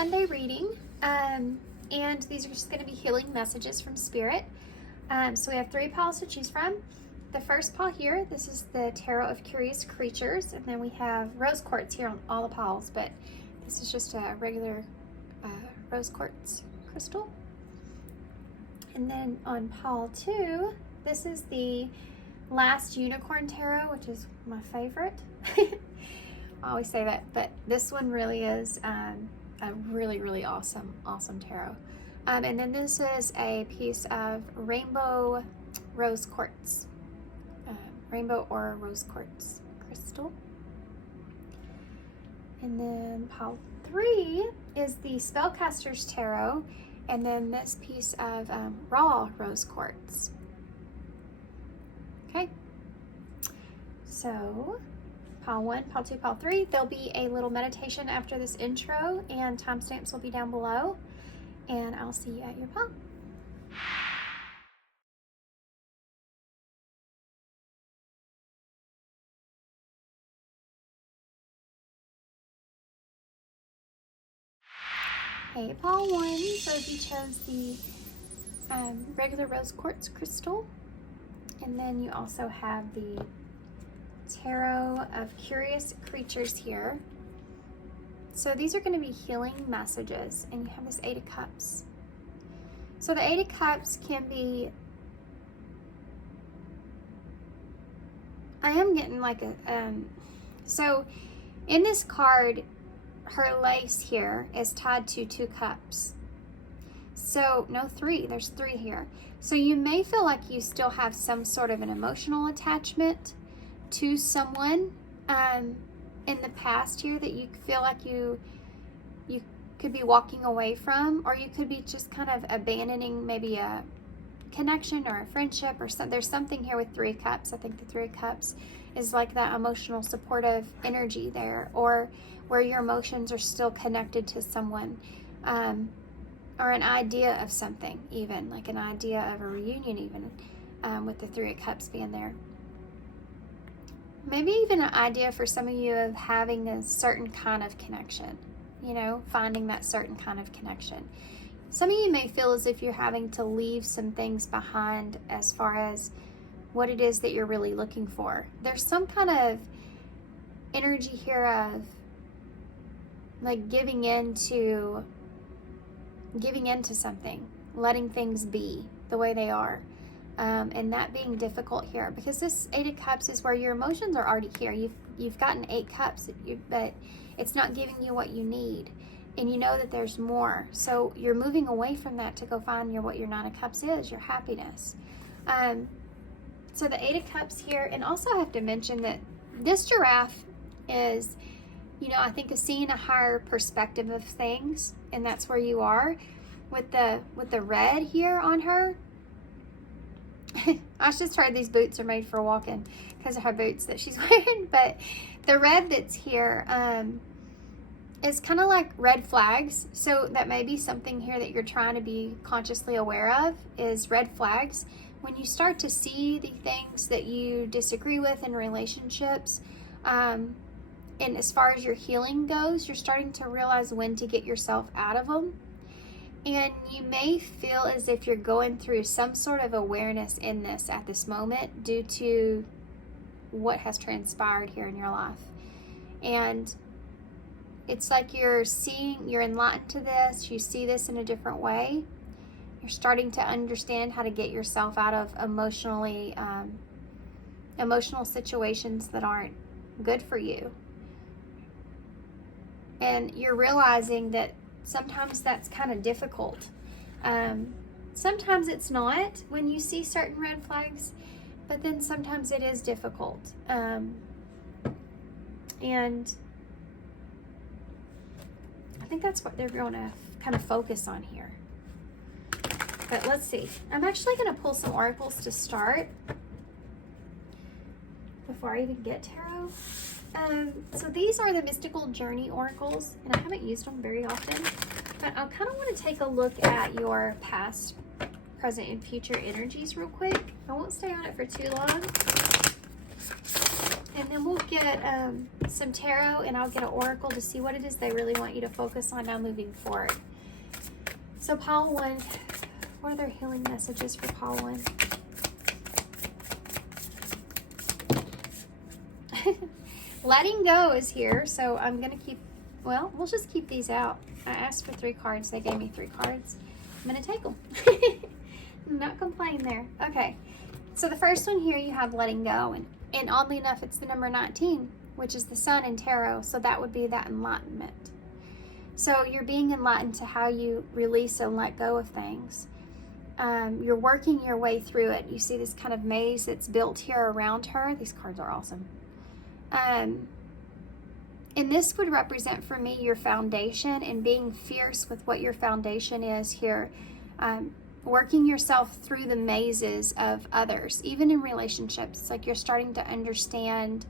Sunday reading, and these are just going to be healing messages from Spirit. So we have 3 piles to choose from. The first pile here, this is the Tarot of Curious Creatures, and then we have rose quartz here on all the piles, but this is just a regular rose quartz crystal. And then on pile 2, this is the Last Unicorn Tarot, which is my favorite. I always say that, but this one really is a really awesome tarot. And then this is a piece of rainbow rose quartz, rainbow or rose quartz crystal. And then pile 3 is the Spellcasters Tarot, and then this piece of raw rose quartz. Okay, so pile 1, pile 2, pile 3, there'll be a little meditation after this intro, and timestamps will be down below, and I'll see you at your pile. Okay, pile 1, so if you chose the regular rose quartz crystal, and then you also have the Tarot of Curious Creatures here. So these are going to be healing messages, and you have this 8 of Cups. So the 8 of Cups can be, I am getting like a, so in this card, her lace here is tied to 2 cups. So, no, 3, there's 3 here. So you may feel like you still have some sort of an emotional attachment to someone in the past here that you feel like you could be walking away from, or you could be just kind of abandoning maybe a connection or a friendship or something. There's something here with 3 cups. I think the 3 cups is like that emotional supportive energy there, or where your emotions are still connected to someone, or an idea of something, even like an idea of a reunion, even with the 3 of Cups being there. Maybe even an idea for some of you of having a certain kind of connection, you know, finding that certain kind of connection. Some of you may feel as if you're having to leave some things behind as far as what it is that you're really looking for. There's some kind of energy here of like giving into something, letting things be the way they are. And that being difficult here, because this 8 of Cups is where your emotions are already here. You've gotten 8 cups, but it's not giving you what you need, and you know that there's more. So you're moving away from that to go find what your 9 of Cups is, your happiness. So the 8 of Cups here, and also I have to mention that this giraffe is, you know, I think is seeing a higher perspective of things, and that's where you are with the red here on her. I just heard these boots are made for walking because of her boots that she's wearing, but the red that's here is kind of like red flags. So that may be something here that you're trying to be consciously aware of, is red flags. When you start to see the things that you disagree with in relationships, and as far as your healing goes, you're starting to realize when to get yourself out of them. And you may feel as if you're going through some sort of awareness in this at this moment due to what has transpired here in your life. And it's like you're enlightened to this, you see this in a different way. You're starting to understand how to get yourself out of emotional situations that aren't good for you. And you're realizing that sometimes that's kind of difficult. Sometimes it's not when you see certain red flags, but then sometimes it is difficult. And I think that's what they're going to kind of focus on here. But let's see. I'm actually going to pull some oracles to start before I even get tarot. So these are the Mystical Journey Oracles, and I haven't used them very often, but I kind of want to take a look at your past, present, and future energies real quick. I won't stay on it for too long. And then we'll get some tarot, and I'll get an oracle to see what it is they really want you to focus on now moving forward. So pile 1, what are their healing messages for pile 1? Letting go is here, so I'm going to keep, well, we'll just keep these out. I asked for 3 cards. They gave me 3 cards. I'm going to take them. Not complain there. Okay, so the first one here, you have letting go, and oddly enough, it's the number 19, which is the sun in tarot, so that would be that enlightenment. So you're being enlightened to how you release and let go of things. You're working your way through it. You see this kind of maze that's built here around her. These cards are awesome. And this would represent for me your foundation and being fierce with what your foundation is here. Working yourself through the mazes of others, even in relationships. It's like you're starting to understand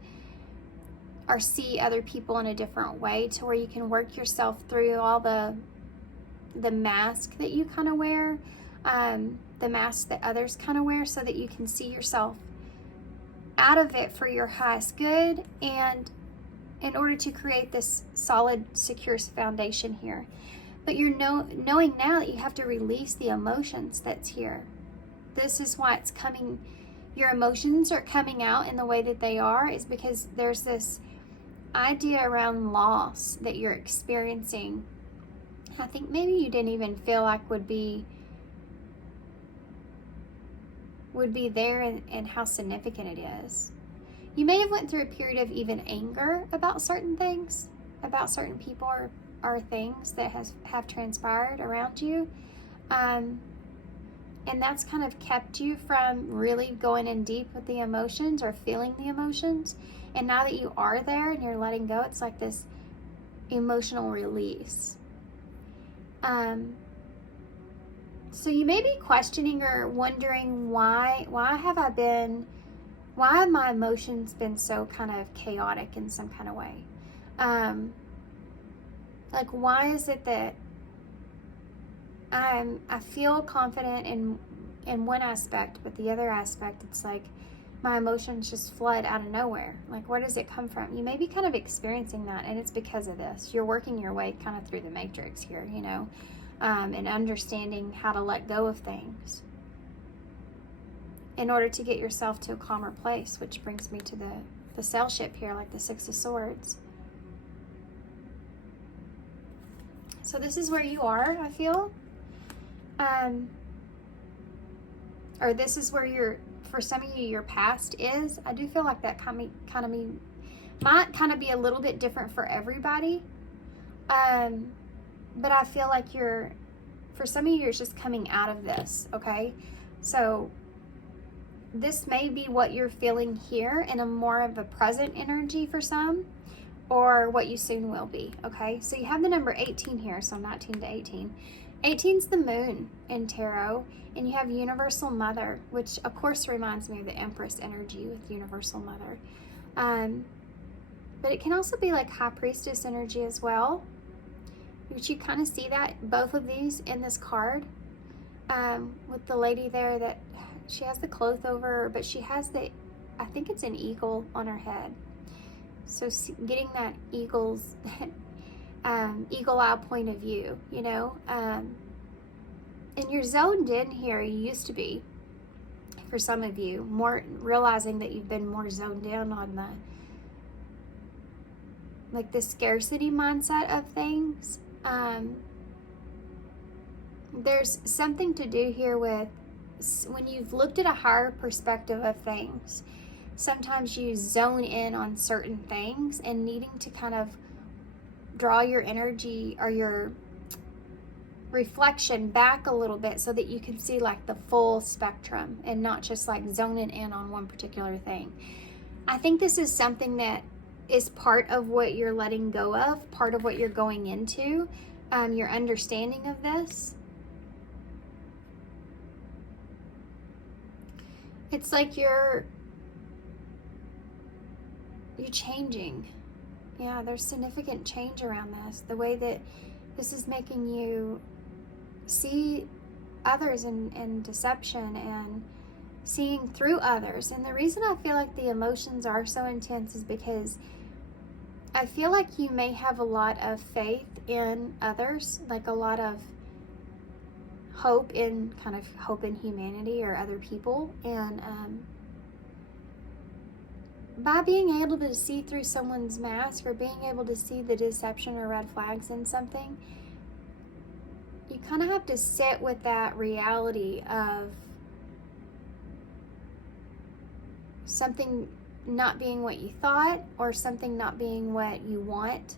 or see other people in a different way, to where you can work yourself through all the mask that you kind of wear, the mask that others kind of wear, so that you can see yourself out of it for your highest good, and in order to create this solid, secure foundation here. But you're knowing now that you have to release the emotions that's here. This is why it's coming, your emotions are coming out in the way that they are, is because there's this idea around loss that you're experiencing. I think maybe you didn't even feel like would be there, and how significant it is. You may have went through a period of even anger about certain things, about certain people or things that have transpired around you. And that's kind of kept you from really going in deep with the emotions or feeling the emotions. And now that you are there and you're letting go, it's like this emotional release. So you may be questioning or wondering why have my emotions been so kind of chaotic in some kind of way? Like, why is it that I feel confident in one aspect, but the other aspect, it's like my emotions just flood out of nowhere. Like, where does it come from? You may be kind of experiencing that, and it's because of this. You're working your way kind of through the matrix here, you know, and understanding how to let go of things in order to get yourself to a calmer place, which brings me to the sail ship here, like the 6 of Swords. So this is where you are, I feel. Or this is where for some of you, your past is. I do feel like that might kind of be a little bit different for everybody. But I feel like for some of you, you're just coming out of this, okay? So this may be what you're feeling here in a more of a present energy for some, or what you soon will be, okay? So you have the number 18 here, so 19 to 18. 18's the moon in tarot, and you have Universal Mother, which of course reminds me of the Empress energy with Universal Mother. But it can also be like High Priestess energy as well, which you kind of see that, both of these in this card, with the lady there that she has the cloth over her, but she has I think it's an eagle on her head. So getting that eagle's eagle eye point of view, you know, and you're zoned in here. You used to be, for some of you, more realizing that you've been more zoned in on the scarcity mindset of things. There's something to do here with when you've looked at a higher perspective of things. Sometimes you zone in on certain things and needing to kind of draw your energy or your reflection back a little bit so that you can see like the full spectrum and not just like zoning in on one particular thing. I think this is something that is part of what you're letting go of, part of what you're going into, your understanding of this. It's like you're changing. Yeah, there's significant change around this. The way that this is making you see others in deception seeing through others. And the reason I feel like the emotions are so intense is because I feel like you may have a lot of faith in others, like a lot of hope in humanity or other people. And by being able to see through someone's mask, or being able to see the deception or red flags in something, you kind of have to sit with that reality of something not being what you thought, or something not being what you want,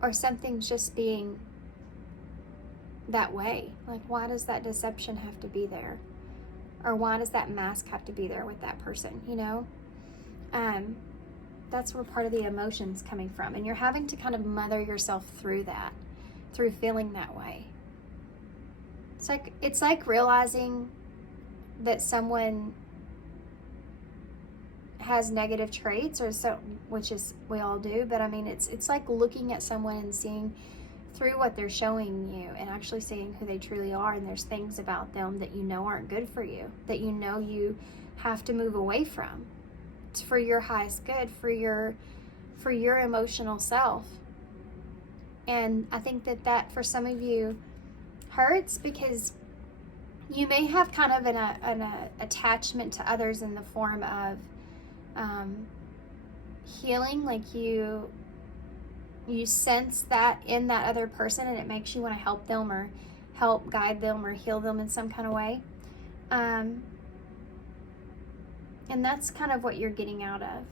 or something just being that way. Like, why does that deception have to be there? Or why does that mask have to be there with that person, you know? That's where part of the emotion's coming from. And you're having to kind of mother yourself through that, through feeling that way. It's like realizing that someone has negative traits, or so, which is, we all do, but I mean, it's like looking at someone and seeing through what they're showing you, and actually seeing who they truly are. And there's things about them that you know aren't good for you, that you know you have to move away from. It's for your highest good, for your emotional self. And I think that for some of you hurts, because you may have kind of an attachment to others in the form of healing. Like you sense that in that other person, and it makes you want to help them, or help guide them, or heal them in some kind of way. And that's kind of what you're getting out of.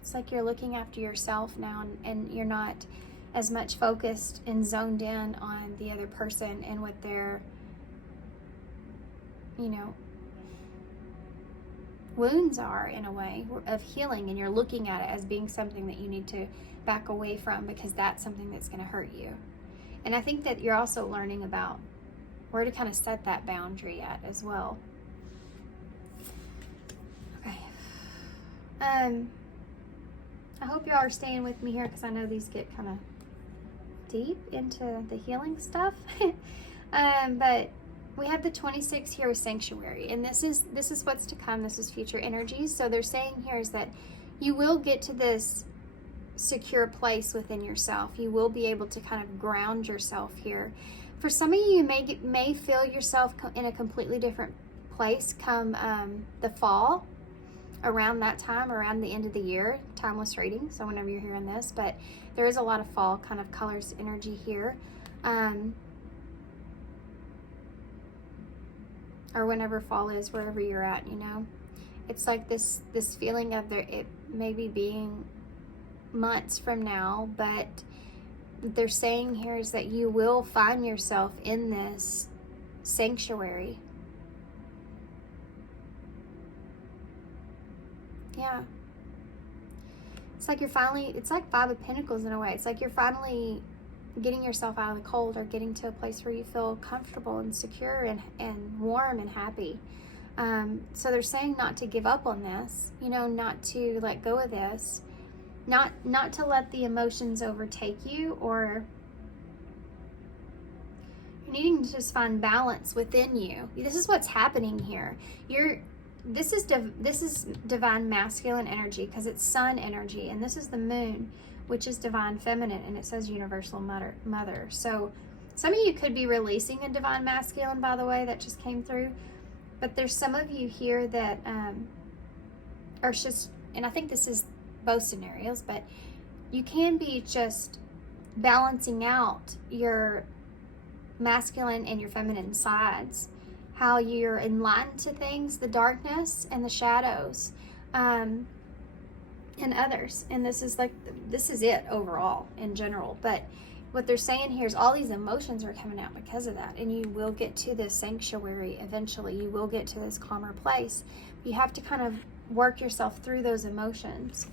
It's like you're looking after yourself now, and you're not as much focused and zoned in on the other person and what their, wounds are, in a way of healing. And you're looking at it as being something that you need to back away from, because that's something that's going to hurt you. And I think that you're also learning about where to kind of set that boundary at as well. Okay. I hope y'all are staying with me here, because I know these get kind of deep into the healing stuff. But we have the 26 here with Sanctuary, and this is what's to come. This is future energies. So they're saying here is that you will get to this secure place within yourself. You will be able to kind of ground yourself here. For some of you, you may feel yourself in a completely different place come the fall, around that time, around the end of the year, timeless reading. So whenever you're hearing this, but there is a lot of fall kind of colors energy here. Or whenever fall is, wherever you're at, it's like this feeling of it maybe being months from now, but what they're saying here is that you will find yourself in this sanctuary. Yeah. It's like it's like Five of Pentacles in a way. It's like you're finally getting yourself out of the cold, or getting to a place where you feel comfortable and secure and warm and happy. So they're saying not to give up on this, not to let go of this, not to let the emotions overtake you, or you're needing to just find balance within you. This is what's happening here. This is divine masculine energy, because it's sun energy, and this is the moon, which is divine feminine, and it says universal mother. So some of you could be releasing a divine masculine, by the way, that just came through. But there's some of you here that are just, and I think this is both scenarios, but you can be just balancing out your masculine and your feminine sides, how you're enlightened to things, the darkness and the shadows, and others. And this is it overall in general. But what they're saying here is all these emotions are coming out because of that, and you will get to this sanctuary eventually. You will get to this calmer place. You have to kind of work yourself through those emotions.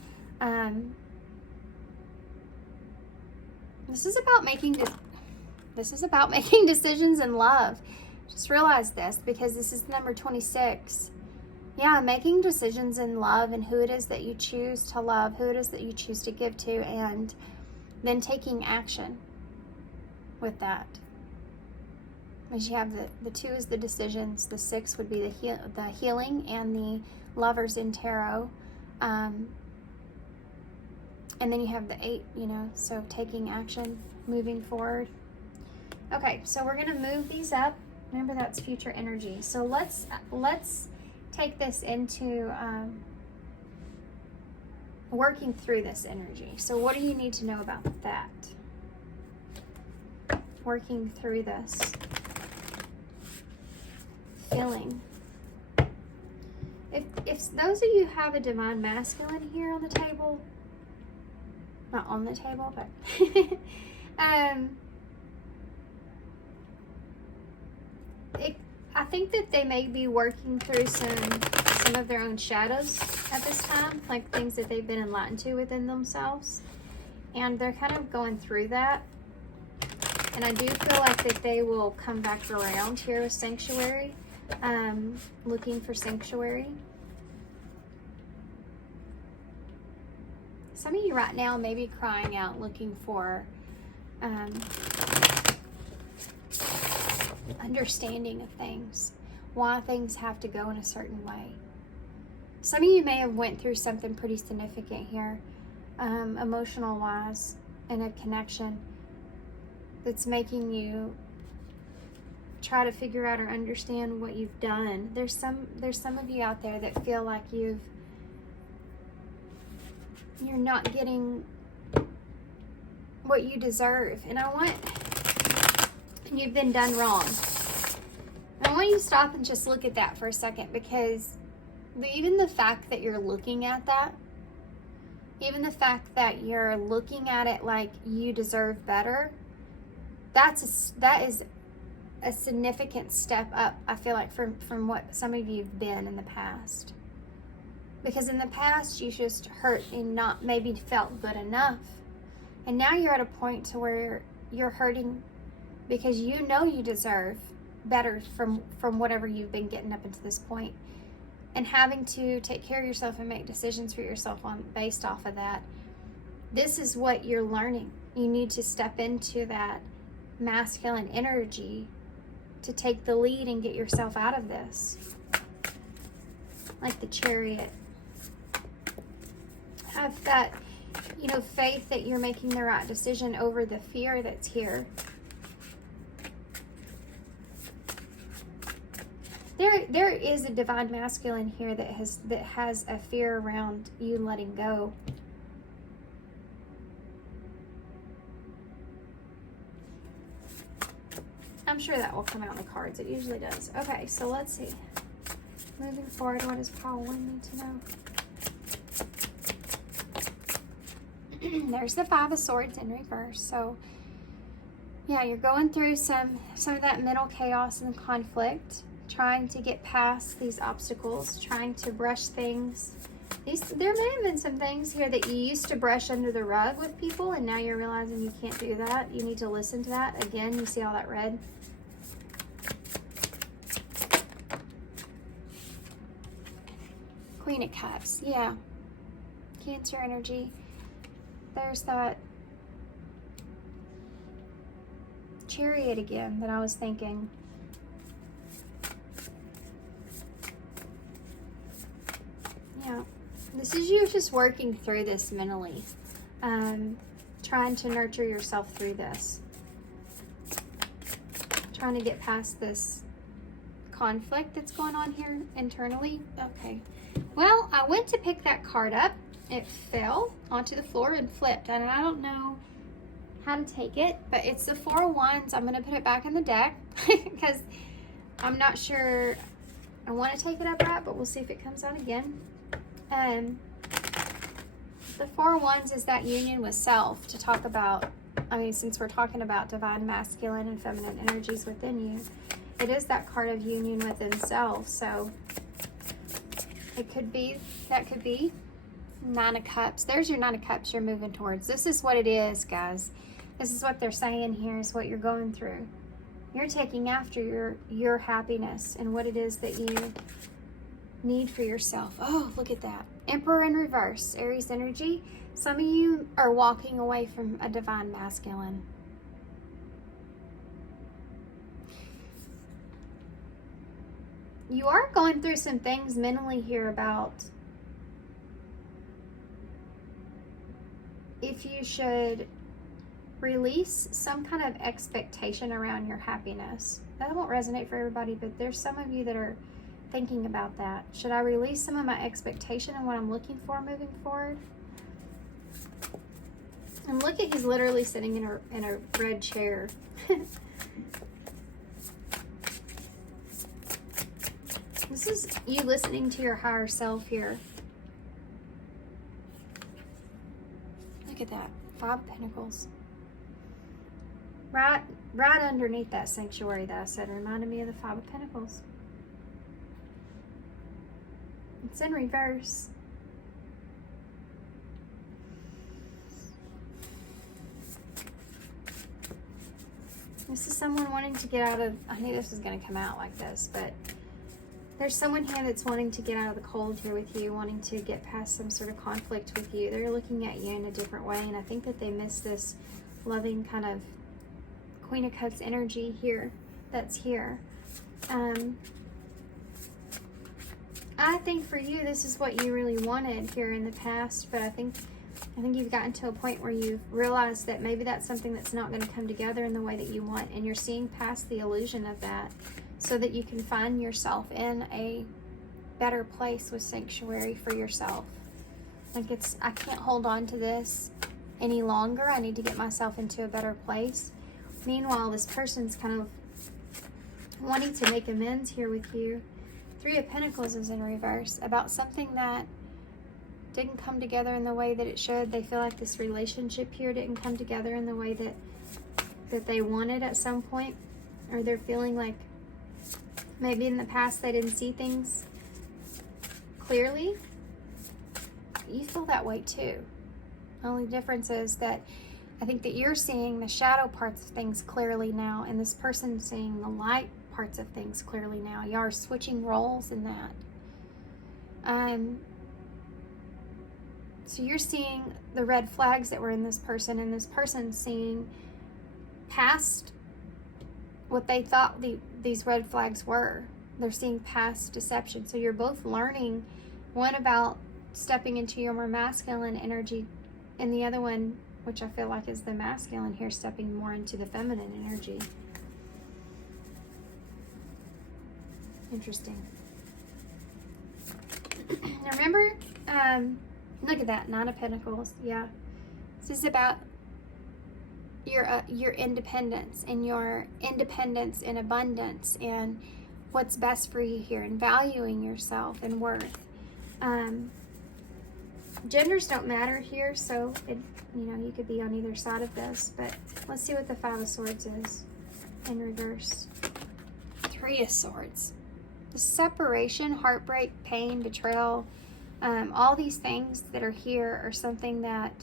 This is about making decisions in love. Just realize this, because this is number 26. Yeah, making decisions in love, and who it is that you choose to love, who it is that you choose to give to, and then taking action with that. Because you have the 2 is the decisions, the 6 would be the healing, and the Lovers in tarot. And then you have the 8, you know, so taking action, moving forward. Okay, so we're going to move these up. Remember, that's future energy. So let's take this into working through this energy. So what do you need to know about that? Working through this. Feeling. If those of you have a divine masculine here on the table, not on the table, but I think that they may be working through some of their own shadows at this time, like things that they've been enlightened to within themselves, and they're kind of going through that. And I do feel like that they will come back around here with sanctuary, looking for sanctuary. Some of you right now may be crying out, looking for understanding of things, why things have to go in a certain way. Some of you may have went through something pretty significant here, emotional wise, in a connection that's making you try to figure out or understand what you've done. There's some of you out there that feel like you're not getting what you deserve, and you've been done wrong. I want you to stop and just look at that for a second, because even the fact that you're looking at that, even the fact that you're looking at it like you deserve better, that is a significant step up, I feel like, from what some of you have been in the past. Because in the past, you just hurt and not maybe felt good enough. And now you're at a point to where you're hurting because you know you deserve better from whatever you've been getting up into this point. And having to take care of yourself and make decisions for yourself based off of that. This is what you're learning. You need to step into that masculine energy to take the lead and get yourself out of this. Like the Chariot. Have that, faith that you're making the right decision over the fear that's here. There is a divine masculine here that has a fear around you letting go. I'm sure that will come out in the cards. It usually does. Okay, so let's see. Moving forward, what does Paul need to know? There's the 5 of Swords in reverse. So, yeah, you're going through some of that mental chaos and conflict, trying to get past these obstacles, trying to brush things. There may have been some things here that you used to brush under the rug with people, and now you're realizing you can't do that. You need to listen to that. Again, you see all that red? Queen of Cups. Yeah. Cancer energy. There's that Chariot again that I was thinking. Yeah. This is you just working through this mentally. Trying to nurture yourself through this. Trying to get past this conflict that's going on here internally. Okay. Well, I went to pick that card up. It fell onto the floor and flipped, and I don't know how to take it, but it's the 4 of Wands. I'm going to put it back in the deck because I'm not sure I want to take it up right, but we'll see if it comes out again. The 4 of Wands is that union with self, to talk about, since we're talking about divine masculine and feminine energies within you, it is that card of union within self. So it could be, that could be 9 of Cups. There's your 9 of Cups you're moving towards. This is what it is, guys. This is what they're saying here, is what you're going through. You're taking after your happiness and what it is that you need for yourself. Oh, look at that. Emperor in reverse, Aries energy. Some of you are walking away from a divine masculine. You are going through some things mentally here about if you should release some kind of expectation around your happiness. That won't resonate for everybody, but there's some of you that are thinking about that. Should I release some of my expectation and what I'm looking for moving forward? And look at, he's literally sitting in a red chair. This is you listening to your higher self here. Look at that. 5 of Pentacles. Right underneath that sanctuary that I said reminded me of the 5 of Pentacles. It's in reverse. This is someone wanting to get out of, I knew this was going to come out like this, but there's someone here that's wanting to get out of the cold here with you, wanting to get past some sort of conflict with you. They're looking at you in a different way, and I think that they miss this loving kind of Queen of Cups energy here that's here. I think for you, this is what you really wanted here in the past, but I think you've gotten to a point where you've realized that maybe that's something that's not going to come together in the way that you want, and you're seeing past the illusion of that so that you can find yourself in a better place with sanctuary for yourself. Like I can't hold on to this any longer. I need to get myself into a better place. Meanwhile, this person's kind of wanting to make amends here with you. 3 of Pentacles is in reverse about something that didn't come together in the way that it should. They feel like this relationship here didn't come together in the way that they wanted at some point, or they're feeling like maybe in the past they didn't see things clearly. You feel that way too. The only difference is that I think that you're seeing the shadow parts of things clearly now, and this person's seeing the light parts of things clearly now. You are switching roles in that. So you're seeing the red flags that were in this person, and this person's seeing past what they thought these red flags were. They're seeing past deception. So you're both learning, one about stepping into your more masculine energy, and the other one, which I feel like is the masculine here, stepping more into the feminine energy. Interesting. Now remember, look at that, 9 of Pentacles. Yeah, this is about your independence and your independence and abundance and what's best for you here, and valuing yourself and worth. Genders don't matter here, so you could be on either side of this. But let's see what the 5 of Swords is in reverse. 3 of Swords. The separation, heartbreak, pain, betrayal, all these things that are here are something that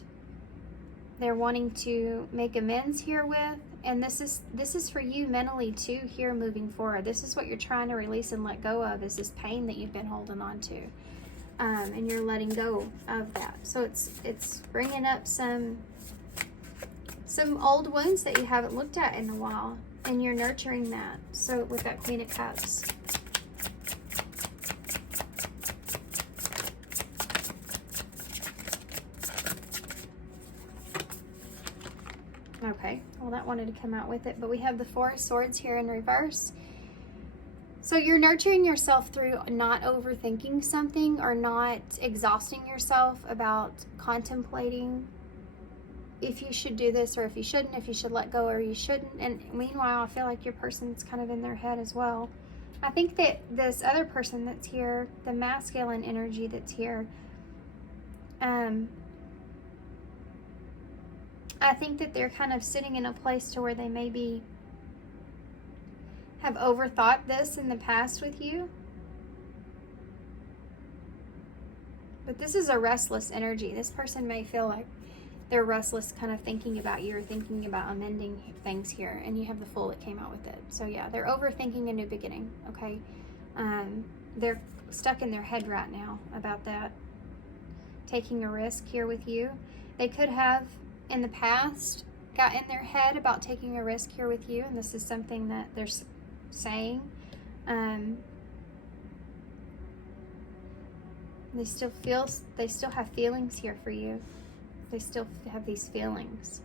they're wanting to make amends here with. And this is for you mentally too here moving forward. This is what you're trying to release and let go of, is this pain that you've been holding on to. And you're letting go of that. So it's bringing up some old wounds that you haven't looked at in a while, and you're nurturing that. So with that Queen of Cups. Okay, well that wanted to come out with it, but we have the 4 of Swords here in reverse. So you're nurturing yourself through not overthinking something, or not exhausting yourself about contemplating if you should do this or if you shouldn't, if you should let go or you shouldn't. And meanwhile, I feel like your person's kind of in their head as well. I think that this other person that's here, the masculine energy that's here, I think that they're kind of sitting in a place to where they maybe have overthought this in the past with you. But this is a restless energy. This person may feel like they're restless, kind of thinking about you or thinking about amending things here. And you have the Fool that came out with it. So yeah, they're overthinking a new beginning, okay? They're stuck in their head right now about that. Taking a risk here with you. They could have, in the past, got in their head about taking a risk here with you. And this is something that they're saying. They still have feelings here for you. They still have these feelings.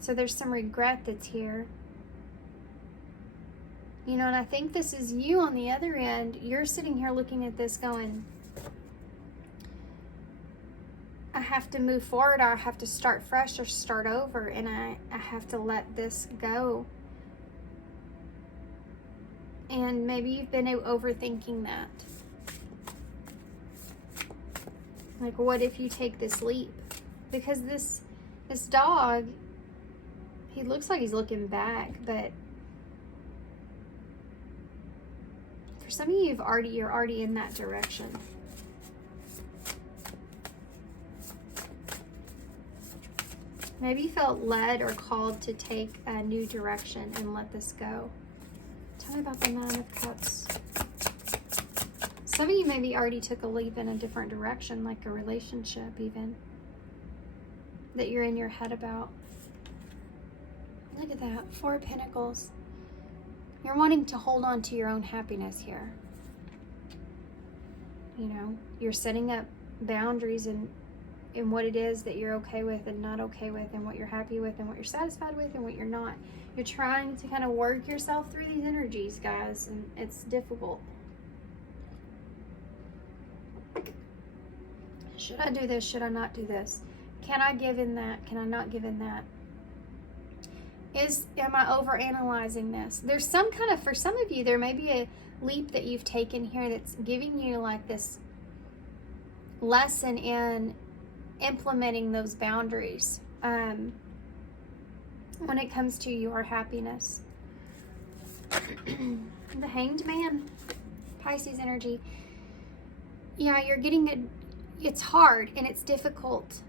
So there's some regret that's here. You know, and I think this is you on the other end. You're sitting here looking at this going, I have to move forward, or I have to start fresh or start over, and I have to let this go. And maybe you've been overthinking that. Like, what if you take this leap? Because this dog, he looks like he's looking back, but for some of you, you're already in that direction. Maybe you felt led or called to take a new direction and let this go. Tell me about the 9 of Cups. Some of you maybe already took a leap in a different direction, like a relationship even, that you're in your head about. Look at that, 4 of Pentacles. You're wanting to hold on to your own happiness here. You know, you're setting up boundaries in what it is that you're okay with and not okay with, and what you're happy with and what you're satisfied with and what you're not. You're trying to kind of work yourself through these energies, guys, and it's difficult. Should I do this? Should I not do this? Can I give in that? Can I not give in that? Am I overanalyzing this? There's some kind of, for some of you, there may be a leap that you've taken here that's giving you like this lesson in implementing those boundaries when it comes to your happiness. The Hanged Man, Pisces energy. Yeah, you're getting it's hard and it's difficult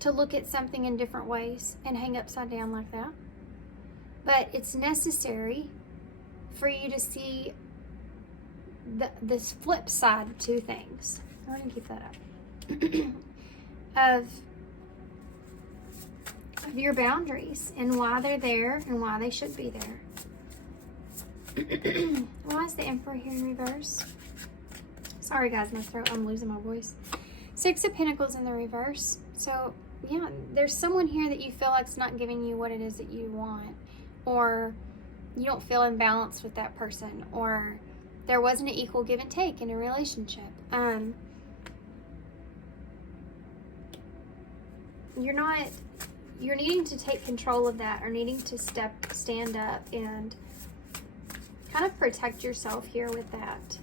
to look at something in different ways and hang upside down like that. But it's necessary for you to see this flip side to things. I'm going to keep that up. of your boundaries and why they're there and why they should be there. Why is the Emperor here in reverse? Sorry guys, my throat, I'm losing my voice. 6 of Pentacles in the reverse. So yeah, there's someone here that you feel like's not giving you what it is that you want, or you don't feel in balance with that person, or there wasn't an equal give and take in a relationship. You're needing to take control of that, or needing to stand up and kind of protect yourself here with that.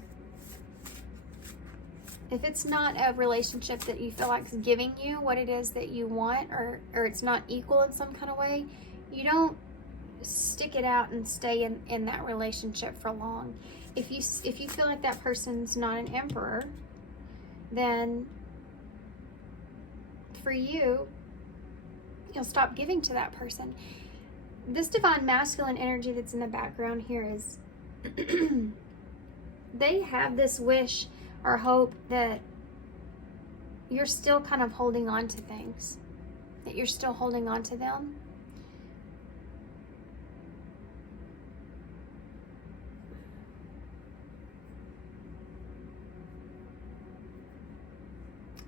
If it's not a relationship that you feel like is giving you what it is that you want, or it's not equal in some kind of way, you don't stick it out and stay in that relationship for long. If you feel like that person's not an emperor, then for you'll stop giving to that person. This divine masculine energy that's in the background here is they have this wish or hope that you're still kind of holding on to things, that you're still holding on to them.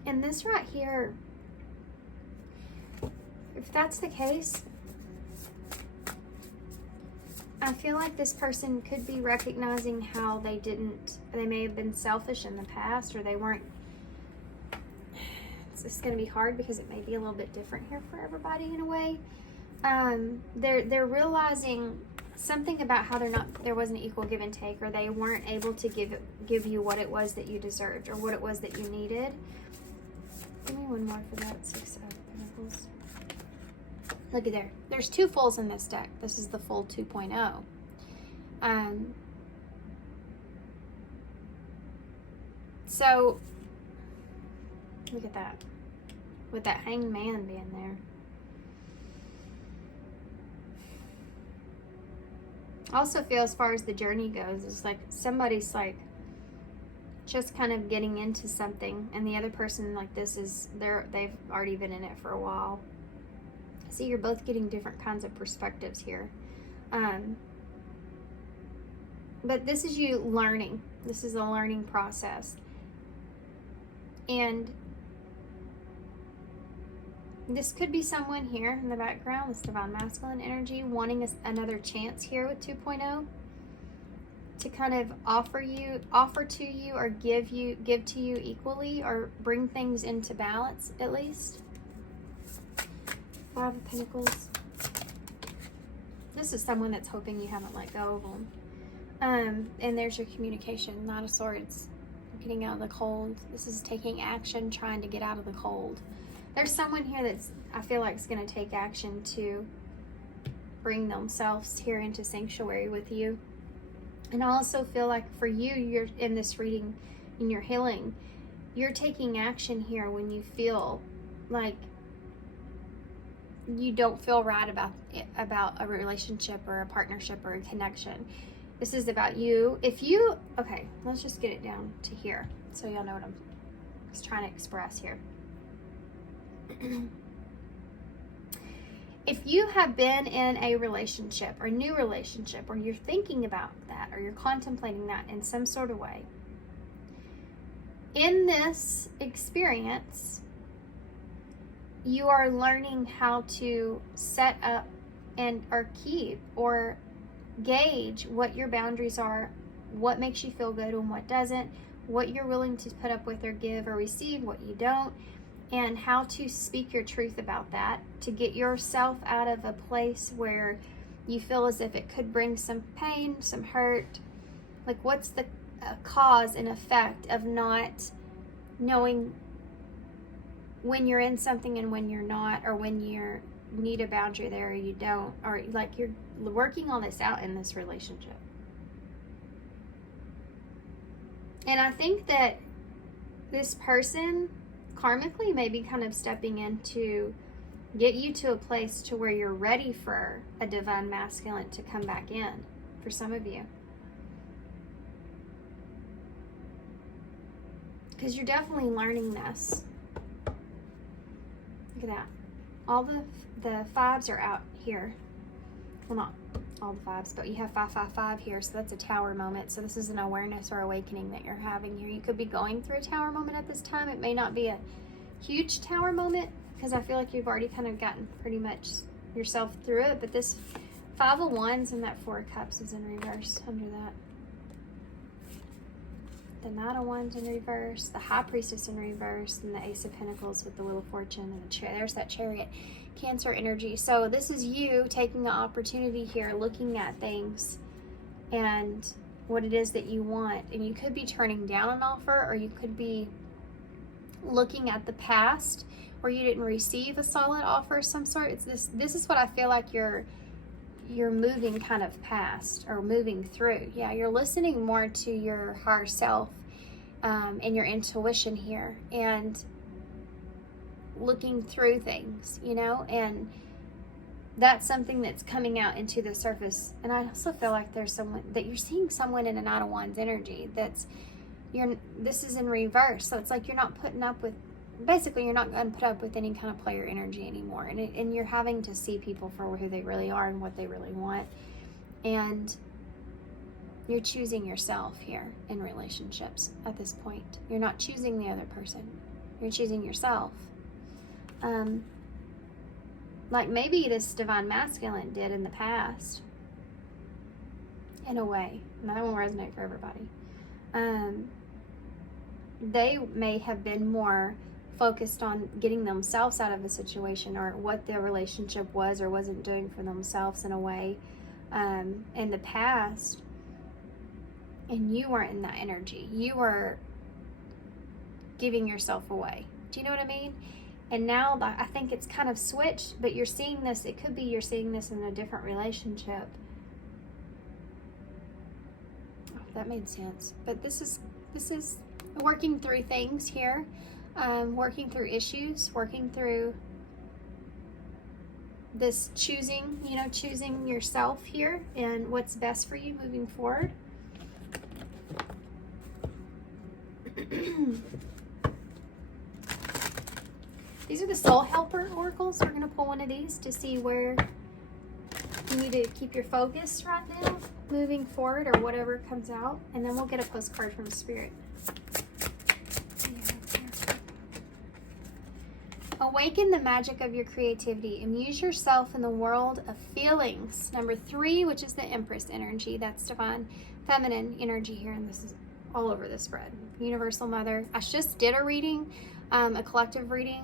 And this right here, if that's the case, I feel like this person could be recognizing how they may have been selfish in the past, or they weren't. It's just going to be hard because it may be a little bit different here for everybody in a way. They're realizing something about how there wasn't an equal give and take, or they weren't able to give you what it was that you deserved, or what it was that you needed. Give me one more for that. 6 of Pentacles. Look at there. There's 2 fulls in this deck. This is the full 2.0. So, look at that. With that Hanged Man being there. I also feel, as far as the journey goes, it's like somebody's like just kind of getting into something, and the other person, like, they've already been in it for a while. See, you're both getting different kinds of perspectives here. But this is you learning. This is a learning process. And this could be someone here in the background, this divine masculine energy, wanting another chance here with 2.0 to kind of offer to you or give to you equally, or bring things into balance at least. 5 of Pentacles. This is someone that's hoping you haven't let go of them. And there's your communication. Knight of Swords. Getting out of the cold. This is taking action, trying to get out of the cold. There's someone here that's, I feel like, is going to take action to bring themselves here into sanctuary with you. And I also feel like for you, you're in this reading, in your healing, you're taking action here when you feel like you don't feel right about a relationship or a partnership or a connection. This is about you. Okay, let's just get it down to here so y'all know what I'm just trying to express here. If you have been in a relationship or new relationship, or you're thinking about that, or you're contemplating that in some sort of way, in this experience, you are learning how to set up or keep or gauge what your boundaries are, what makes you feel good and what doesn't, what you're willing to put up with or give or receive, what you don't, and how to speak your truth about that to get yourself out of a place where you feel as if it could bring some pain, some hurt. Like, what's the cause and effect of not knowing when you're in something and when you're not, or when you need a boundary there or you don't, or like you're working all this out in this relationship. And I think that this person karmically may be kind of stepping in to get you to a place to where you're ready for a divine masculine to come back in, for some of you. Because you're definitely learning this. Look at that. All the fives are out here. Well, not all the fives, but you have 555 here, so that's a tower moment. So this is an awareness or awakening that you're having here. You could be going through a tower moment at this time. It may not be a huge tower moment, because I feel like you've already kind of gotten pretty much yourself through it, but this 5 of Wands and that 4 of Cups is in reverse under that. The Knight of Wands in reverse, the High Priestess in reverse, and the Ace of Pentacles with the Wheel of Fortune, and there's that Chariot. Cancer energy. So this is you taking the opportunity here, looking at things and what it is that you want. And you could be turning down an offer, or you could be looking at the past where you didn't receive a solid offer of some sort. It's this is what I feel like you're moving kind of past, or moving through. Yeah, you're listening more to your higher self and your intuition here, and looking through things, you know, and that's something that's coming out into the surface. And I also feel like there's someone that you're seeing, someone in a Knight of Wands energy this is in reverse. So it's like you're not putting up with, basically you're not going to put up with any kind of player energy anymore, and you're having to see people for who they really are and what they really want, and you're choosing yourself here in relationships at this point. You're not choosing the other person, you're choosing yourself. Like maybe this divine masculine did in the past, in a way, and that won't resonate for everybody. They may have been more focused on getting themselves out of a situation, or what their relationship was or wasn't doing for themselves in a way in the past, and you weren't in that energy. You were giving yourself away. Do you know what I mean? And now I think it's kind of switched, but you're seeing this, it could be you're seeing this in a different relationship. Oh, that made sense. But this is working through things here, working through issues, working through this choosing yourself here and what's best for you moving forward. These are the Soul Helper Oracles. We're going to pull one of these to see where you need to keep your focus right now. moving forward, or whatever comes out, and then we'll get a postcard from Spirit. Awaken the magic of your creativity. Amuse yourself in the world of feelings. Number 3, which is the Empress energy. That's divine feminine energy here, and this is all over the spread. Universal Mother. I just did a reading, a collective reading,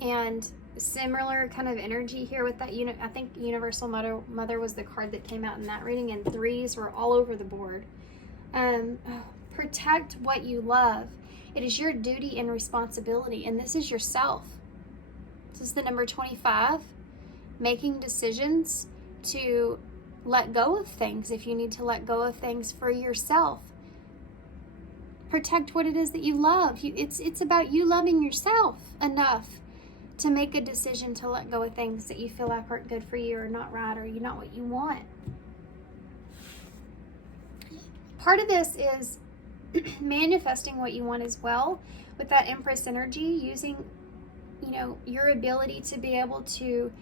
and similar kind of energy here with that. I think Universal Mother was the card that came out in that reading, and 3s were all over the board. Protect what you love. It is your duty and responsibility, and this is yourself. This is the number 25. Making decisions to let go of things if you need to let go of things for yourself. Protect what it is that you love. It's about you loving yourself enough to make a decision to let go of things that you feel like aren't good for you, or not right, or you're not what you want. Part of this is manifesting what you want as well, with that Empress energy, using your ability to be able to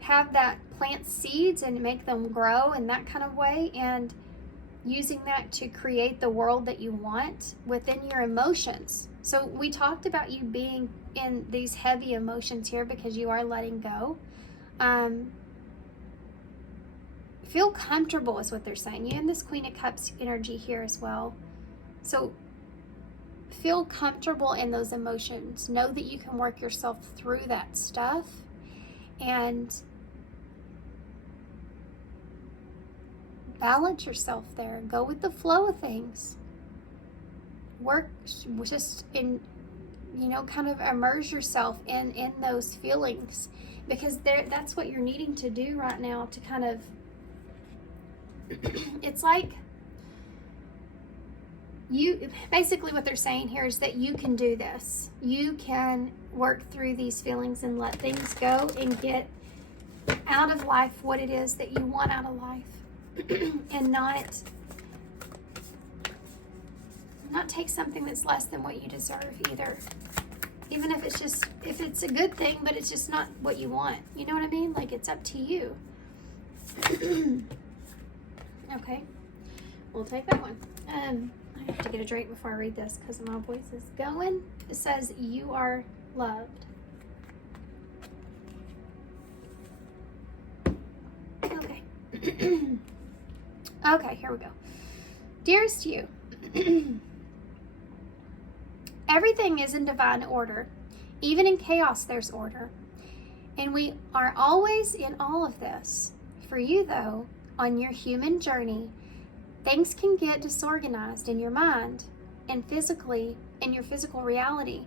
have that plant seeds and make them grow in that kind of way, and using that to create the world that you want within your emotions. So we talked about you being in these heavy emotions here because you are letting go. Feel comfortable is what they're saying. You have this Queen of Cups energy here as well. So feel comfortable in those emotions. Know that you can work yourself through that stuff, and balance yourself there. Go with the flow of things. Work just in, kind of immerse yourself in those feelings, because that's what you're needing to do right now to kind of, it's like, basically what they're saying here is that you can do this. You can work through these feelings and let things go and get out of life what it is that you want out of life. And not take something that's less than what you deserve either. Even if it's a good thing, but it's just not what you want. You know what I mean? Like, it's up to you. Okay. We'll take that one. I have to get a drink before I read this because my voice is going. It says, you are loved. Okay. Okay, here we go. Dearest you, everything is in divine order. Even in chaos, there's order. And we are always in all of this. For you, though, on your human journey, things can get disorganized in your mind and physically in your physical reality.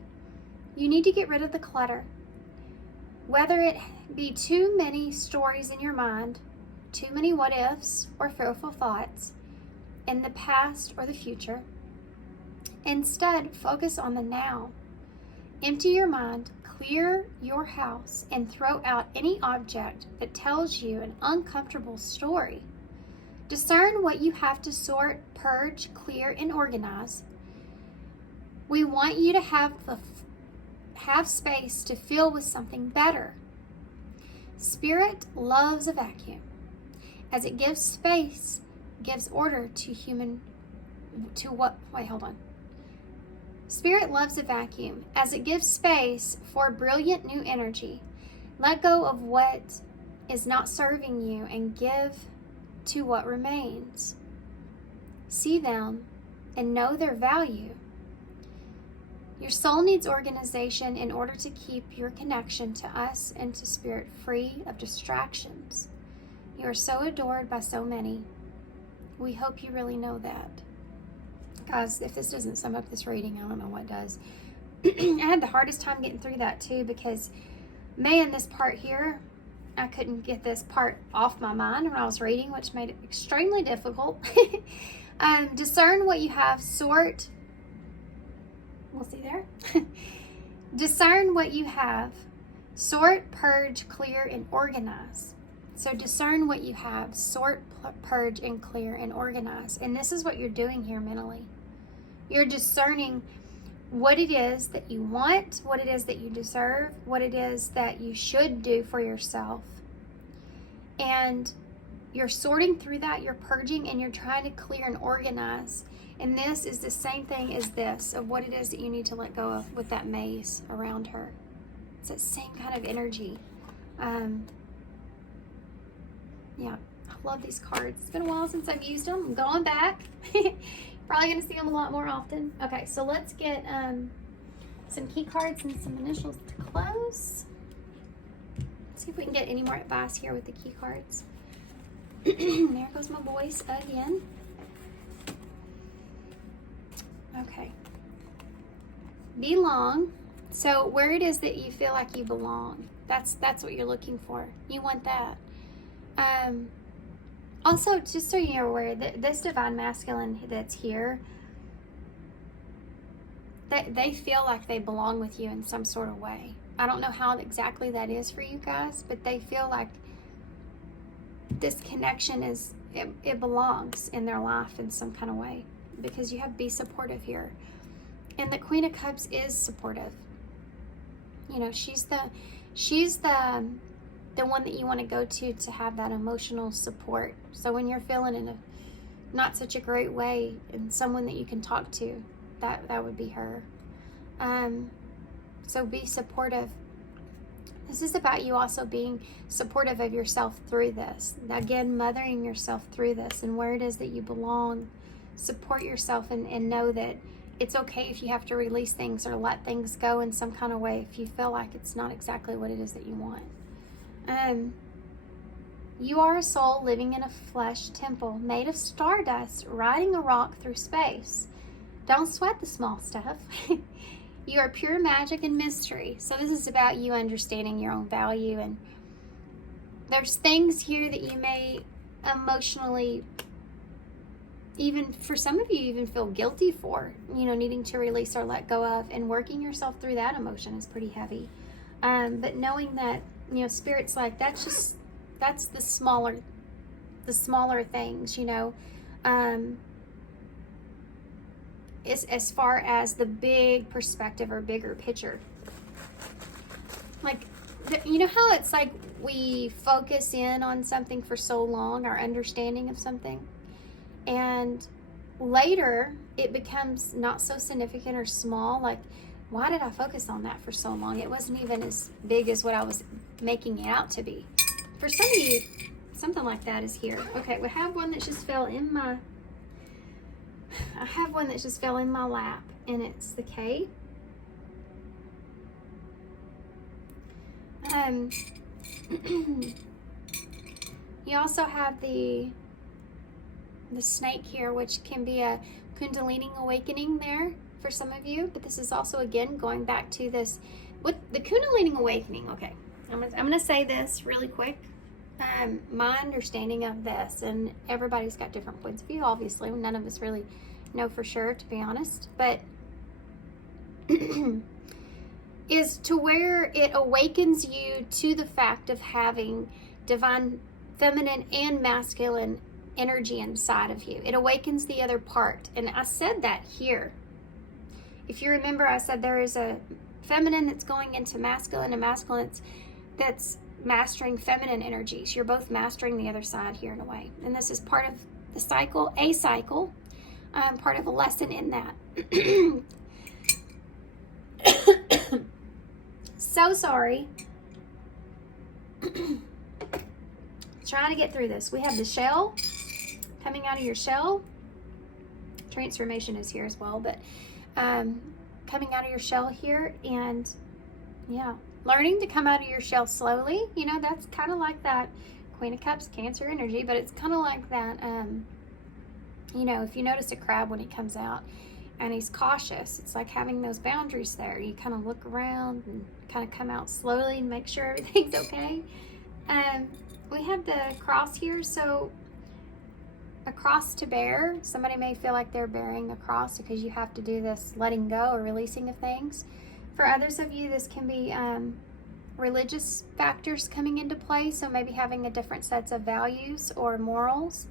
You need to get rid of the clutter. Whether it be too many stories in your mind, too many what ifs or fearful thoughts in the past or the future. Instead, focus on the now. Empty your mind, clear your house, and throw out any object that tells you an uncomfortable story. Discern what you have to sort, purge, clear, and organize. We want you to have space to fill with something better. Spirit loves a vacuum. As it gives space, gives order Spirit loves a vacuum. As it gives space for brilliant new energy, let go of what is not serving you and give to what remains. See them and know their value. Your soul needs organization in order to keep your connection to us and to Spirit free of distractions. You are so adored by so many. We hope you really know that. Guys, if this doesn't sum up this reading, I don't know what does. I had the hardest time getting through that too, because, man, this part here, I couldn't get this part off my mind when I was reading, which made it extremely difficult. Discern what you have, sort. We'll see there. Discern what you have, sort, purge, clear, and organize. So discern what you have, sort, purge, and clear, and organize. And this is what you're doing here mentally. You're discerning what it is that you want, what it is that you deserve, what it is that you should do for yourself. And you're sorting through that, you're purging, and you're trying to clear and organize. And this is the same thing as this, of what it is that you need to let go of with that maze around her. It's that same kind of energy. Yeah, I love these cards. It's been a while since I've used them. I'm going back. Probably going to see them a lot more often. Okay, so let's get some key cards and some initials to close. Let's see if we can get any more advice here with the key cards. There goes my voice again. Okay. Belong. So where it is that you feel like you belong, that's what you're looking for. You want that. Also, just so you're aware, that this divine masculine that's here, they feel like they belong with you in some sort of way. I don't know how exactly that is for you guys, but they feel like this connection is, it belongs in their life in some kind of way, because you have be supportive here. And the Queen of Cups is supportive. You know, she's the one that you want to go to have that emotional support. So when you're feeling in a not such a great way, and someone that you can talk to, that would be her. So be supportive. This is about you also being supportive of yourself through this. Again, mothering yourself through this, and where it is that you belong. Support yourself and know that it's okay if you have to release things or let things go in some kind of way if you feel like it's not exactly what it is that you want. You are a soul living in a flesh temple made of stardust, riding a rock through space. Don't sweat the small stuff. You are pure magic and mystery. So this is about you understanding your own value, and there's things here that you may emotionally, even for some of you, even feel guilty for, you know, needing to release or let go of, and working yourself through that emotion is pretty heavy. But knowing that, you know, Spirit's like, that's the smaller things, you know, as far as the big perspective or bigger picture. Like, you know how it's like we focus in on something for so long, our understanding of something, and later it becomes not so significant or small. Like, why did I focus on that for so long? It wasn't even as big as what I was making it out to be. For some of you, something like that is here. Okay, we have one that just fell in my, lap, and it's the K. You also have the snake here, which can be a Kundalini awakening there for some of you, but this is also, again, going back to this with the Kundalini awakening. Okay, I'm gonna say this really quick. My understanding of this, and everybody's got different points of view, obviously, none of us really know for sure, to be honest, but is to where it awakens you to the fact of having divine feminine and masculine energy inside of you. It awakens the other part. And I said that here. If you remember, I said there is a feminine that's going into masculine, and masculine that's mastering feminine energies. You're both mastering the other side here in a way. And this is part of the cycle, part of a lesson in that. So sorry. Trying to get through this. We have the shell coming out of your shell. Transformation is here as well, but coming out of your shell here, and yeah, learning to come out of your shell slowly. You know, that's kind of like that Queen of Cups, Cancer energy, but it's kind of like that, you know, if you notice a crab when he comes out and he's cautious, it's like having those boundaries there. You kind of look around and kind of come out slowly and make sure everything's okay. We have the cross here, so a cross to bear. Somebody may feel like they're bearing a cross because you have to do this letting go or releasing of things. For others of you, this can be religious factors coming into play, so maybe having a different sets of values or morals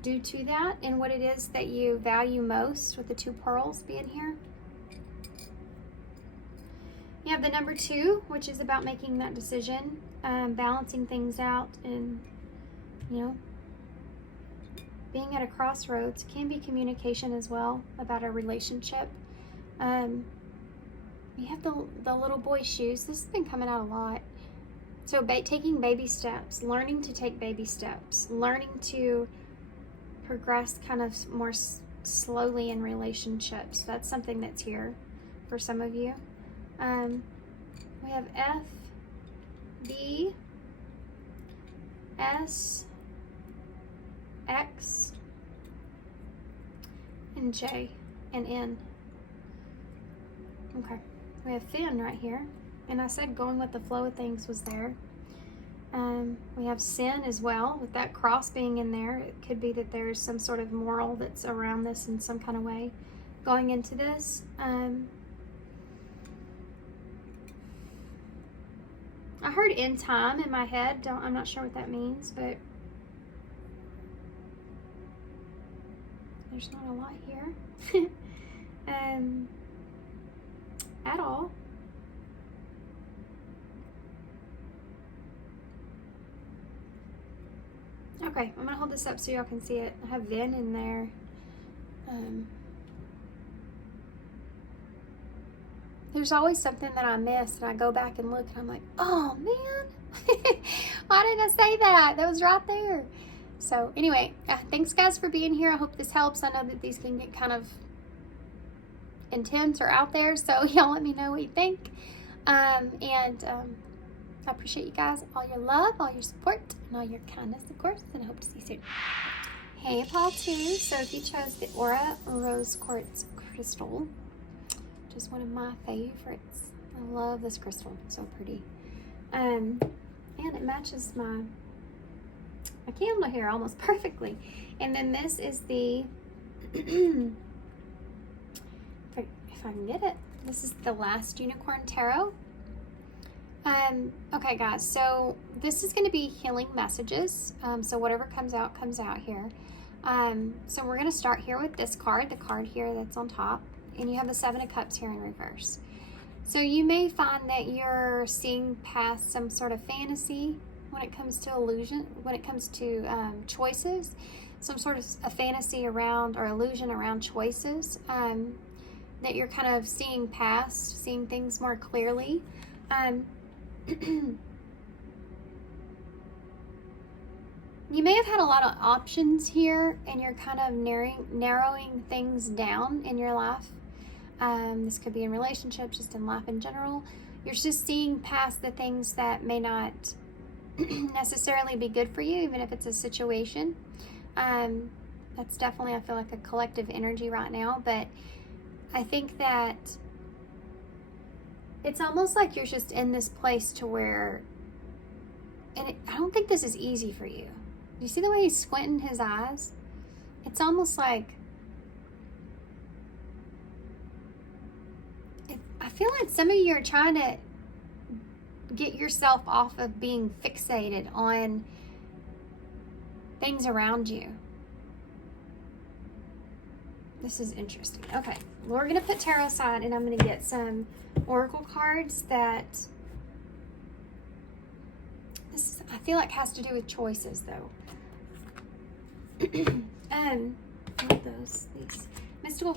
due to that, and what it is that you value most, with the two pearls being here. You have the number 2, which is about making that decision, balancing things out, and, you know, being at a crossroads. Can be communication as well about a relationship. You have the little boy shoes. This has been coming out a lot. So taking baby steps, learning to take baby steps, learning to progress kind of more slowly in relationships. That's something that's here for some of you. We have F, B, S, X, and J, and N. Okay, we have Finn right here. And I said going with the flow of things was there. We have sin as well, with that cross being in there. It could be that there's some sort of moral that's around this in some kind of way going into this. I heard in time in my head. I'm not sure what that means, but there's not a lot here at all. Okay, I'm gonna hold this up so y'all can see it. I have Vin in there. There's always something that I miss, and I go back and look, and I'm like, oh man, why didn't I say that? That was right there. So anyway, thanks guys for being here. I hope this helps. I know that these can get kind of intense or out there, so y'all let me know what you think. I appreciate you guys, all your love, all your support, and all your kindness, of course, and I hope to see you soon. Hey, Paul, too. So if you chose the Aura Rose Quartz Crystal, just one of my favorites. I love this crystal, so pretty. And it matches my candle here almost perfectly. And then this is the, if I can get it, this is the Last Unicorn Tarot. Okay guys, so this is going to be healing messages. So whatever comes out here. So we're going to start here with this card, the card here that's on top, and you have the Seven of Cups here in reverse. So you may find that you're seeing past some sort of fantasy when it comes to illusion, when it comes to choices, some sort of a fantasy around or illusion around choices, that you're kind of seeing past, seeing things more clearly. You may have had a lot of options here, and you're kind of narrowing things down in your life. This could be in relationships, just in life in general. You're just seeing past the things that may not necessarily be good for you, even if it's a situation. That's definitely, I feel like, a collective energy right now, but I think that it's almost like you're just in this place to where, and I don't think this is easy for you. Do you see the way he's squinting his eyes? It's almost like, I feel like some of you are trying to get yourself off of being fixated on things around you. This is interesting. Okay, we're going to put tarot aside, and I'm going to get some oracle cards that this, I feel like, has to do with choices, though. What are those? These mystical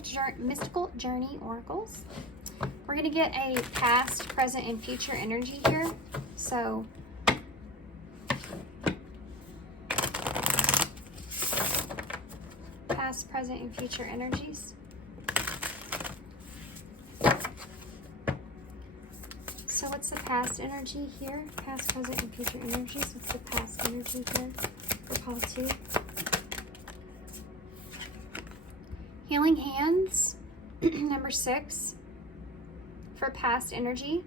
journey oracles. We're going to get a past, present, and future energy here. So past, present, and future energies. So what's the past energy here? Past, present, and future energies. What's the past energy here for call 2? Healing hands, number 6, for past energy.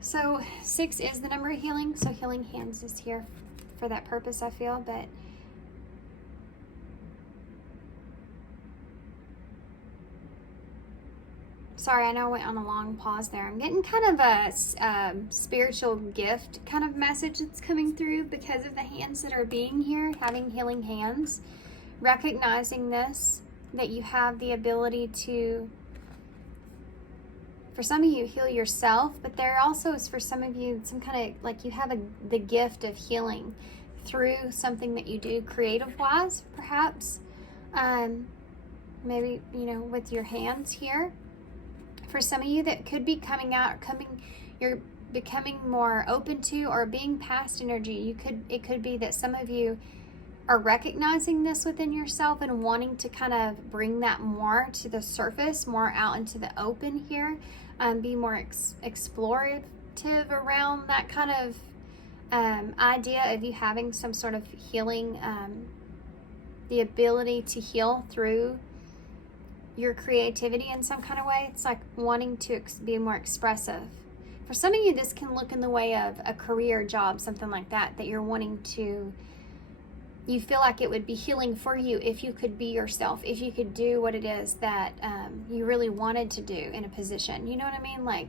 So 6 is the number of healing, so healing hands is here for that purpose, I feel, but sorry, I know I went on a long pause there. I'm getting kind of a spiritual gift kind of message that's coming through because of the hands that are being here, having healing hands. Recognizing this, that you have the ability to, for some of you, heal yourself, but there also is for some of you some kind of, like, you have the gift of healing through something that you do creative wise, perhaps. Maybe, you know, with your hands here. For some of you, that could be you're becoming more open to, or being past energy. It could be that some of you are recognizing this within yourself and wanting to kind of bring that more to the surface, more out into the open here, be more explorative around that kind of idea of you having some sort of healing, the ability to heal through your creativity in some kind of way. It's like wanting to be more expressive. For some of you, this can look in the way of a career, job, something like that, that you're wanting to, you feel like it would be healing for you if you could be yourself, if you could do what it is that you really wanted to do in a position. You know what I mean? Like,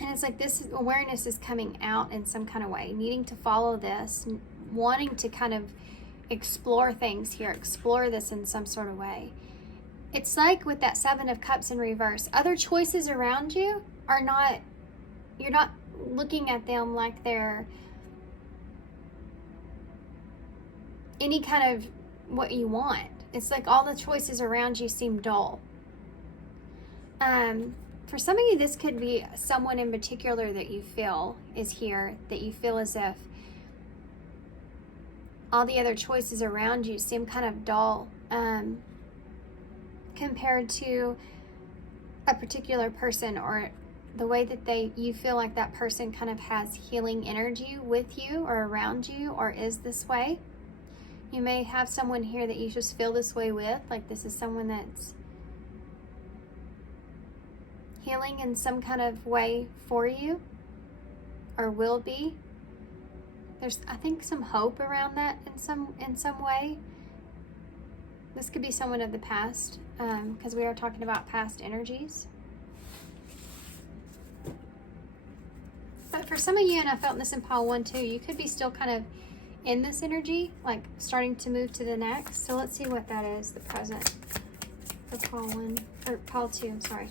and it's like this awareness is coming out in some kind of way, needing to follow this, wanting to kind of explore things here, explore this in some sort of way. It's like with that Seven of Cups in reverse, other choices around you are not, you're not looking at them like they're any kind of what you want. It's like all the choices around you seem dull. For some of you, this could be someone in particular that you feel is here, that you feel as if all the other choices around you seem kind of dull, compared to a particular person, or the way that you feel like that person kind of has healing energy with you or around you, or is this way. You may have someone here that you just feel this way with, like this is someone that's healing in some kind of way for you, or will be. There's, I think, some hope around that in some way. This could be someone of the past, because we are talking about past energies. But for some of you, and I felt this in pile 1 too, you could be still kind of in this energy, like starting to move to the next. So let's see what that is, the present for pile 1, or pile 2, I'm sorry,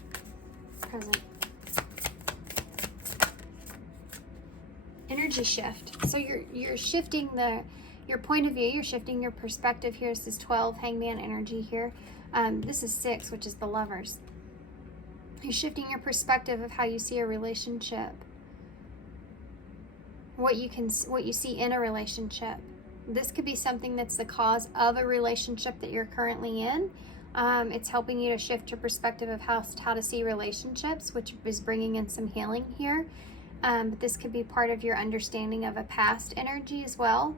present. Energy shift. So you're shifting your point of view, you're shifting your perspective here. This is 12, hangman energy here. This is 6, which is the lovers. You're shifting your perspective of how you see a relationship, what you see in a relationship. This could be something that's the cause of a relationship that you're currently in. It's helping you to shift your perspective of how to see relationships, which is bringing in some healing here. But this could be part of your understanding of a past energy as well.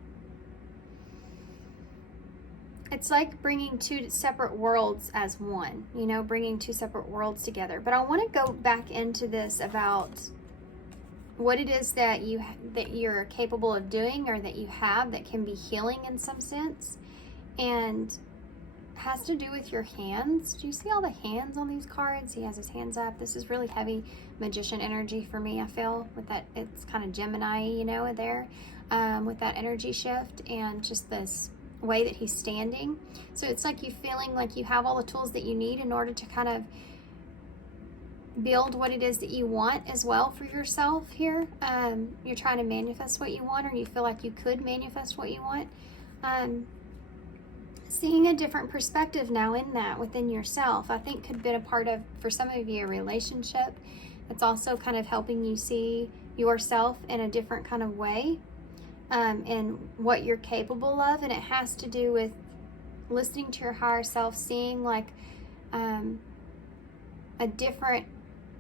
It's like bringing 2 separate worlds as one, you know, bringing 2 separate worlds together. But I want to go back into this about what it is that you're capable of doing, or that you have, that can be healing in some sense, and has to do with your hands. Do you see all the hands on these cards? He has his hands up. This is really heavy magician energy for me, I feel, with that. It's kind of Gemini, you know, there, with that energy shift, and just this way that he's standing. So it's like you feeling like you have all the tools that you need in order to kind of build what it is that you want as well for yourself here. You're trying to manifest what you want, or you feel like you could manifest what you want. Seeing a different perspective now in that within yourself, I think could be a part of, for some of you, a relationship. It's also kind of helping you see yourself in a different kind of way, and what you're capable of. And it has to do with listening to your higher self, seeing like a different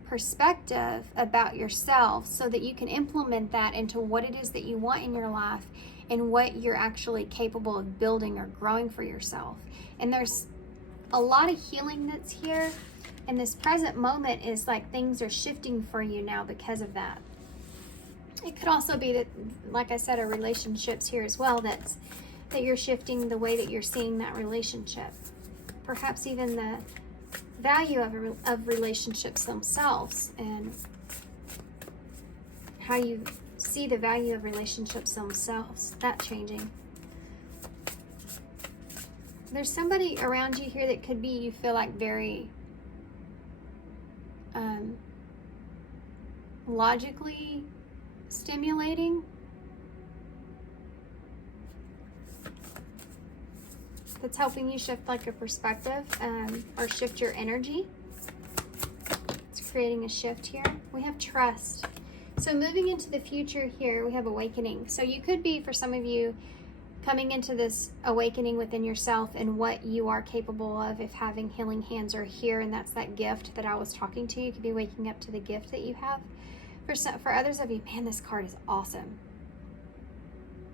perspective about yourself, so that you can implement that into what it is that you want in your life, and what you're actually capable of building or growing for yourself. And there's a lot of healing that's here, and this present moment is like things are shifting for you now because of that. It could also be that, like I said, a relationship's here as well, that you're shifting the way that you're seeing that relationship. Perhaps even the value of relationships themselves, and how you see the value of relationships themselves, that changing. There's somebody around you here that could be, you feel like, very logically stimulating. that's helping you shift like a perspective, or shift your energy. It's creating a shift here. We have trust. So moving into the future here, we have awakening. So you could be, for some of you, coming into this awakening within yourself and what you are capable of if having healing hands are here, and that's that gift that I was talking to. You could be waking up to the gift that you have. For others of you, man, this card is awesome.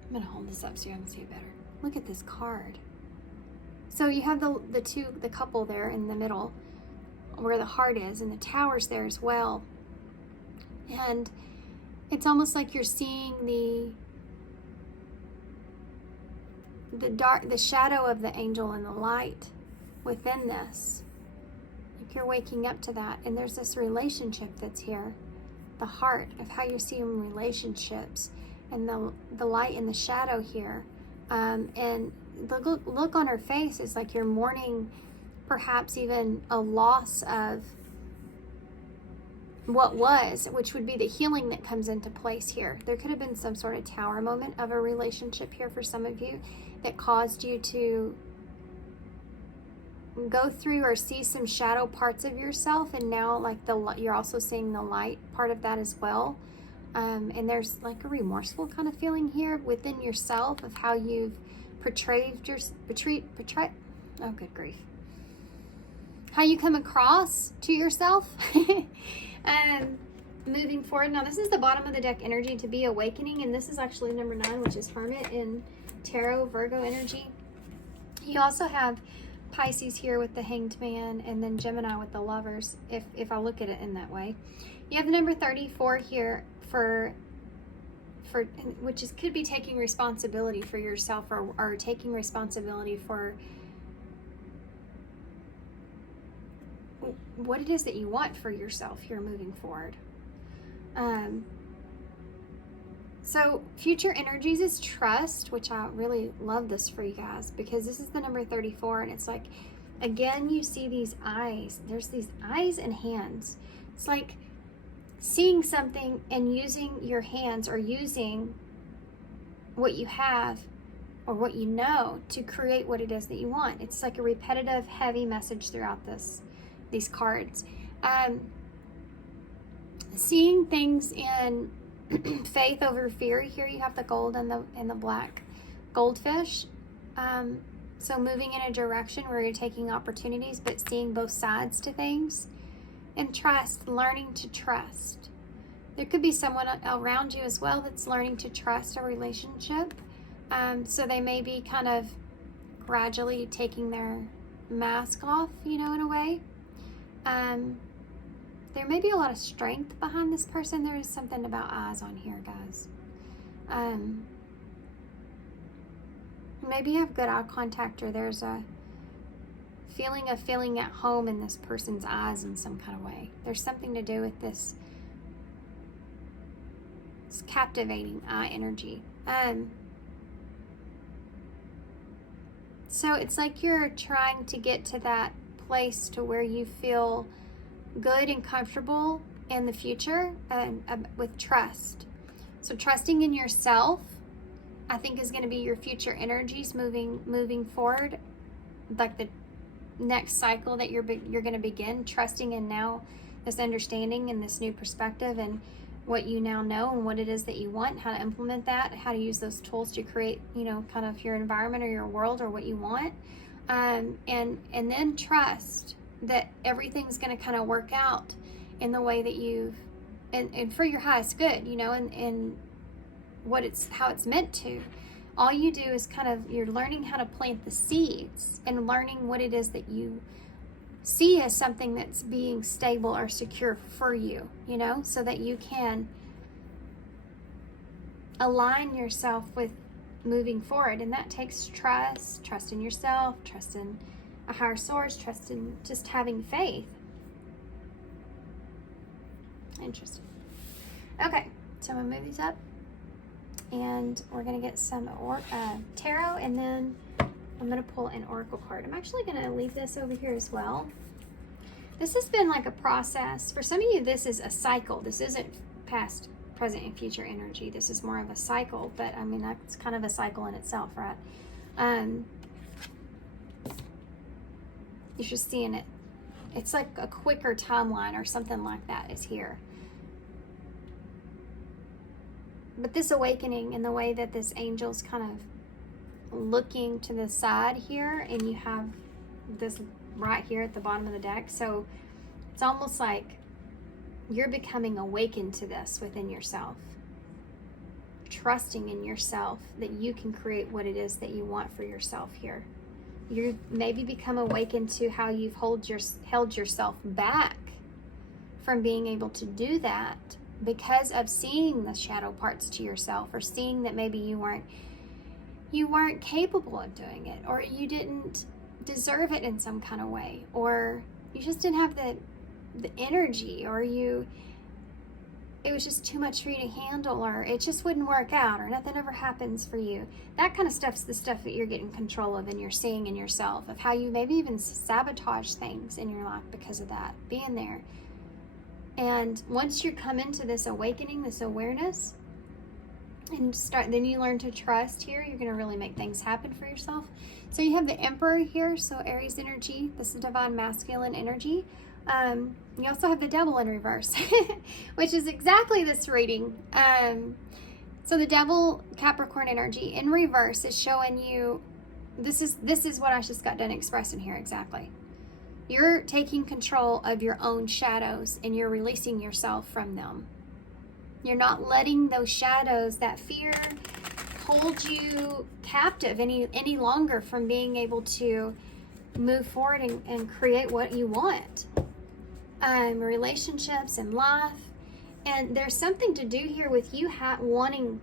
I'm going to hold this up so you can see it better. Look at this card. So you have the couple there in the middle where the heart is, and the tower's there as well. And it's almost like you're seeing the shadow of the angel and the light within this. Like you're waking up to that, and there's this relationship that's here, the heart of how you're seeing relationships, and the light and the shadow here, and the look on her face is like you're mourning, perhaps even a loss of what was, which would be the healing that comes into place here. There could have been some sort of tower moment of a relationship here for some of you that caused you to go through or see some shadow parts of yourself, and now like you're also seeing the light part of that as well. And there's like a remorseful kind of feeling here within yourself of how you've portrayed oh good grief, how you come across to yourself. Moving forward, now this is the bottom of the deck energy to be awakening, and this is actually number 9, which is Hermit in Tarot, Virgo energy. You also have Pisces here with the Hanged Man, and then Gemini with the Lovers, if I look at it in that way. You have the number 34 here for which is could be taking responsibility for yourself, or taking responsibility for what it is that you want for yourself here moving forward. So future energies is trust, which I really love this for you guys, because this is the number 34, and it's like, again, you see these eyes. There's these eyes and hands. It's like seeing something and using your hands, or using what you have or what you know to create what it is that you want. It's like a repetitive, heavy message throughout these cards. Seeing things in faith over fear. Here you have the gold and the black goldfish. So moving in a direction where you're taking opportunities, but seeing both sides to things. And trust, learning to trust. There could be someone around you as well that's learning to trust a relationship. So they may be kind of gradually taking their mask off, in a way. There may be a lot of strength behind this person. There is something about eyes on here, guys. Maybe you have good eye contact, or there's a feeling of feeling at home in this person's eyes in some kind of way. There's something to do with this captivating eye energy. So it's like you're trying to get to that place to where you feel good and comfortable in the future, with trust. So trusting in yourself, I think, is going to be your future energies moving forward, like the next cycle that you're going to begin, trusting in now this understanding and this new perspective, and what you now know and what it is that you want, how to implement that, how to use those tools to create, kind of your environment or your world or what you want, and then trust that everything's going to kind of work out in the way that you've and for your highest good, and how it's meant to. All you do is you're learning how to plant the seeds and learning what it is that you see as something that's being stable or secure for you, so that you can align yourself with moving forward. And that takes trust in yourself, trust in a higher source, trust in just having faith. Interesting. Okay, so I'm gonna move these up, and we're gonna get some tarot, and then I'm gonna pull an oracle card. I'm actually gonna leave this over here as well. This has been like a process. For some of you, this is a cycle. This isn't past, present, and future energy. This is more of a cycle, but I mean, that's kind of a cycle in itself, right? You're just seeing it. It's like a quicker timeline or something like that is here. But this awakening in the way that this angel's kind of looking to the side here, and you have this right here at the bottom of the deck. So it's almost like you're becoming awakened to this within yourself. Trusting in yourself that you can create what it is that you want for yourself here. You maybe become awakened to how you've held yourself back from being able to do that because of seeing the shadow parts to yourself, or seeing that maybe you weren't capable of doing it, or you didn't deserve it in some kind of way, or you just didn't have the energy, or it was just too much for you to handle, or it just wouldn't work out, or nothing ever happens for you. That kind of stuff's the stuff that you're getting control of, and you're seeing in yourself, of how you maybe even sabotage things in your life because of that, being there. And once you come into this awakening, this awareness, and then you learn to trust here, you're going to really make things happen for yourself. So you have the Emperor here, so Aries energy. This is divine masculine energy. You also have the Devil in reverse, which is exactly this reading. So the Devil, Capricorn energy in reverse is showing you, this is what I just got done expressing here exactly. You're taking control of your own shadows, and you're releasing yourself from them. You're not letting those shadows, that fear, hold you captive any longer from being able to move forward and create what you want. Relationships and life. And there's something to do here with you wanting,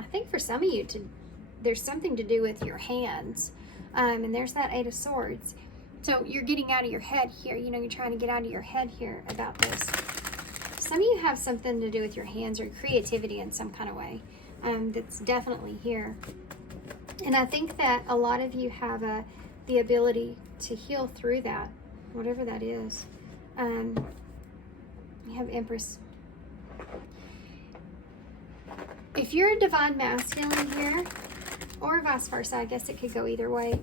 I think for some of you, there's something to do with your hands. And there's that Eight of Swords. So you're getting out of your head here. You know, you're trying to get out of your head here about this. Some of you have something to do with your hands or creativity in some kind of way. That's definitely here. And I think that a lot of you have the ability to heal through that, whatever that is. You have Empress. If you're a divine masculine here, or vice versa, I guess it could go either way.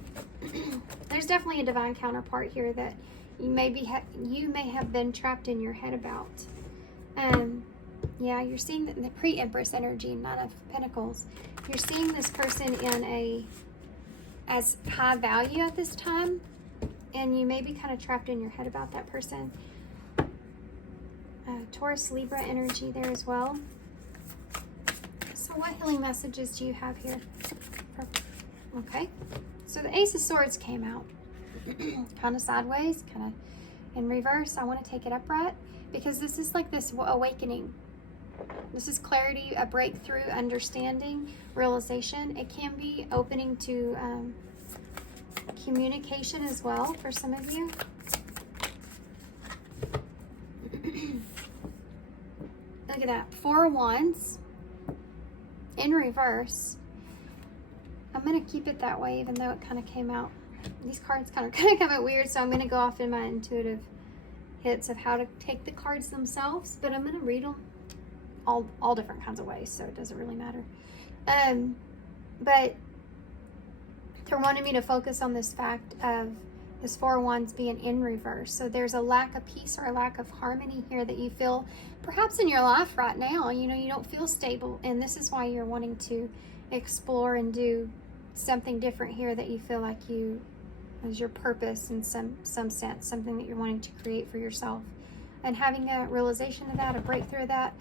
There's definitely a divine counterpart here that you may have been trapped in your head about. Yeah, you're seeing the pre-Empress energy, Nine of Pentacles. You're seeing this person as high value at this time, and you may be kind of trapped in your head about that person. Taurus, Libra energy there as well. So what healing messages do you have here? Okay, so the Ace of Swords came out kind of sideways, kind of in reverse. I want to take it upright because this is like this awakening. This is clarity, a breakthrough, understanding, realization. It can be opening to communication as well for some of you. Look at that, 4 of Wands in reverse. I'm going to keep it that way, even though it kind of came out. These cards kind of come out weird, so I'm going to go off in my intuitive hits of how to take the cards themselves, but I'm going to read them all different kinds of ways, so it doesn't really matter. But they're wanting me to focus on this fact of this 4 of Wands being in reverse. So there's a lack of peace or a lack of harmony here that you feel perhaps in your life right now. You know, you don't feel stable, and this is why you're wanting to explore and do something different here that you feel like as your purpose in some sense, something that you're wanting to create for yourself, and having a realization of that, a breakthrough of that,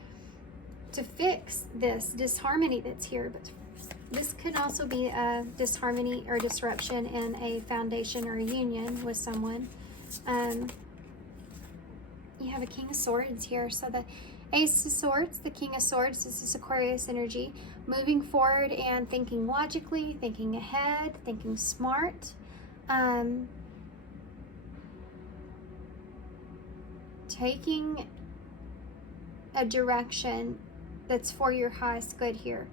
to fix this disharmony that's here. But this could also be a disharmony or disruption in a foundation or a union with someone. You have a King of Swords here. So the Ace of Swords, the King of Swords, this is Aquarius energy, moving forward and thinking logically, thinking ahead, thinking smart. Taking a direction that's for your highest good here.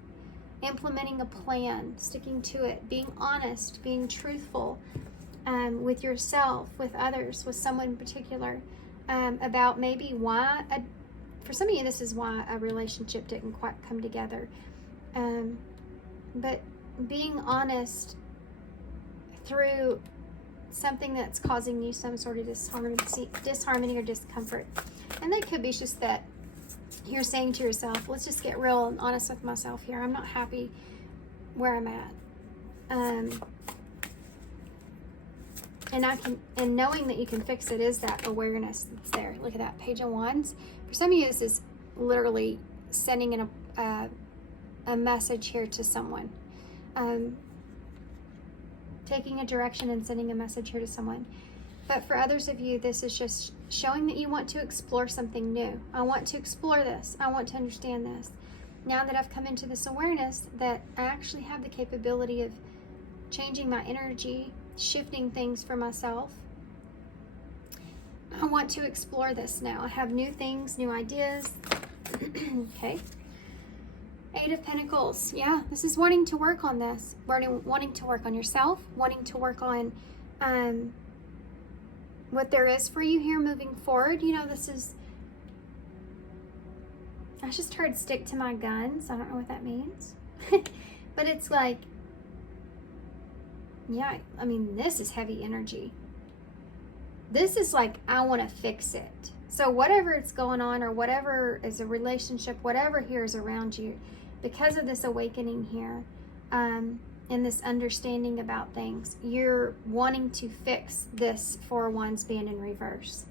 Implementing a plan, sticking to it, being honest, being truthful with yourself, with others, with someone in particular, about maybe why, for some of you, this is why a relationship didn't quite come together. But being honest through something that's causing you some sort of disharmony or discomfort. And that could be just that you're saying to yourself, let's just get real and honest with myself here. I'm not happy where I'm at. And knowing that you can fix it is that awareness that's there. Look at that, Page of Wands. For some of you, this is literally sending in a message here to someone. Taking a direction and sending a message here to someone. But for others of you, this is just showing that you want to explore something new. I want to explore this. I want to understand this. Now that I've come into this awareness that I actually have the capability of changing my energy, shifting things for myself, I want to explore this now. I have new things, new ideas. Okay. Eight of Pentacles. Yeah, this is wanting to work on this. Wanting to work on yourself. Wanting to work on what there is for you here moving forward. You know, this is... I just heard stick to my guns. I don't know what that means. But it's like... Yeah, I mean, this is heavy energy. This is like, I want to fix it. So whatever it's going on, or whatever is a relationship, whatever here is around you, because of this awakening here, and this understanding about things, you're wanting to fix this Four of Wands being in reverse.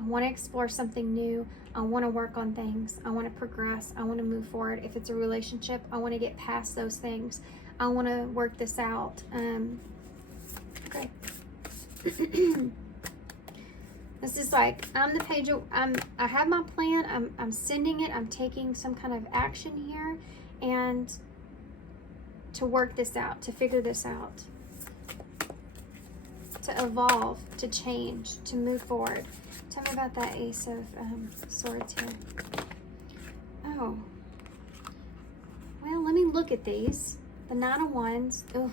I want to explore something new. I want to work on things. I want to progress. I want to move forward. If it's a relationship, I want to get past those things. I want to work this out. Okay. This is like, I'm the page of, I have my plan. I'm sending it. I'm taking some kind of action here, and to work this out, to figure this out, to evolve, to change, to move forward. Tell me about that Ace of Swords here. Oh. Well, let me look at these. The Nine of Wands. Oh.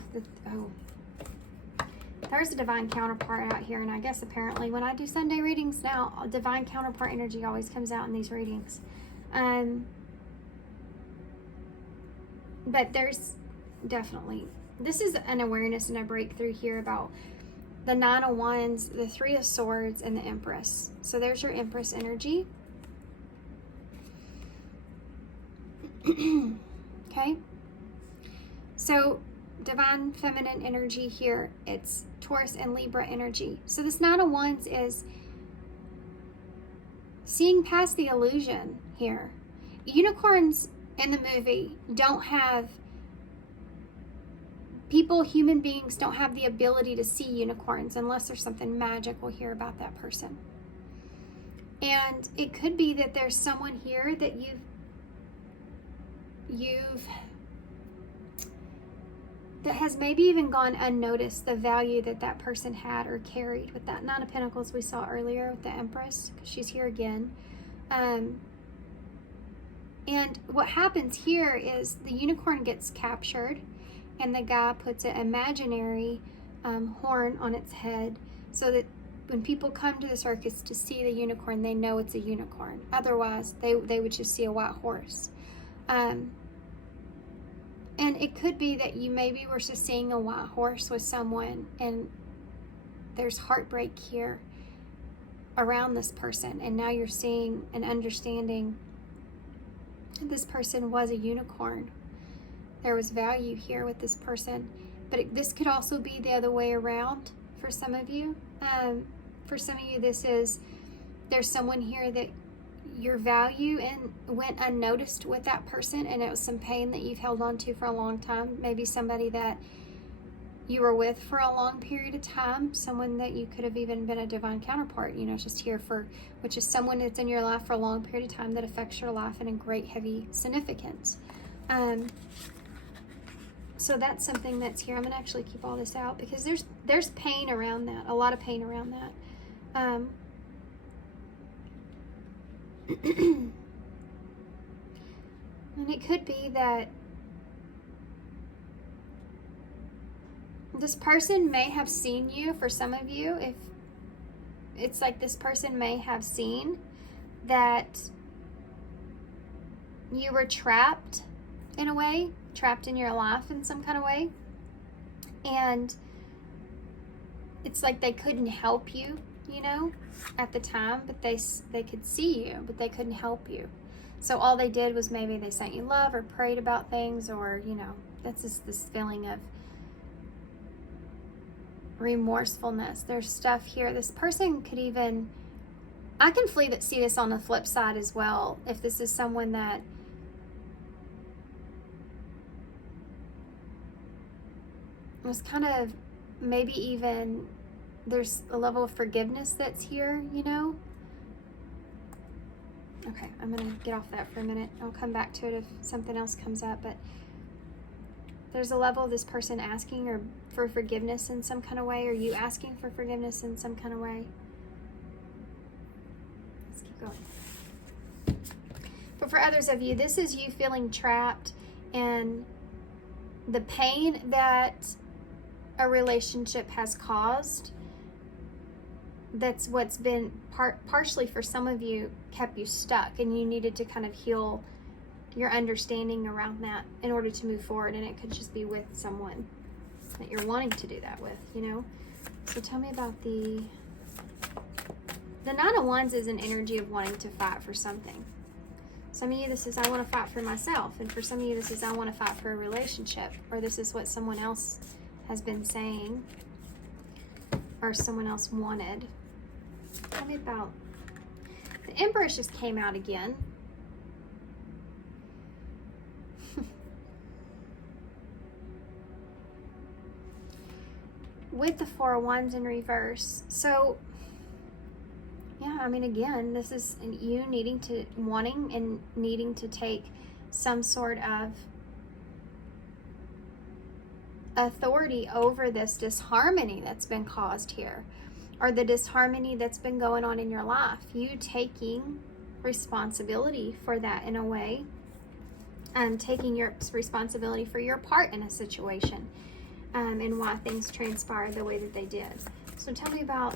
There's a divine counterpart out here, and I guess apparently when I do Sunday readings now, divine counterpart energy always comes out in these readings. But there's definitely, this is an awareness and a breakthrough here about the Nine of Wands, the Three of Swords, and the Empress. So there's your Empress energy. Okay. So divine feminine energy here, it's Taurus and Libra energy. So this Nine of Wands is seeing past the illusion here. Unicorns in the movie don't have, human beings don't have the ability to see unicorns unless there's something magical here about that person. And it could be that there's someone here that that has maybe even gone unnoticed, the value that that person had or carried. With that Nine of Pentacles we saw earlier with the Empress, because she's here again. And what happens here is the unicorn gets captured, and the guy puts an imaginary horn on its head, so that when people come to the circus to see the unicorn, they know it's a unicorn. Otherwise, they would just see a white horse. And it could be that you maybe were just seeing a white horse with someone, and there's heartbreak here around this person, and now you're seeing and understanding this person was a unicorn. There was value here with this person. But this could also be the other way around for some of you. For some of you, there's someone here that your value and went unnoticed with that person, and it was some pain that you've held on to for a long time. Maybe somebody that you were with for a long period of time, someone that you could have even been a divine counterpart, just here for, which is someone that's in your life for a long period of time that affects your life in a great heavy significance. So that's something that's here. I'm gonna actually keep all this out because there's pain around that, a lot of pain around that. And it could be that this person may have seen you. For some of you, if it's like this person may have seen that you were trapped in a way, trapped in your life in some kind of way, and it's like they couldn't help you, you know, at the time, but they could see you, but they couldn't help you. So all they did was maybe they sent you love or prayed about things, or, you know, that's just this feeling of remorsefulness. There's stuff here. This person could even, I can see this on the flip side as well. If this is someone that was kind of, maybe even there's a level of forgiveness that's here, you know. Okay, I'm gonna get off that for a minute. I'll come back to it if something else comes up, but there's a level of this person asking or for forgiveness in some kind of way, or you asking for forgiveness in some kind of way. Let's keep going. But for others of you, this is you feeling trapped in the pain that a relationship has caused. That's what's been partially for some of you kept you stuck, and you needed to kind of heal your understanding around that in order to move forward. And it could just be with someone that you're wanting to do that with, you know. So tell me about the Nine of Wands is an energy of wanting to fight for something. Some of you, this is I want to fight for myself, and for some of you, this is I want to fight for a relationship, or this is what someone else has been saying, or someone else wanted. Tell me about the Empress just came out again. With the Four of Wands in reverse. So yeah, I mean, again, this is you wanting and needing to take some sort of authority over this disharmony that's been caused here, or the disharmony that's been going on in your life. You taking responsibility for that in a way, and taking your responsibility for your part in a situation, and why things transpired the way that they did. So tell me about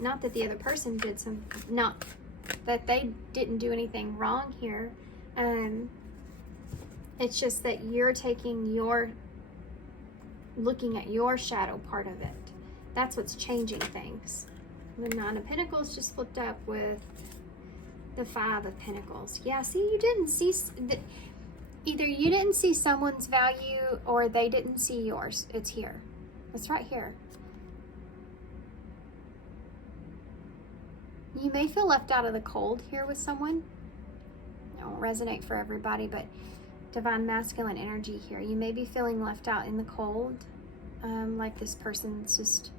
not that the other person did not that they didn't do anything wrong here. It's just that you're looking at your shadow part of it. That's what's changing things. The Nine of Pentacles just flipped up with the Five of Pentacles. Yeah, see, you didn't see, either you didn't see someone's value or they didn't see yours. It's here. It's right here. You may feel left out of the cold here with someone. It won't resonate for everybody, but divine masculine energy here. You may be feeling left out in the cold, like this person's just,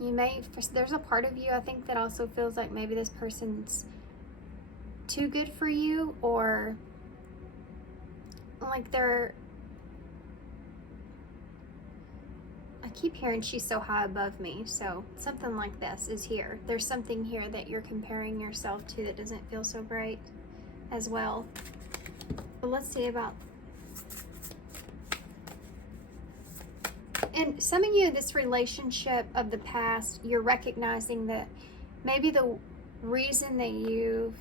there's a part of you, I think, that also feels like maybe this person's too good for you, or like I keep hearing she's so high above me, so something like this is here. There's something here that you're comparing yourself to that doesn't feel so great as well. But let's see about, and some of you, this relationship of the past, you're recognizing that maybe the reason that you've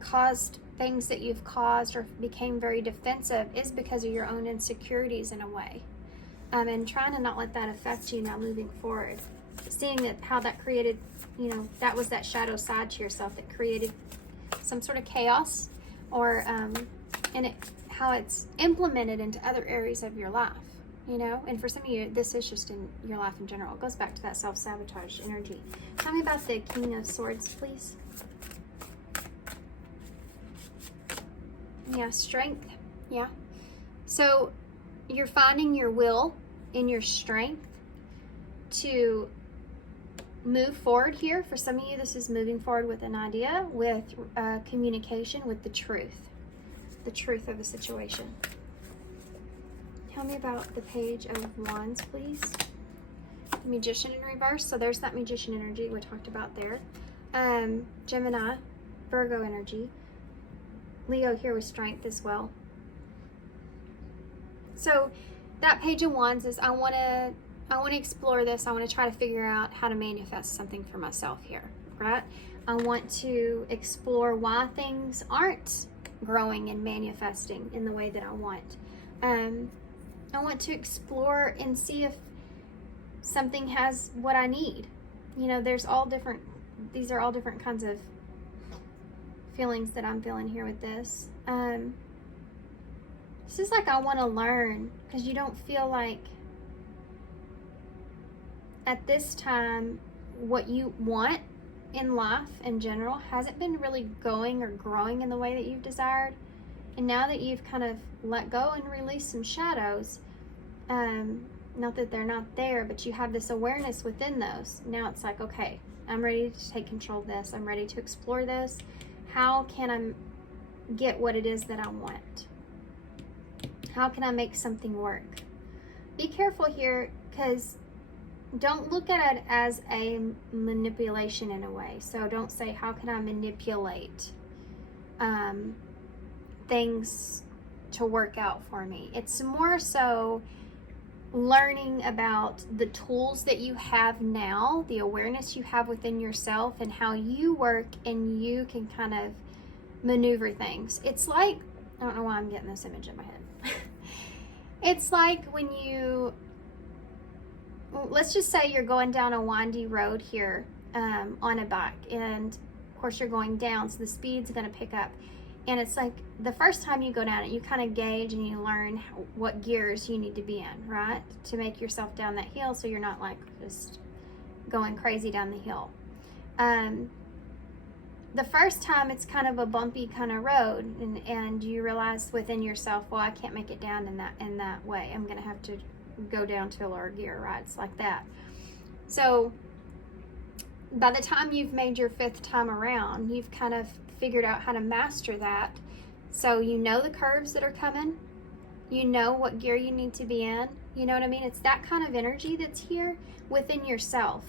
caused things that you've caused or became very defensive is because of your own insecurities in a way. And trying to not let that affect you now moving forward. Seeing that how that created, you know, that was that shadow side to yourself that created some sort of chaos, or how it's implemented into other areas of your life, you know. And for some of you, this is just in your life in general. It goes back to that self-sabotage energy. Tell me about the King of Swords, please. Yeah, strength. Yeah. So you're finding your will and your strength to move forward here. For some of you, this is moving forward with an idea, with communication, with the truth of the situation. Tell me about the Page of Wands, please. The Magician in reverse. So there's that Magician energy we talked about there. Gemini, Virgo energy. Leo here with strength as well. So that Page of Wands is I want to explore this. I want to try to figure out how to manifest something for myself here, right? I want to explore why things aren't growing and manifesting in the way that I want. I want to explore and see if something has what I need. You know, these are all different kinds of feelings that I'm feeling here with this. This is like I want to learn, because you don't feel like at this time what you want in life in general hasn't been really going or growing in the way that you've desired. And now that you've kind of let go and released some shadows, not that they're not there, but you have this awareness within those. Now it's like, okay, I'm ready to take control of this. I'm ready to explore this. How can I get what it is that I want? How can I make something work? Be careful here, because don't look at it as a manipulation in a way. So don't say, how can I manipulate things to work out for me? It's more so learning about the tools that you have now, the awareness you have within yourself, and how you work and you can kind of maneuver things. It's like, I don't know why I'm getting this image in my head. It's like when you, let's just say you're going down a windy road here on a bike, and of course you're going down, so the speed's going to pick up. And it's like the first time you go down it, you kind of gauge and you learn what gears you need to be in, right? To make yourself down that hill so you're not like just going crazy down the hill. The first time it's kind of a bumpy kind of road, and you realize within yourself, well, I can't make it down in that way. I'm going to have to go down to a lower gear, right? It's like that. So by the time you've made your 5th time around, you've kind of figured out how to master that. So you know the curves that are coming. You know what gear you need to be in. You know what I mean? It's that kind of energy that's here within yourself,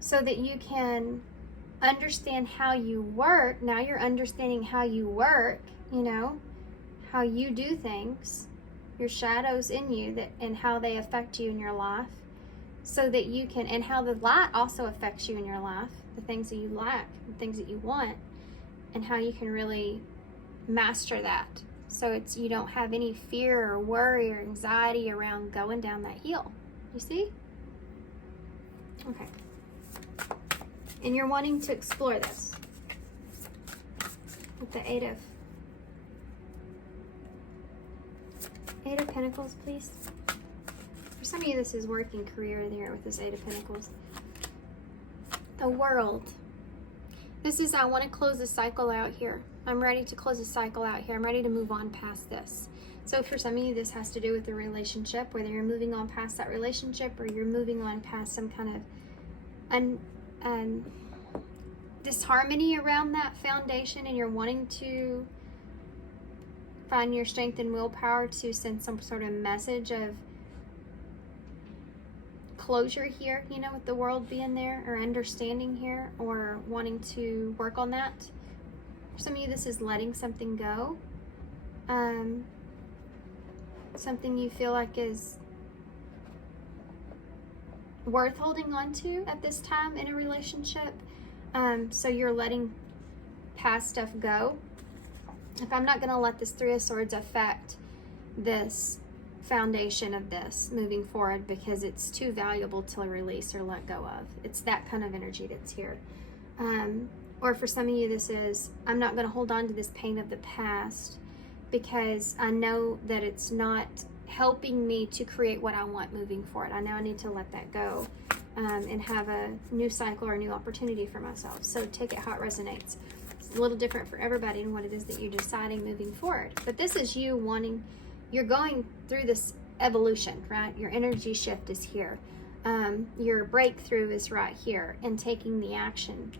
so that you can understand how you work. Now you're understanding how you work, you know, how you do things, your shadows in you, that and how they affect you in your life, so that you can, and how the light also affects you in your life, the things that you lack, the things that you want, and how you can really master that. So it's, you don't have any fear or worry or anxiety around going down that hill. You see? Okay. And you're wanting to explore this with the Eight of Pentacles, please. For some of you, this is work and career there with this Eight of Pentacles. The World. This is, I want to close the cycle out here. I'm ready to close the cycle out here. I'm ready to move on past this. So for some of you, this has to do with the relationship, whether you're moving on past that relationship or you're moving on past some kind of disharmony around that foundation, and you're wanting to find your strength and willpower to send some sort of message of closure here, you know, with the World being there, or understanding here, or wanting to work on that. For some of you, this is letting something go. Something you feel like is worth holding on to at this time in a relationship. So you're letting past stuff go. If I'm not going to let this 3 of Swords affect this foundation of this moving forward, because it's too valuable to release or let go of. It's that kind of energy that's here. Or for some of you, this is, I'm not going to hold on to this pain of the past, because I know that it's not helping me to create what I want moving forward. I know I need to let that go. And have a new cycle or a new opportunity for myself. So take it how it resonates. It's a little different for everybody in what it is that you're deciding moving forward. But this is you wanting, you're going through this evolution, right? Your energy shift is here. Your breakthrough is right here, and taking the action,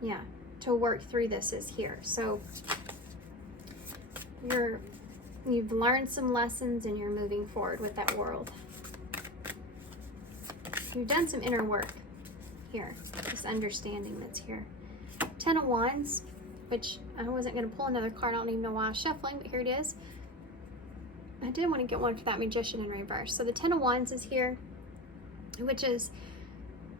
yeah, to work through this is here. So you've learned some lessons and you're moving forward with that World. You've done some inner work here, this understanding that's here. 10 of Wands, which I wasn't going to pull another card. I don't even know why I was shuffling, but here it is. I did want to get one for that Magician in reverse. So the 10 of Wands is here, which is,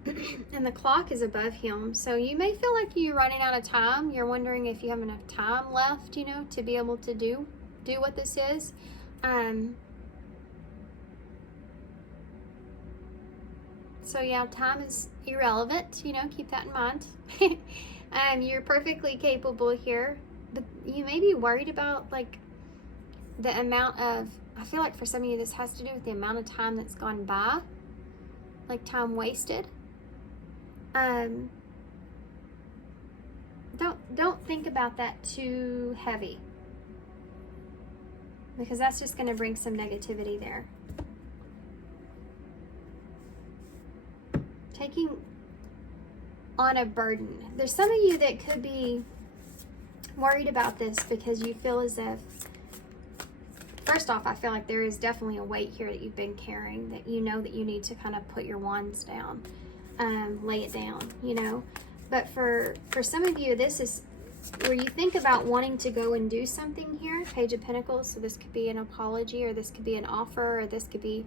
and the clock is above him. So you may feel like you're running out of time. You're wondering if you have enough time left, you know, to be able to do what this is. So yeah, time is irrelevant, you know, keep that in mind. You're perfectly capable here, but you may be worried about like the amount of, I feel like for some of you this has to do with the amount of time that's gone by, like time wasted. Don't think about that too heavy, because that's just going to bring some negativity there. Taking on a burden. There's some of you that could be worried about this because you feel as if, first off, I feel like there is definitely a weight here that you've been carrying, that you know that you need to kind of put your wands down, lay it down, you know. But for some of you, this is where you think about wanting to go and do something here. Page of Pentacles. So this could be an apology, or this could be an offer, or this could be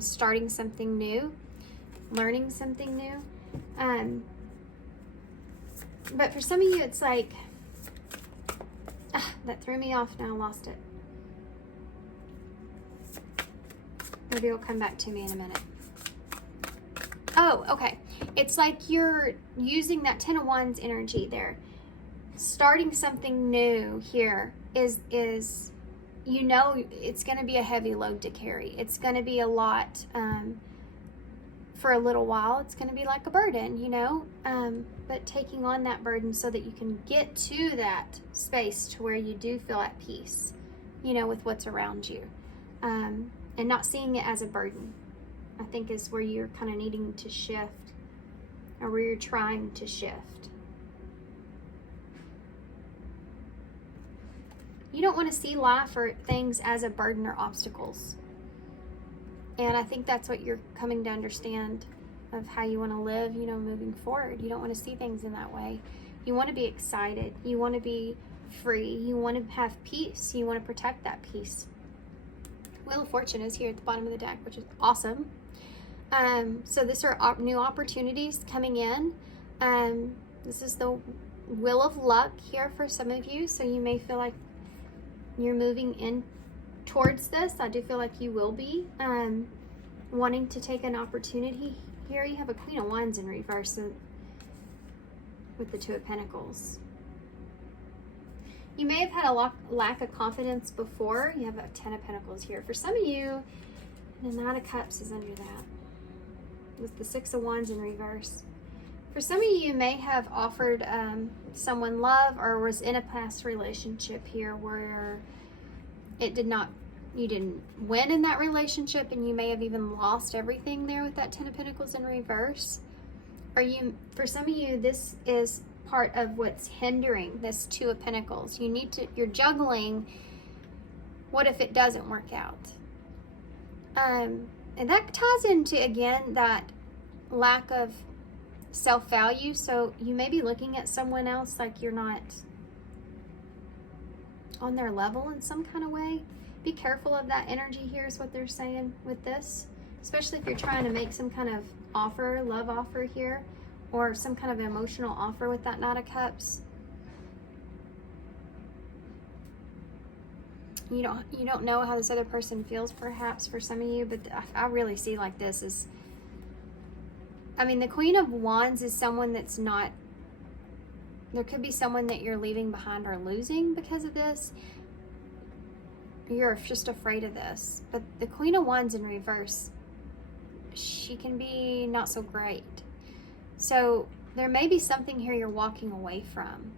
starting something new, learning something new. But for some of you, it's like, that threw me off, now I lost it. Maybe it'll come back to me in a minute. Oh, okay. It's like you're using that Ten of Wands energy there. Starting something new here is you know, it's going to be a heavy load to carry. It's going to be a lot for a little while. It's going to be like a burden, you know, but taking on that burden so that you can get to that space to where you do feel at peace, you know, with what's around you, and not seeing it as a burden, I think is where you're kind of needing to shift, or where you're trying to shift. You don't want to see life or things as a burden or obstacles. And I think that's what you're coming to understand of how you want to live, you know, moving forward. You don't want to see things in that way. You want to be excited. You want to be free. You want to have peace. You want to protect that peace. Wheel of Fortune is here at the bottom of the deck, which is awesome. So these are new opportunities coming in. This is the Wheel of Luck here for some of you. So you may feel like you're moving in towards this. I do feel like you will be wanting to take an opportunity. Here you have a Queen of Wands in reverse with the Two of Pentacles. You may have had a lack of confidence before. You have a Ten of Pentacles here. For some of you, the Knight of Cups is under that, with the Six of Wands in reverse. For some of you, you may have offered someone love, or was in a past relationship here where it did not, you didn't win in that relationship, and you may have even lost everything there with that Ten of Pentacles in reverse. Or you, for some of you, this is part of what's hindering this Two of Pentacles. You're juggling, what if it doesn't work out? And that ties into, again, that lack of self-value. So you may be looking at someone else like you're not on their level in some kind of way. Be careful of that energy here is what they're saying with this, especially if you're trying to make some kind of offer, love offer here, or some kind of emotional offer with that Knight of Cups. You don't know how this other person feels, perhaps, for some of you, but I really see like this is, I mean, the Queen of Wands is someone that's not, there could be someone that you're leaving behind or losing because of this. You're just afraid of this. But the Queen of Wands in reverse, she can be not so great. So there may be something here you're walking away from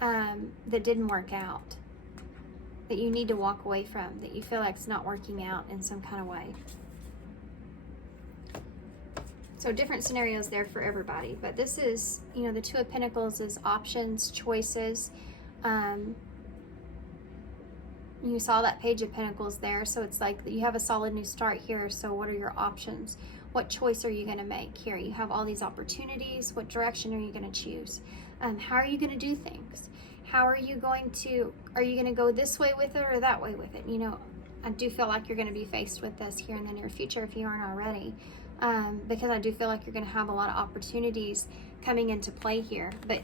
that didn't work out, that you need to walk away from, that you feel like it's not working out in some kind of way. So different scenarios there for everybody. But this is, you know, the Two of Pentacles is options, choices. You saw that Page of Pentacles there. So it's like you have a solid new start here. So what are your options? What choice are you going to make here? You have all these opportunities. What direction are you going to choose? How are you going to do things? How are you going to go this way with it or that way with it? You know, I do feel like you're going to be faced with this here in the near future if you aren't already. Because I do feel like you're going to have a lot of opportunities coming into play here. But,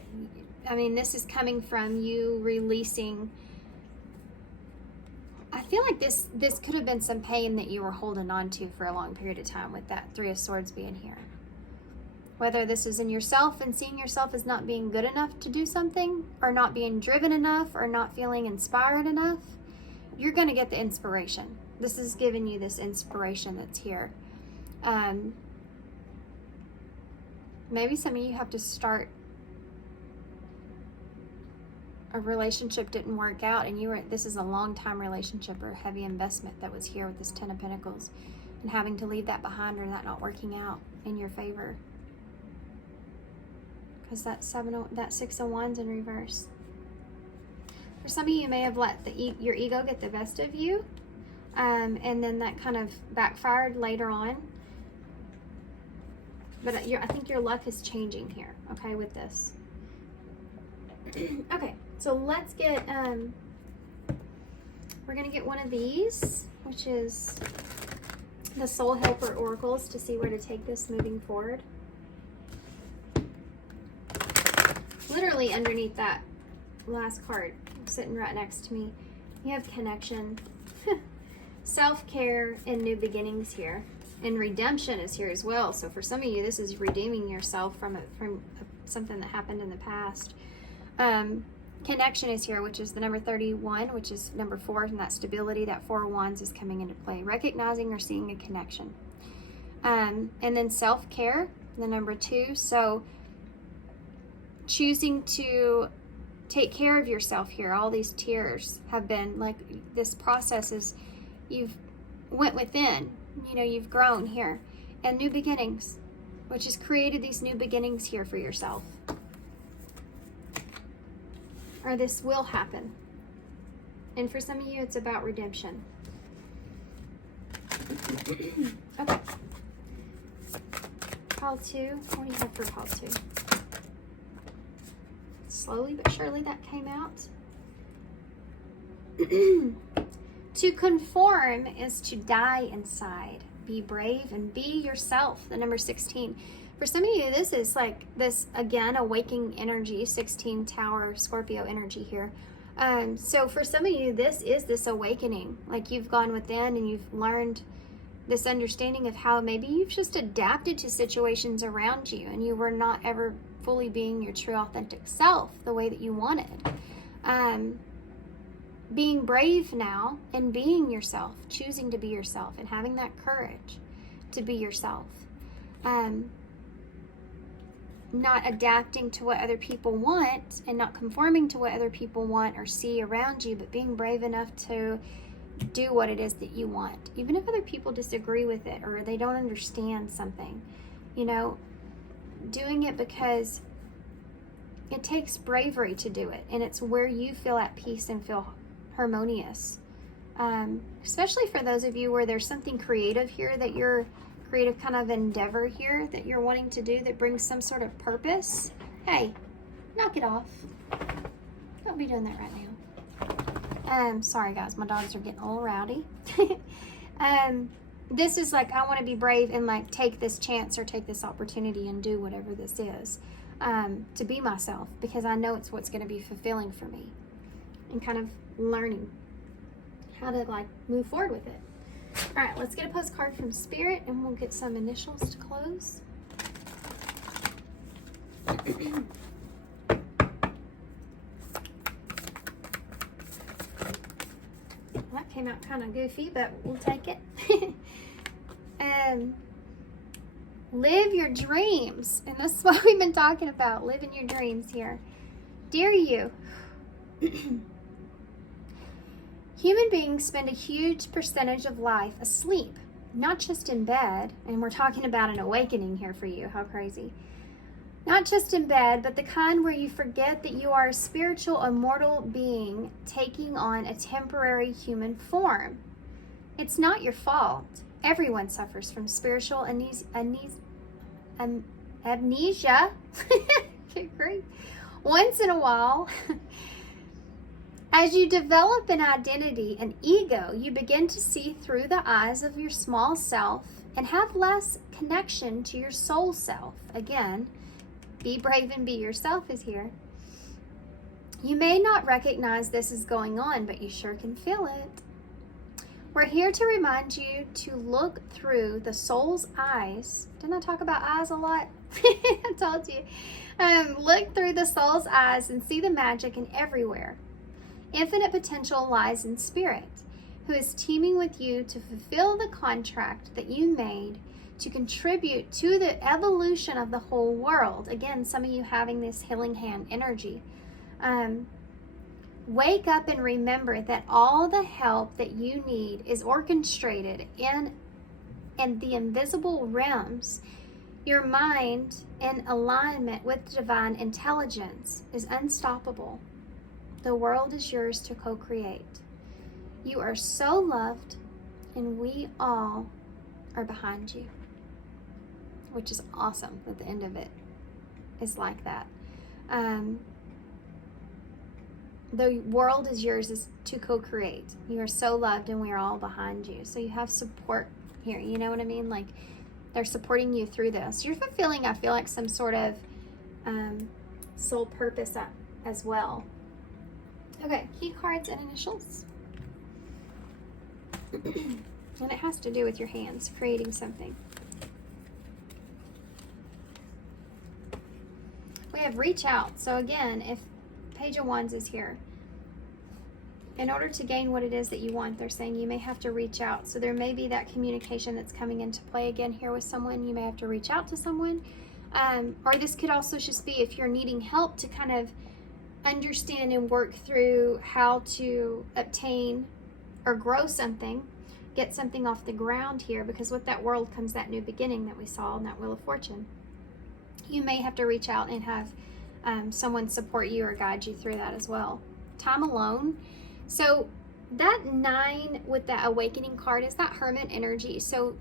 I mean, this is coming from you releasing. I feel like this could have been some pain that you were holding on to for a long period of time with that Three of Swords being here. Whether this is in yourself and seeing yourself as not being good enough to do something, or not being driven enough, or not feeling inspired enough, you're going to get the inspiration. This is giving you this inspiration that's here. Maybe some of you have to start a relationship didn't work out, and this is a long-time relationship or a heavy investment that was here with this Ten of Pentacles, and having to leave that behind, or that not working out in your favor. Because that Six of Wands in reverse. For some of you, may have let your ego get the best of you, and then that kind of backfired later on. But I think your luck is changing here, okay, with this. Okay, so let's get, we're going to get one of these, which is the Soul Helper Oracles, to see where to take this moving forward. Literally underneath that last card, sitting right next to me, you have connection, self-care, and new beginnings here. And redemption is here as well. So for some of you, this is redeeming yourself from something that happened in the past. Connection is here, which is the number 31, which is number 4, and that stability, that 4 of Wands is coming into play. Recognizing or seeing a connection. And then self-care, the number 2. So choosing to take care of yourself here. All these tears have been like, this process is, you've went within, you've grown here. And new beginnings, which has created these new beginnings here for yourself. Or this will happen. And for some of you, it's about redemption. Okay. Call 2. What do you have for call 2? Slowly but surely that came out. To conform is to die inside. Be brave and be yourself. The number 16. For some of you, this is like this, again, awakening energy, 16 Tower Scorpio energy here. So for some of you, this is this awakening. Like you've gone within and you've learned this understanding of how maybe you've just adapted to situations around you, and you were not ever fully being your true authentic self the way that you wanted. Being brave now and being yourself, choosing to be yourself and having that courage to be yourself. Not adapting to what other people want and not conforming to what other people want or see around you, but being brave enough to do what it is that you want, even if other people disagree with it or they don't understand something. Doing it because it takes bravery to do it, and it's where you feel at peace and feel harmonious. Especially for those of you where there's something creative here, that you're creative kind of endeavor here that you're wanting to do that brings some sort of purpose. Hey, knock it off. Don't be doing that right now. Sorry guys, my dogs are getting a little rowdy. This is like, I want to be brave and like take this chance or take this opportunity and do whatever this is, to be myself, because I know it's what's going to be fulfilling for me, and kind of learning how to like move forward with it. All right, let's get a postcard from Spirit and we'll get some initials to close. That came out kind of goofy, but we'll take it. Live your dreams. And this is what we've been talking about, living your dreams here. Dear you, human beings spend a huge percentage of life asleep, not just in bed. And we're talking about an awakening here for you. How crazy. Not just in bed, but the kind where you forget that you are a spiritual, immortal being taking on a temporary human form. It's not your fault. Everyone suffers from spiritual amnesia. Great. Once in a while. As you develop an identity, an ego, you begin to see through the eyes of your small self and have less connection to your soul self. Again, be brave and be yourself is here. You may not recognize this is going on, but you sure can feel it. We're here to remind you to look through the soul's eyes. Didn't I talk about eyes a lot? I told you. Look through the soul's eyes and see the magic in everywhere. Infinite potential lies in spirit, who is teaming with you to fulfill the contract that you made to contribute to the evolution of the whole world. Again, some of you having this healing hand energy. Wake up and remember that all the help that you need is orchestrated in the invisible realms. Your mind, in alignment with divine intelligence, is unstoppable. The world is yours to co-create. You are so loved, and we all are behind you, which is awesome at the end of it. It's like that. The world is yours to co-create. You are so loved, and we are all behind you. So you have support here. You know what I mean? Like, they're supporting you through this. You're fulfilling, I feel like, some sort of soul purpose as well. Okay, key cards and initials. And it has to do with your hands, creating something. We have reach out. So again, if Page of Wands is here, in order to gain what it is that you want, they're saying you may have to reach out. So there may be that communication that's coming into play again here with someone. You may have to reach out to someone. Or this could also just be if you're needing help to kind of understand and work through how to obtain or grow something, get something off the ground here, because with that world comes that new beginning that we saw in that Wheel of Fortune. You may have to reach out and have someone support you or guide you through that as well. Time alone. So that 9 with that awakening card is that hermit energy. So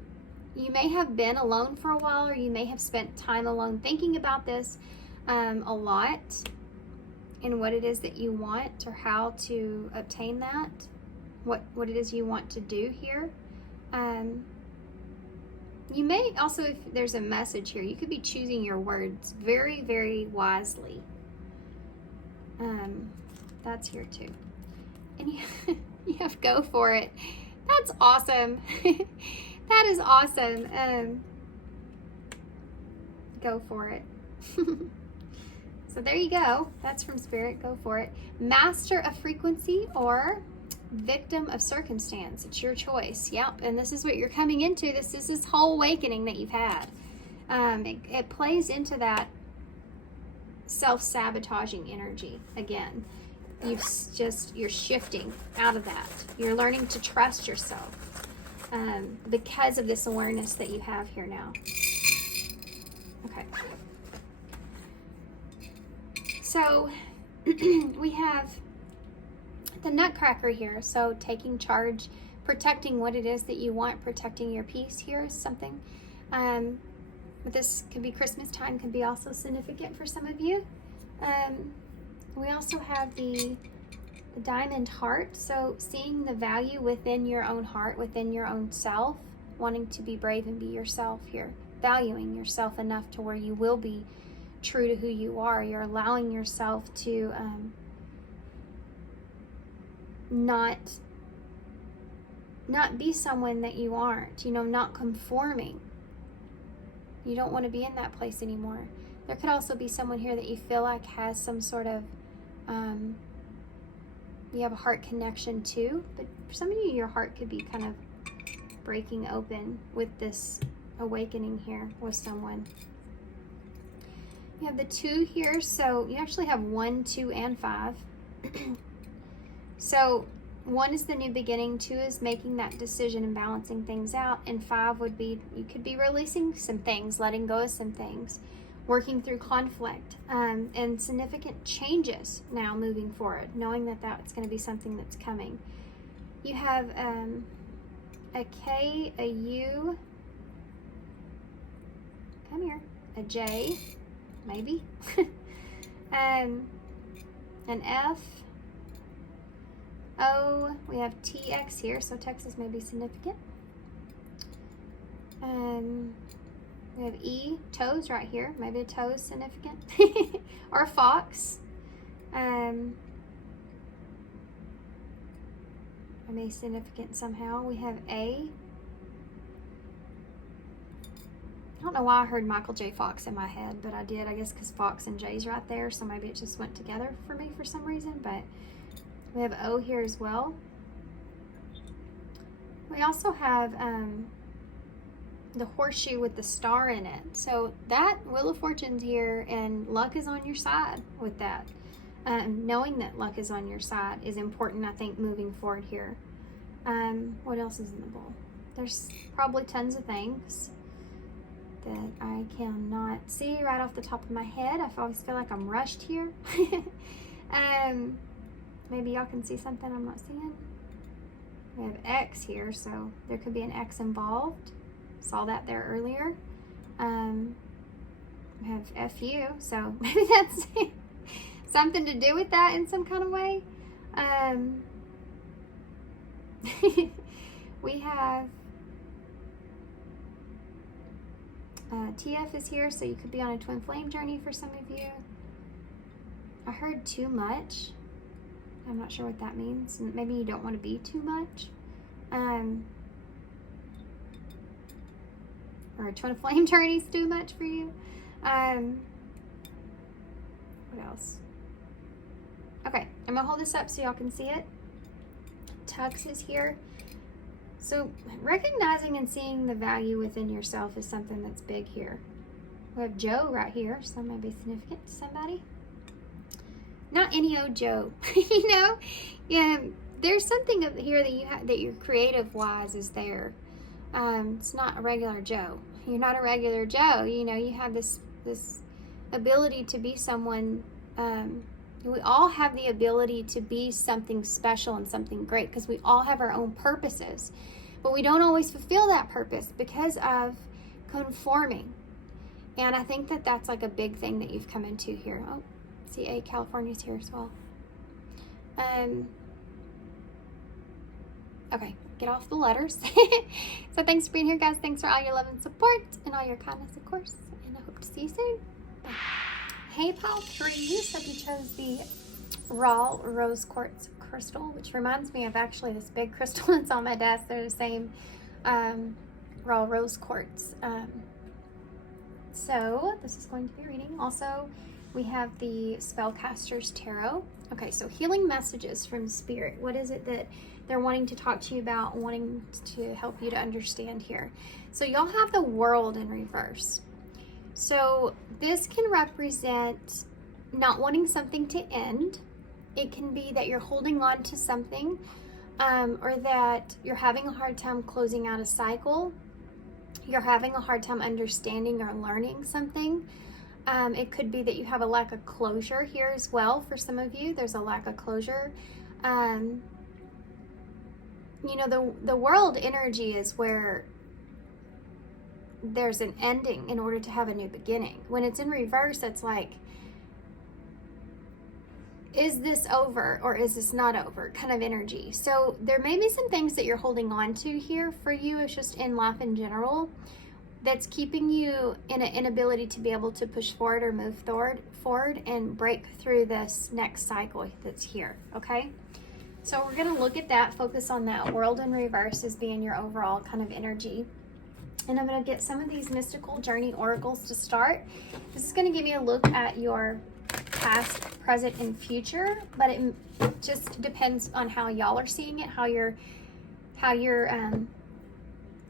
you may have been alone for a while, or you may have spent time alone thinking about this a lot, and what it is that you want or how to obtain that, what it is you want to do here. You may also, if there's a message here, you could be choosing your words very, very wisely. That's here too. And you have go for it. That's awesome. That is awesome. Go for it. So there you go. That's from Spirit. Go for it. Master of frequency or victim of circumstance. It's your choice. Yep. And this is what you're coming into. This is this whole awakening that you've had. It plays into that self-sabotaging energy again. You're shifting out of that. You're learning to trust yourself because of this awareness that you have here now. Okay. So we have the Nutcracker here. So taking charge, protecting what it is that you want, protecting your peace here is something. But this could be Christmas time, could be also significant for some of you. We also have the Diamond Heart. So seeing the value within your own heart, within your own self, wanting to be brave and be yourself here, valuing yourself enough to where you will be true to who you are. You're allowing yourself to not be someone that you aren't, not conforming. You don't want to be in that place anymore. There could also be someone here that you feel like has some sort of you have a heart connection to, but for some of you, your heart could be kind of breaking open with this awakening here with someone. You have the 2 here, so you actually have 1, 2, and 5. So 1 is the new beginning, 2 is making that decision and balancing things out, and 5 would be, you could be releasing some things, letting go of some things, working through conflict, and significant changes now moving forward, knowing that that's going to be something that's coming. You have a K, a U, come here, a J, maybe, an F, O, we have TX here, so Texas may be significant. We have E, toes right here, maybe a toe is significant, or a fox. may be significant somehow. We have A. I don't know why I heard Michael J. Fox in my head, but I did, I guess because Fox and J's right there, so maybe it just went together for me for some reason, but we have O here as well. We also have the horseshoe with the star in it. So that Wheel of Fortune's here, and luck is on your side with that. Knowing that luck is on your side is important, I think, moving forward here. What else is in the bowl? There's probably tons of things that I cannot see right off the top of my head. I always feel like I'm rushed here. Maybe y'all can see something I'm not seeing. We have X here, so there could be an X involved. Saw that there earlier. We have FU, so maybe that's something to do with that in some kind of way. We have TF is here, so you could be on a twin flame journey for some of you. I heard too much. I'm not sure what that means. Maybe you don't want to be too much. Or a twin flame journey is too much for you. What else? Okay, I'm gonna hold this up so y'all can see it. Tux is here. So recognizing and seeing the value within yourself is something that's big here. We have Joe right here, so that might be significant to somebody. Not any old Joe, you know? Yeah, there's something up here that you have, that your creative wise is there. It's not a regular Joe. You're not a regular Joe. You know, you have this ability to be someone. We all have the ability to be something special and something great because we all have our own purposes, but we don't always fulfill that purpose because of conforming. And I think that that's like a big thing that you've come into here. Oh, CA California's here as well. Okay, get off the letters. So thanks for being here, guys. Thanks for all your love and support and all your kindness, of course. And I hope to see you soon. Bye. Hey, pile 3, you said you chose the raw rose quartz crystal, which reminds me of actually this big crystal that's on my desk. They're the same raw rose quartz. So this is going to be reading. Also, we have the Spellcasters Tarot. Okay, so healing messages from Spirit. What is it that they're wanting to talk to you about, wanting to help you to understand here? So y'all have the World in reverse. So this can represent not wanting something to end. It can be that you're holding on to something, or that you're having a hard time closing out a cycle. You're having a hard time understanding or learning something. It could be that you have a lack of closure here as well. For some of you, there's a lack of closure. You know, the World energy is where there's an ending in order to have a new beginning. When it's in reverse, it's like, is this over or is this not over kind of energy. So there may be some things that you're holding on to here for you. It's just in life in general that's keeping you in an inability to be able to push forward or move forward and break through this next cycle that's here. Okay, so we're going to look at that, focus on that World in reverse as being your overall kind of energy. And I'm going to get some of these mystical journey oracles to start. This is going to give you a look at your past, present, and future, but it just depends on how y'all are seeing it, how you're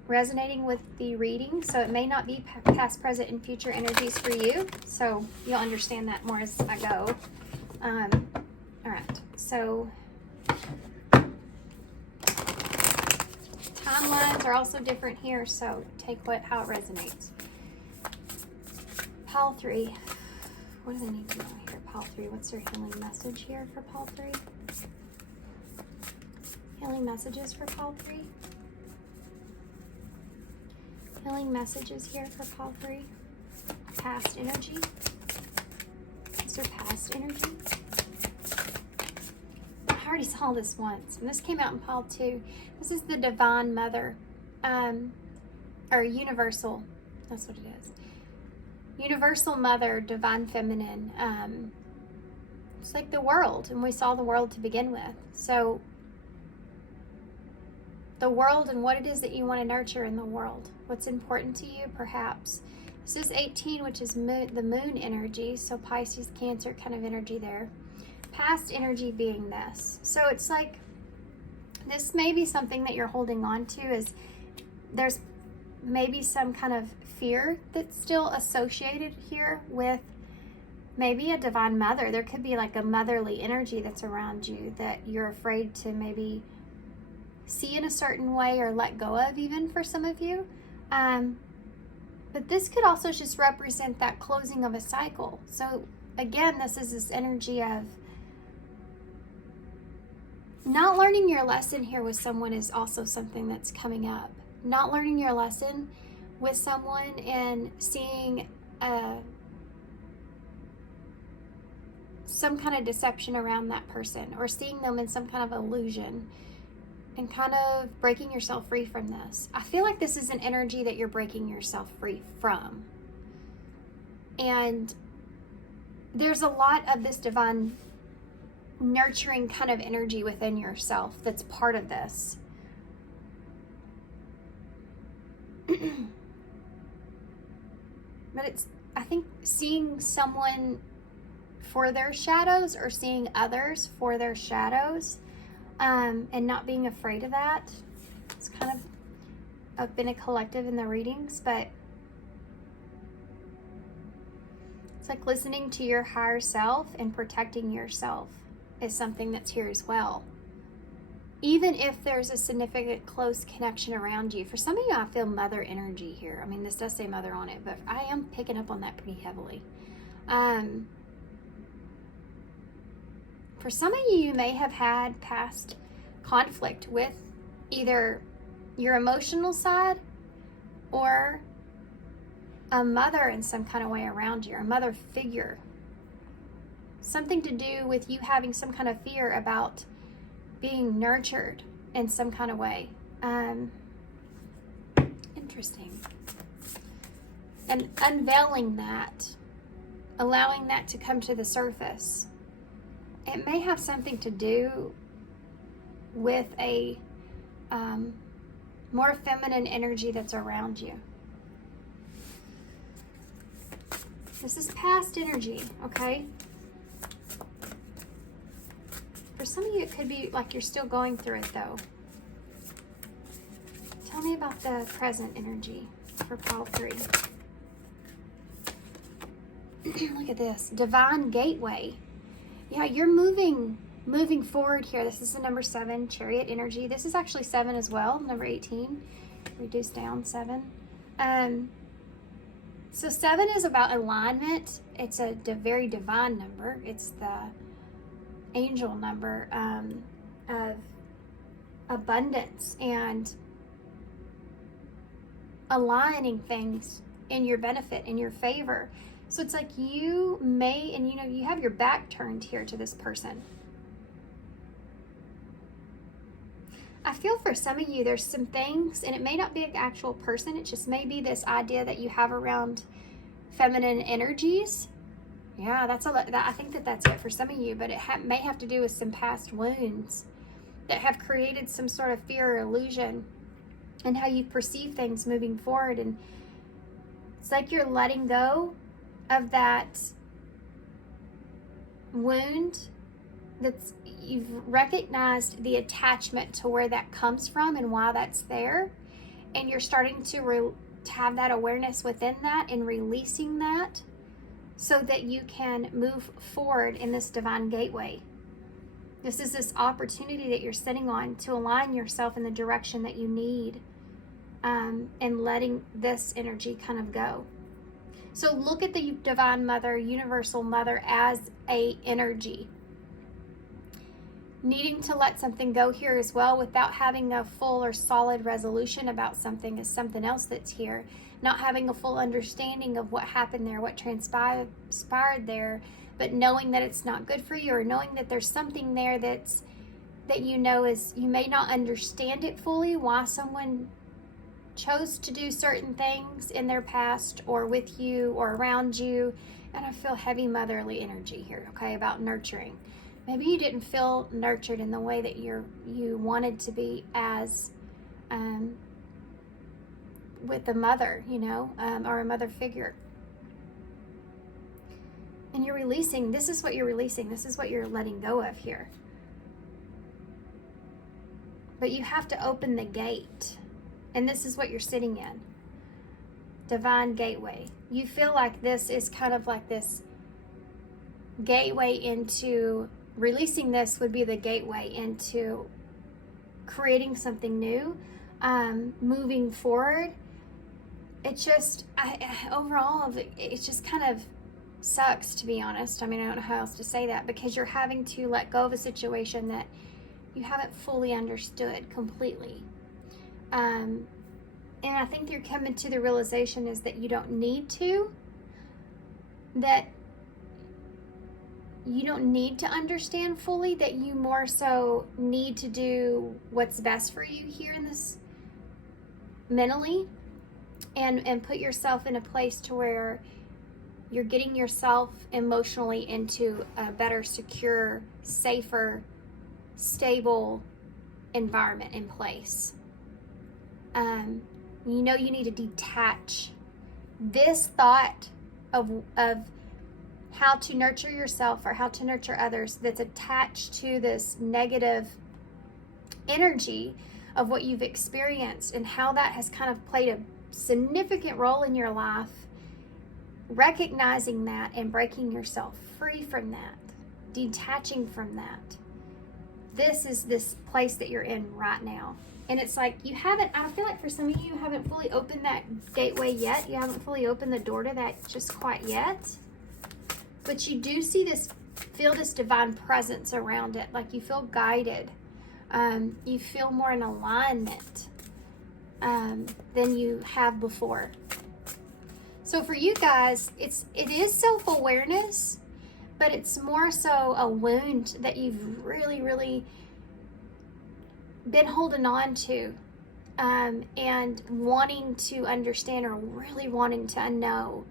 resonating with the reading. So it may not be past, present, and future energies for you. So you'll understand that more as I go. All right. So timelines are also different here, so take how it resonates. Pile 3. What do they need to know here? Pile 3. What's their healing message here for Pile 3? Healing messages for Pile 3. Healing messages here for Pile 3. Past energy. What's their past energy? I already saw this once, and this came out in Pile 2. This is the Divine Mother, or Universal. That's what it is. Universal Mother, Divine Feminine. It's like the world, and we saw the world to begin with. So the world and what it is that you want to nurture in the world. What's important to you, perhaps. This is 18, which is the moon energy, so Pisces, Cancer kind of energy there. Past energy being this. So it's like, this may be something that you're holding on to, is there's maybe some kind of fear that's still associated here with maybe a divine mother. There could be like a motherly energy that's around you that you're afraid to maybe see in a certain way or let go of, even for some of you. But this could also just represent that closing of a cycle. So again, this is this energy of not learning your lesson here with someone is also something that's coming up. Not learning your lesson with someone and seeing some kind of deception around that person, or seeing them in some kind of illusion, and kind of breaking yourself free from this. I feel like this is an energy that you're breaking yourself free from. And there's a lot of this divine nurturing kind of energy within yourself that's part of this. But it's, I think, seeing someone for their shadows, or seeing others for their shadows, and not being afraid of that. It's kind of, I've been a collective in the readings, but it's like listening to your higher self and protecting yourself is something that's here as well. Even if there's a significant close connection around you. For some of you, I feel mother energy here. I mean, this does say mother on it, but I am picking up on that pretty heavily. For some of you, you may have had past conflict with either your emotional side or a mother in some kind of way around you, or a mother figure. Something to do with you having some kind of fear about being nurtured in some kind of way. Interesting. And unveiling that, allowing that to come to the surface. It may have something to do with a more feminine energy that's around you. This is past energy, okay? For some of you, it could be like you're still going through it, though. Tell me about the present energy for pile 3. Look at this. Divine gateway. Yeah, you're moving forward here. This is the number 7, chariot energy. This is actually 7 as well, number 18. Reduced down 7. So 7 is about alignment. It's a very divine number. It's the angel number of abundance and aligning things in your benefit, in your favor. So it's like you may, and you know, you have your back turned here to this person. I feel for some of you, there's some things, and it may not be an actual person, it just may be this idea that you have around feminine energies. Yeah, I think that's it for some of you, but it may have to do with some past wounds that have created some sort of fear or illusion and how you perceive things moving forward. And it's like you're letting go of that wound. You've recognized the attachment to where that comes from and why that's there, and you're starting to have that awareness within that and releasing that so that you can move forward in this divine gateway. This is this opportunity that you're sitting on to align yourself in the direction that you need, and letting this energy kind of go. So look at the Divine Mother, Universal Mother, as a energy. Needing to let something go here as well without having a full or solid resolution about something is something else that's here. Not having a full understanding of what happened there, what transpired there, but knowing that it's not good for you, or knowing that there's something there that you know is, you may not understand it fully, why someone chose to do certain things in their past or with you or around you. And I feel heavy motherly energy here, okay, about nurturing. Maybe you didn't feel nurtured in the way that you wanted to be as with a mother, you know, or a mother figure. And you're releasing, this is what you're releasing. This is what you're letting go of here. But you have to open the gate. And this is what you're sitting in. Divine gateway. You feel like this is kind of like this gateway into, releasing this would be the gateway into creating something new, moving forward. It just, overall, it just kind of sucks, to be honest. I mean, I don't know how else to say that, because you're having to let go of a situation that you haven't fully understood completely. And I think you're coming to the realization is that you don't need to, that you don't need to understand fully, that you more so need to do what's best for you here in this mentally, and put yourself in a place to where you're getting yourself emotionally into a better, secure, safer, stable environment in place. You know, you need to detach this thought of how to nurture yourself or how to nurture others that's attached to this negative energy of what you've experienced and how that has kind of played a significant role in your life. Recognizing that and breaking yourself free from that, detaching from that. This is this place that you're in right now. And it's like you haven't, I feel like for some of you haven't fully opened that gateway yet. You haven't fully opened the door to that just quite yet. But you do see this, feel this divine presence around it. Like you feel guided. You feel more in alignment than you have before. So for you guys, it is self-awareness, but it's more so a wound that you've really, really been holding on to, and wanting to understand, or really wanting to know.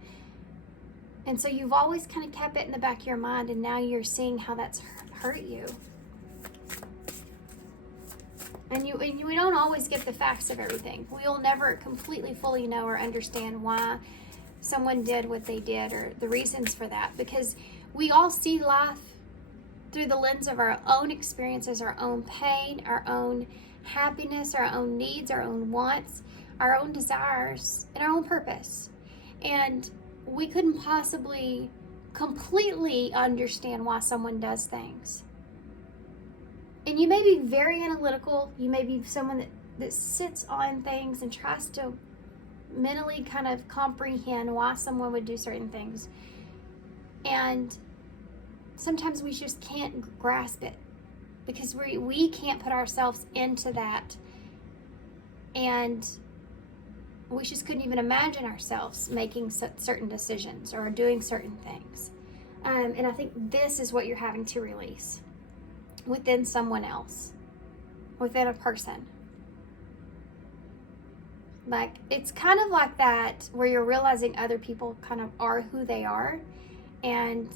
And so you've always kind of kept it in the back of your mind, and now you're seeing how that's hurt you. And we don't always get the facts of everything. We'll never completely fully know or understand why someone did what they did, or the reasons for that, because we all see life through the lens of our own experiences, our own pain, our own happiness, our own needs, our own wants, our own desires, and our own purpose. And we couldn't possibly completely understand why someone does things. And you may be very analytical. You may be someone that sits on things and tries to mentally kind of comprehend why someone would do certain things. And sometimes we just can't grasp it, because we can't put ourselves into that. And we just couldn't even imagine ourselves making certain decisions or doing certain things. And I think this is what you're having to release within someone else, within a person. Like, it's kind of like that where you're realizing other people kind of are who they are. And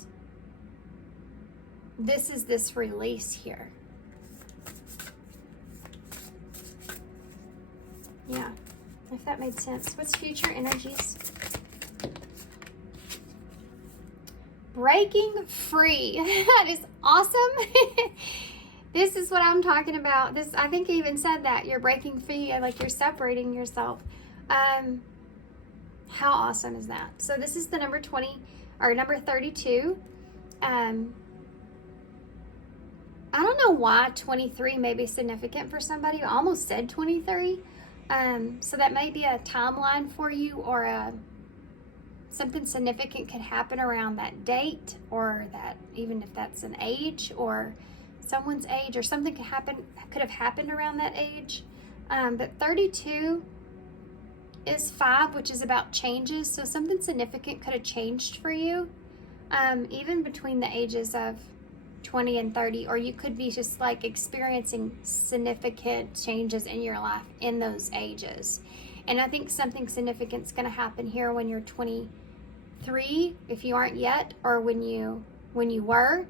this is this release here. Yeah, if that made sense. What's future energies? Breaking free. That is awesome. This is what I'm talking about. This, I think I even said that. You're breaking free, like you're separating yourself. How awesome is that? So this is the number 20, or number 32. I don't know why 23 may be significant for somebody. I almost said 23. So that may be a timeline for you, or something significant could happen around that date, or that, even if that's an age or someone's age, or something could have happened around that age. But 32 is 5, which is about changes. So something significant could have changed for you, even between the ages of 20 and 30, or you could be just like experiencing significant changes in your life in those ages. And I think something significant is going to happen here when you're 23, if you aren't yet, or when you were.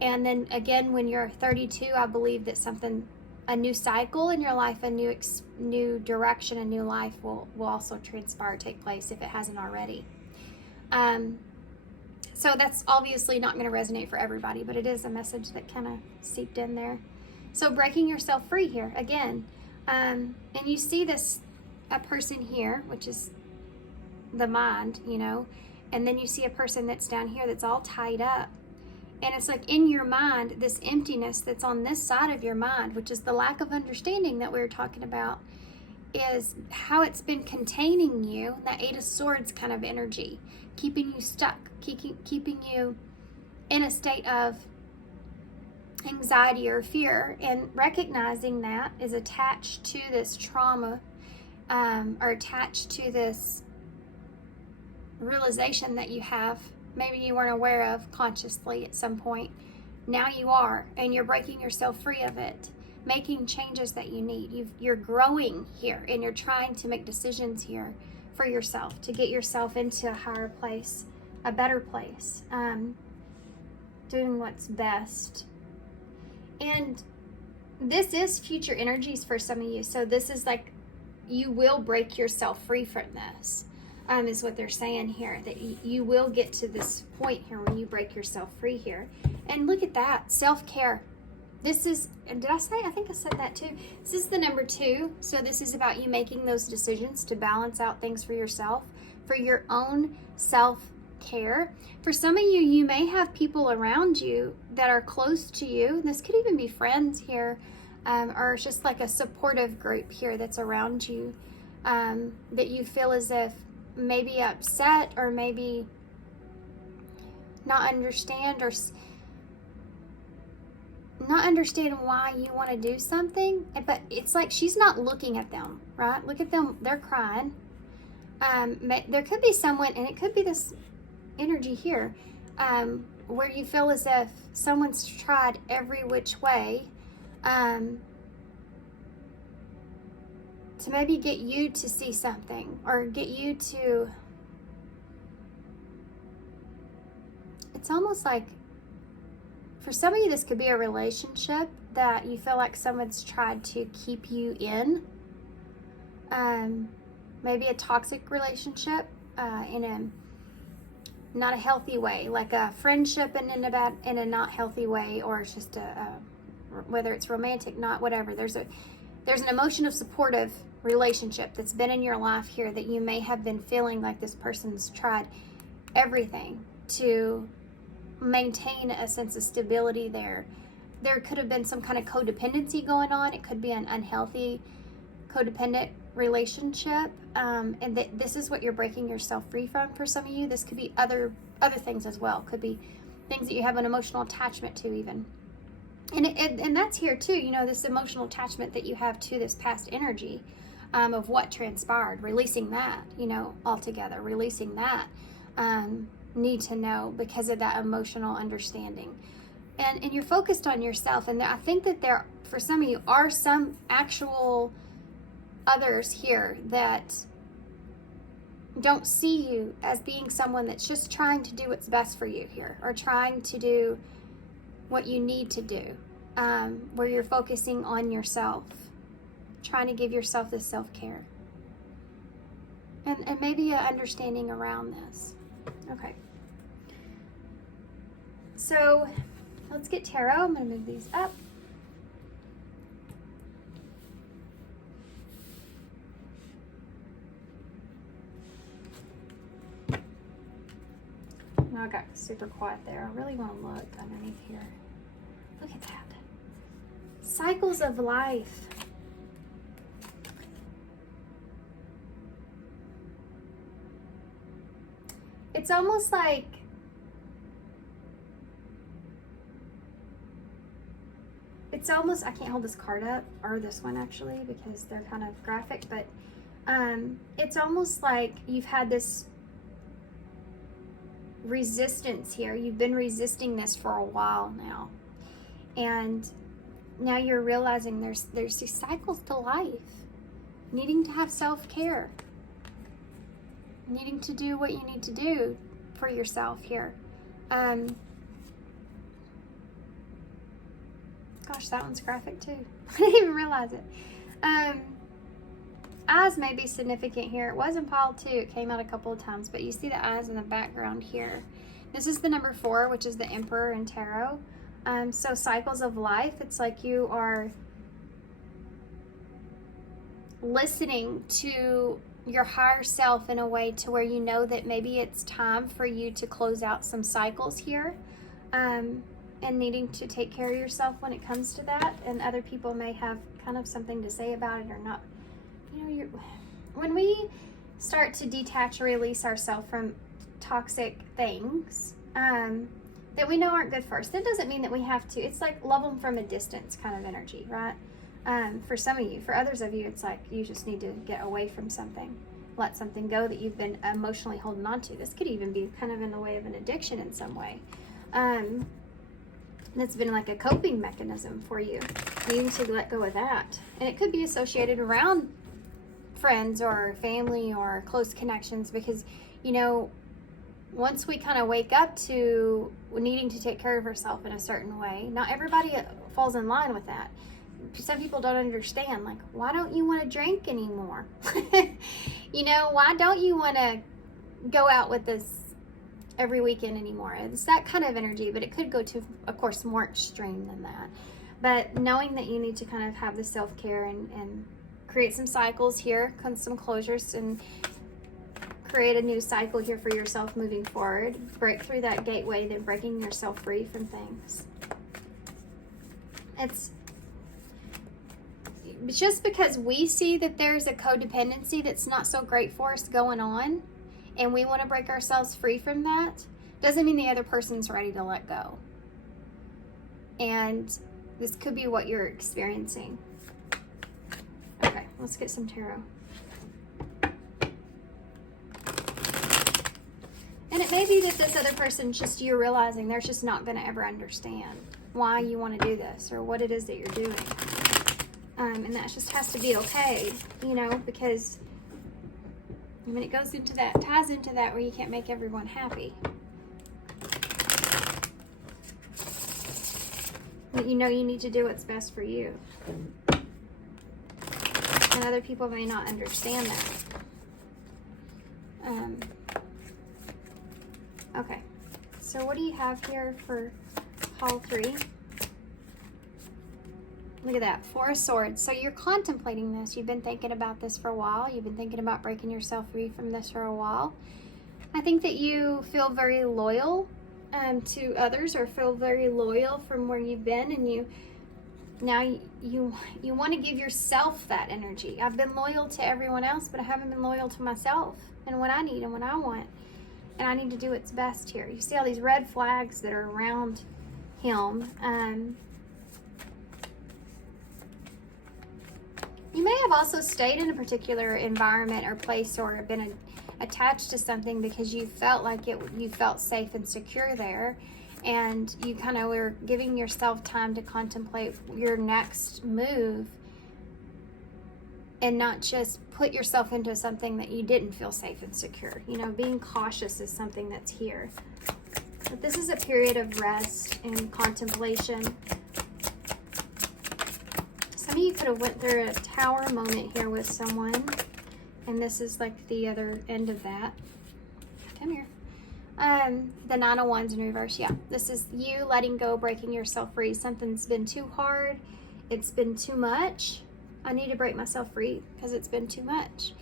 And then again, when you're 32, I believe that something a new cycle in your life, a new direction, a new life will also transpire, take place if it hasn't already. So that's obviously not going to resonate for everybody, but it is a message that kind of seeped in there. So breaking yourself free here again. And you see this, a person here, which is the mind, you know, and then you see a person that's down here that's all tied up. And it's like in your mind, this emptiness that's on this side of your mind, which is the lack of understanding that we were talking about, is how it's been containing you, that Eight of Swords kind of energy, keeping you stuck, keeping you in a state of anxiety or fear. And recognizing that is attached to this trauma, or attached to this realization that you have, maybe you weren't aware of consciously at some point. Now you are, and you're breaking yourself free of it, making changes that you need. You're growing here, and you're trying to make decisions here for yourself, to get yourself into a higher place, a better place, doing what's best. And this is future energies for some of you. So this is like, you will break yourself free from this, is what they're saying here, that you will get to this point here when you break yourself free here. And look at that, self-care. This is, and did I say, I think I said that too. This is the number 2. So this is about you making those decisions to balance out things for yourself, for your own self-care. For some of you, you may have people around you that are close to you. This could even be friends here, or it's just like a supportive group here that's around you, that you feel as if maybe upset or maybe not understand, or not understand why you want to do something. But it's like she's not looking at them, right? Look at them, they're crying. There could be someone, and it could be this energy here, where you feel as if someone's tried every which way to maybe get you to see something, or get you to, it's almost like, for some of you, this could be a relationship that you feel like someone's tried to keep you in. Maybe a toxic relationship, in a not a healthy way, like a friendship and in a not healthy way, or it's just whether it's romantic, not whatever. There's an emotion of supportive relationship that's been in your life here that you may have been feeling like this person's tried everything to maintain a sense of stability there. There could have been some kind of codependency going on. It could be an unhealthy codependent relationship, and this is what you're breaking yourself free from. For some of you, this could be other things as well. Could be things that you have an emotional attachment to even. And that's here too, you know, this emotional attachment that you have to this past energy, of what transpired, releasing that, you know, altogether, releasing that need to know because of that emotional understanding. And you're focused on yourself. And I think that there, for some of you, are some actual others here that don't see you as being someone that's just trying to do what's best for you here, or trying to do what you need to do, where you're focusing on yourself, trying to give yourself this self-care, and maybe an understanding around this. Okay, so let's get tarot. I'm going to move these up. I got super quiet there. I really want to look underneath here. Look at that. Cycles of life. It's almost like I can't hold this card up, or this one actually, because they're kind of graphic, but it's almost like you've had this resistance here. You've been resisting this for a while now, and now you're realizing there's these cycles to life, needing to have self-care, needing to do what you need to do for yourself here. Gosh, that one's graphic too. I didn't even realize it. Eyes may be significant here. It was in pile 2. It came out a couple of times, but you see the eyes in the background here. This is the number 4, which is the Emperor in Tarot. So cycles of life, it's like you are listening to your higher self in a way to where you know that maybe it's time for you to close out some cycles here, and needing to take care of yourself when it comes to that. And other people may have kind of something to say about it or not. You know, when we start to detach or release ourselves from toxic things that we know aren't good for us, that doesn't mean that we have to. It's like love them from a distance kind of energy, right? For some of you. For others of you, it's like you just need to get away from something, let something go that you've been emotionally holding on to. This could even be kind of in the way of an addiction in some way. That's been like a coping mechanism for you. You need to let go of that. And it could be associated around friends or family or close connections, because, you know, once we kind of wake up to needing to take care of ourselves in a certain way, not everybody falls in line with that. Some people don't understand, like, why don't you want to drink anymore? You know, why don't you want to go out with this every weekend anymore? It's that kind of energy, but it could go to, of course, more extreme than that. But knowing that you need to kind of have the self-care and create some cycles here, some closures, and create a new cycle here for yourself moving forward. Break through that gateway, then breaking yourself free from things. It's just because we see that there's a codependency that's not so great for us going on, and we want to break ourselves free from that, doesn't mean the other person's ready to let go. And this could be what you're experiencing. Okay, let's get some tarot. And it may be that this other person, just you're realizing they're just not going to ever understand why you want to do this or what it is that you're doing. And that just has to be okay, you know, because I mean, it goes into that, ties into that where you can't make everyone happy. But you know you need to do what's best for you. And other people may not understand that. Okay, so what do you have here for pile 3? Look at that, 4 of Swords. So you're contemplating this. You've been thinking about this for a while. You've been thinking about breaking yourself free from this for a while. I think that you feel very loyal to others, or feel very loyal from where you've been, and you want to give yourself that energy. I've been loyal to everyone else, but I haven't been loyal to myself and what I need and what I want. And I need to do what's best here. You see all these red flags that are around him. You may have also stayed in a particular environment or place, or been attached to something because you felt like you felt safe and secure there, and you kind of were giving yourself time to contemplate your next move and not just put yourself into something that you didn't feel safe and secure. You know, being cautious is something that's here. But this is a period of rest and contemplation. Some of you could have went through a tower moment here with someone, and this is like the other end of that. Come here. The 9 of Wands in reverse. Yeah, this is you letting go, breaking yourself free. Something's been too hard. It's been too much. I need to break myself free because it's been too much.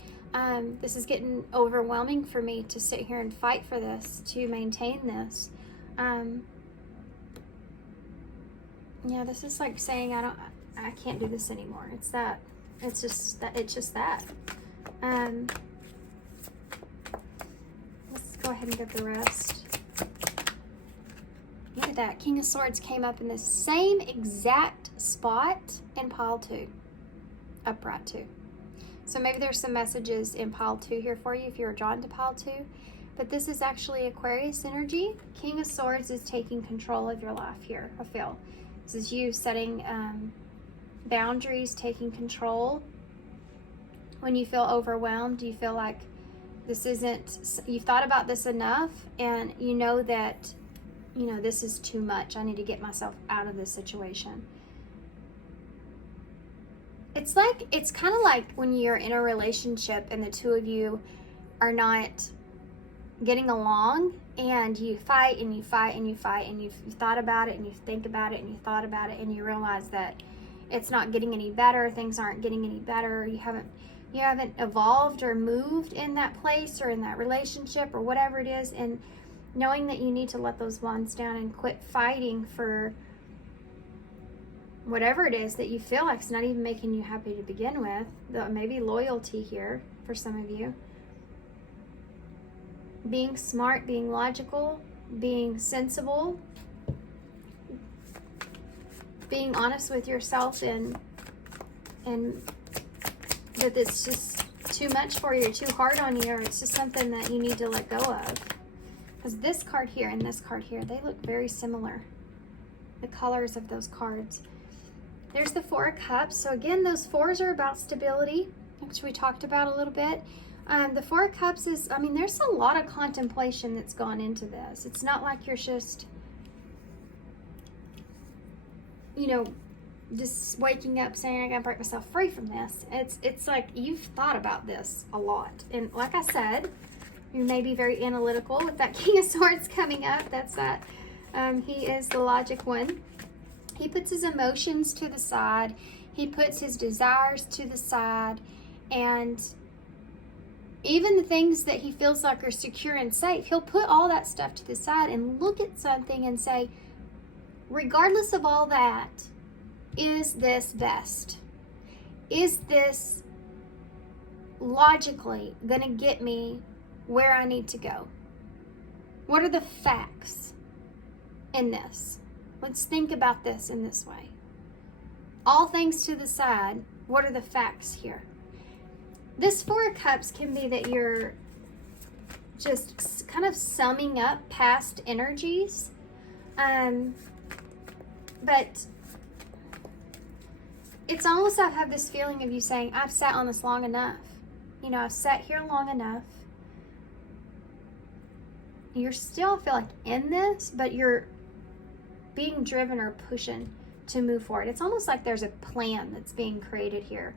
This is getting overwhelming for me to sit here and fight for this, to maintain this. Yeah, this is like saying I can't do this anymore. It's that. It's just that. Let's go ahead and get the rest. Look at that. King of Swords came up in the same exact spot in pile 2. Upright 2. So maybe there's some messages in pile 2 here for you if you're drawn to pile 2. But this is actually Aquarius energy. King of Swords is taking control of your life here, I feel. This is you setting boundaries, taking control. When you feel overwhelmed, you feel like this isn't, you've thought about this enough, and you know that, you know, this is too much. I need to get myself out of this situation. it's kind of like when you're in a relationship and the two of you are not getting along, and you fight and you fight and you fight, and you've thought about it and you think about it and you thought about it, and you realize that it's not getting any better, things aren't getting any better, you haven't evolved or moved in that place or in that relationship or whatever it is, and knowing that you need to let those wands down and quit fighting for whatever it is that you feel like it's not even making you happy to begin with. Maybe loyalty here for some of you. Being smart, being logical, being sensible, being honest with yourself, and that it's just too much for you, too hard on you, or it's just something that you need to let go of. Because this card here and this card here, they look very similar. The colors of those cards. There's the Four of Cups. So again, those fours are about stability, which we talked about a little bit. The Four of Cups is, I mean, there's a lot of contemplation that's gone into this. It's not like you're just, you know, just waking up saying, I gotta break myself free from this. It's like you've thought about this a lot. And like I said, you may be very analytical with that King of Swords coming up. That's that. He is the logic one. He puts his emotions to the side. He puts his desires to the side. And even the things that he feels like are secure and safe, he'll put all that stuff to the side and look at something and say, regardless of all that, is this best? Is this logically going to get me where I need to go? What are the facts in this? Let's think about this in this way. All things to the side, what are the facts here? This Four of Cups can be that you're just kind of summing up past energies. But it's almost, I have this feeling of you saying, I've sat on this long enough. You know, I've sat here long enough. You're still, I feel like, in this, but you're being driven or pushing to move forward. It's almost like there's a plan that's being created here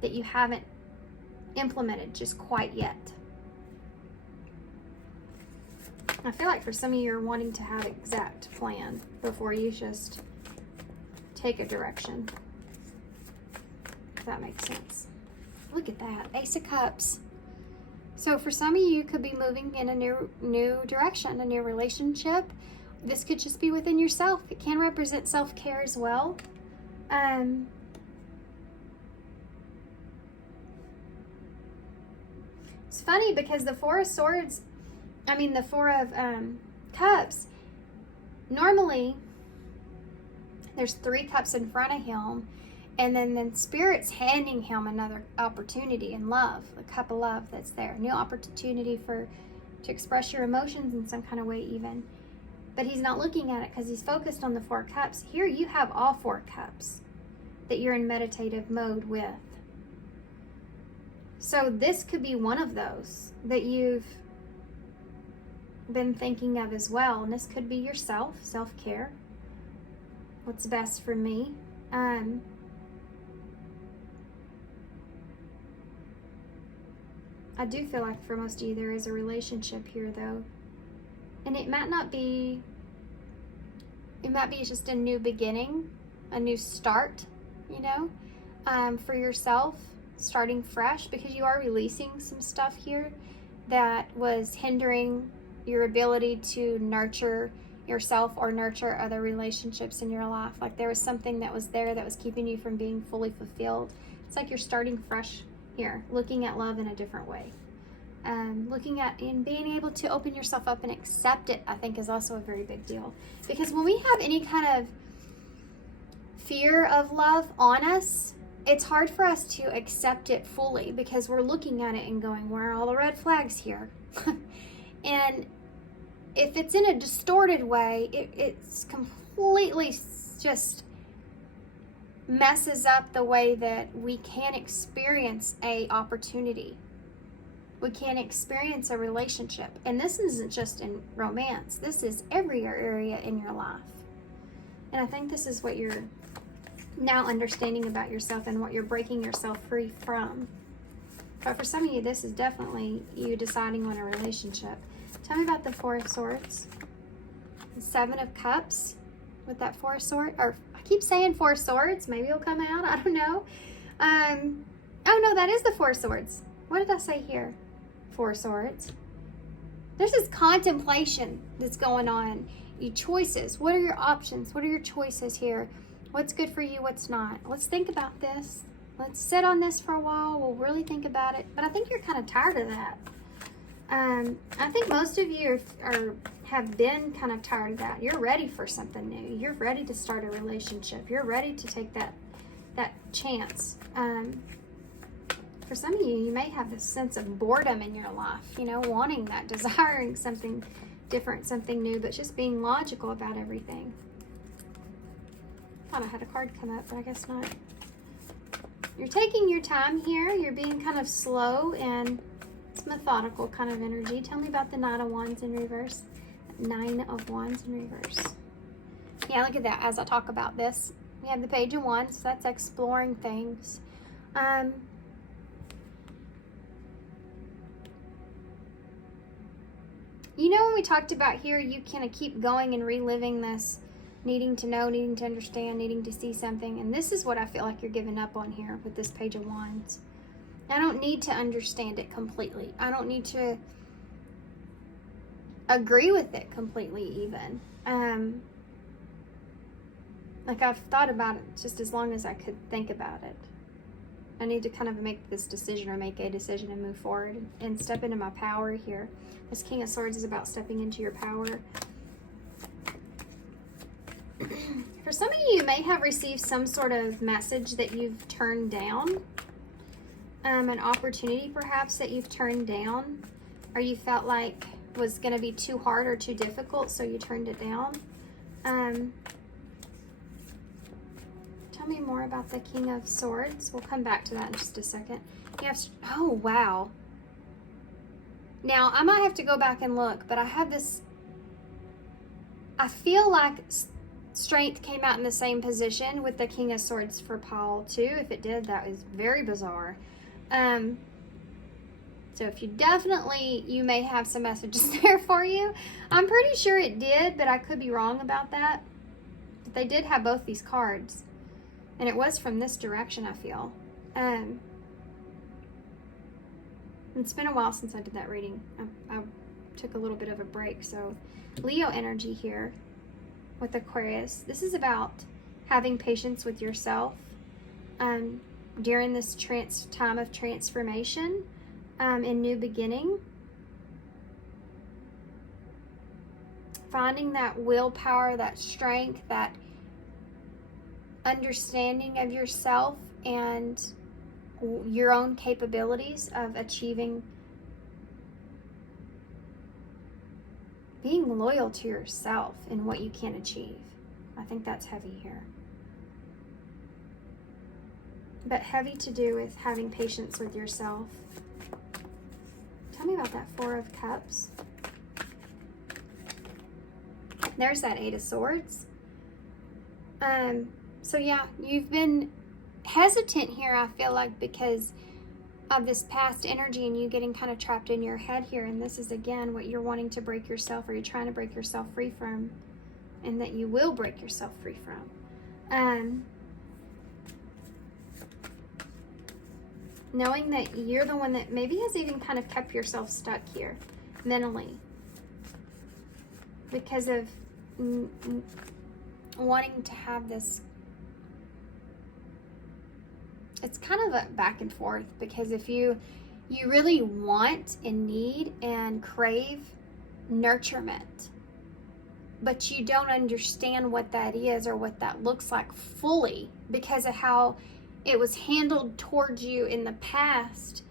that you haven't implemented just quite yet. I feel like for some of you are wanting to have an exact plan before you just take a direction. If that makes sense. Look at that, Ace of Cups. So for some of you, could be moving in a new direction, a new relationship. This could just be within yourself. It can represent self-care as well. It's funny because the Four of Swords, the Four of Cups, normally there's 3 cups in front of him, and then Spirit's handing him another opportunity in love, a cup of love that's there. New opportunity to express your emotions in some kind of way even. But he's not looking at it because he's focused on the 4 cups. Here you have all 4 cups that you're in meditative mode with. So this could be one of those that you've been thinking of as well. And this could be yourself, self-care. What's best for me? I do feel like for most of you there is a relationship here though. And it might be just a new beginning, a new start, you know, for yourself, starting fresh, because you are releasing some stuff here that was hindering your ability to nurture yourself or nurture other relationships in your life. Like there was something that was there that was keeping you from being fully fulfilled. It's like you're starting fresh here, looking at love in a different way. Looking at and being able to open yourself up and accept it, I think, is also a very big deal. Because when we have any kind of fear of love on us, it's hard for us to accept it fully because we're looking at it and going, where are all the red flags here? And if it's in a distorted way, it's completely just messes up the way that we can experience a opportunity. We can experience a relationship. And this isn't just in romance. This is every area in your life. And I think this is what you're now understanding about yourself and what you're breaking yourself free from. But for some of you, this is definitely you deciding on a relationship. Tell me about the Four of Swords. The Seven of Cups with that Four of Swords. Or I keep saying Four of Swords. Maybe it'll come out. I don't know. Oh, no, that is the Four of Swords. What did I say here? Four of Swords. There's this contemplation that's going on. Your choices. What are your options? What are your choices here? What's good for you? What's not? Let's think about this. Let's sit on this for a while. We'll really think about it. But I think you're kind of tired of that. I think most of you have been kind of tired of that. You're ready for something new. You're ready to start a relationship. You're ready to take that chance. For some of you, you may have this sense of boredom in your life, you know, wanting that, desiring something different, something new, but just being logical about everything. Thought I had a card come up, but I guess not. You're taking your time here. You're being kind of slow and it's methodical kind of energy. Tell me about the Nine of Wands in reverse. Nine of Wands in reverse. Yeah, look at that. As I talk about this, we have the Page of Wands. So that's exploring things. You know, when we talked about here, you kind of keep going and reliving this, needing to know, needing to understand, needing to see something. And this is what I feel like you're giving up on here with this Page of Wands. I don't need to understand it completely. I don't need to agree with it completely even. Like I've thought about it just as long as I could think about it. I need to kind of make this decision or make a decision and move forward and step into my power here. This King of Swords is about stepping into your power. For some of you, you may have received some sort of message that you've turned down. An opportunity perhaps that you've turned down, or you felt like was going to be too hard or too difficult, so you turned it down. Tell me more about the King of Swords. We'll come back to that in just a second. You have, oh wow. Now I might have to go back and look, but I have this, I feel like Strength came out in the same position with the King of Swords for Paul too. If it did, that is very bizarre. So if you definitely, you may have some messages there for you. I'm pretty sure it did, but I could be wrong about that. But they did have both these cards. And it was from this direction, I feel. It's been a while since I did that reading. I took a little bit of a break. So Leo energy here with Aquarius. This is about having patience with yourself during this time of transformation and new beginning. Finding that willpower, that strength, that understanding of yourself and your own capabilities of achieving, being loyal to yourself and what you can achieve. I think that's heavy here. But heavy to do with having patience with yourself. Tell me about that Four of Cups. There's that Eight of Swords. So yeah, you've been hesitant here, I feel like, because of this past energy and you getting kind of trapped in your head here. And this is, again, what you're wanting to break yourself, or you're trying to break yourself free from, and that you will break yourself free from. Knowing that you're the one that maybe has even kind of kept yourself stuck here mentally because of wanting to have this. It's kind of a back and forth, because if you really want and need and crave nurturement, but you don't understand what that is or what that looks like fully because of how it was handled towards you in the past,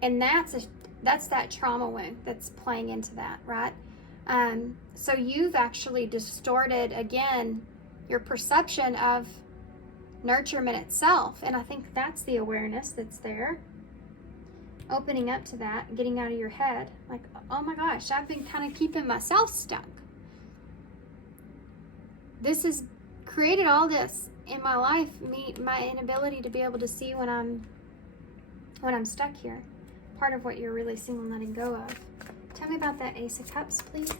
and that's that trauma wound that's playing into that, right? So you've actually distorted, again, your perception of nurturement itself. And I think that's the awareness that's there. Opening up to that, getting out of your head. Like, oh my gosh, I've been kind of keeping myself stuck. This is created all this in my life, my inability to be able to see when I'm stuck here. Part of what you're releasing and letting go of. Tell me about that Ace of Cups, please.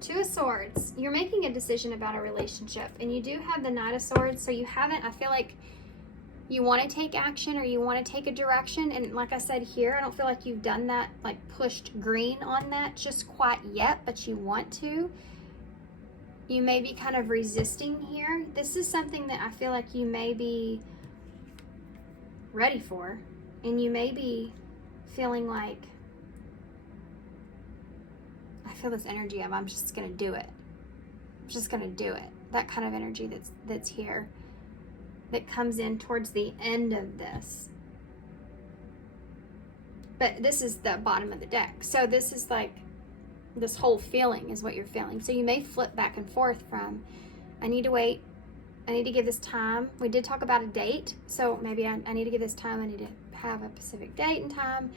Two of Swords. You're making a decision about a relationship, and you do have the Knight of Swords, so you haven't, I feel like you want to take action or you want to take a direction, and like I said here, I don't feel like you've done that, like pushed green on that just quite yet, but you want to. You may be kind of resisting here. This is something that I feel like you may be ready for, and you may be feeling like, I feel this energy of I'm just gonna do it. I'm just gonna do it. That kind of energy that's here, that comes in towards the end of this. But this is the bottom of the deck, so this is like this whole feeling is what you're feeling. So you may flip back and forth from, I need to wait, I need to give this time. We did talk about a date, so maybe I need to give this time, I need to have a specific date and time.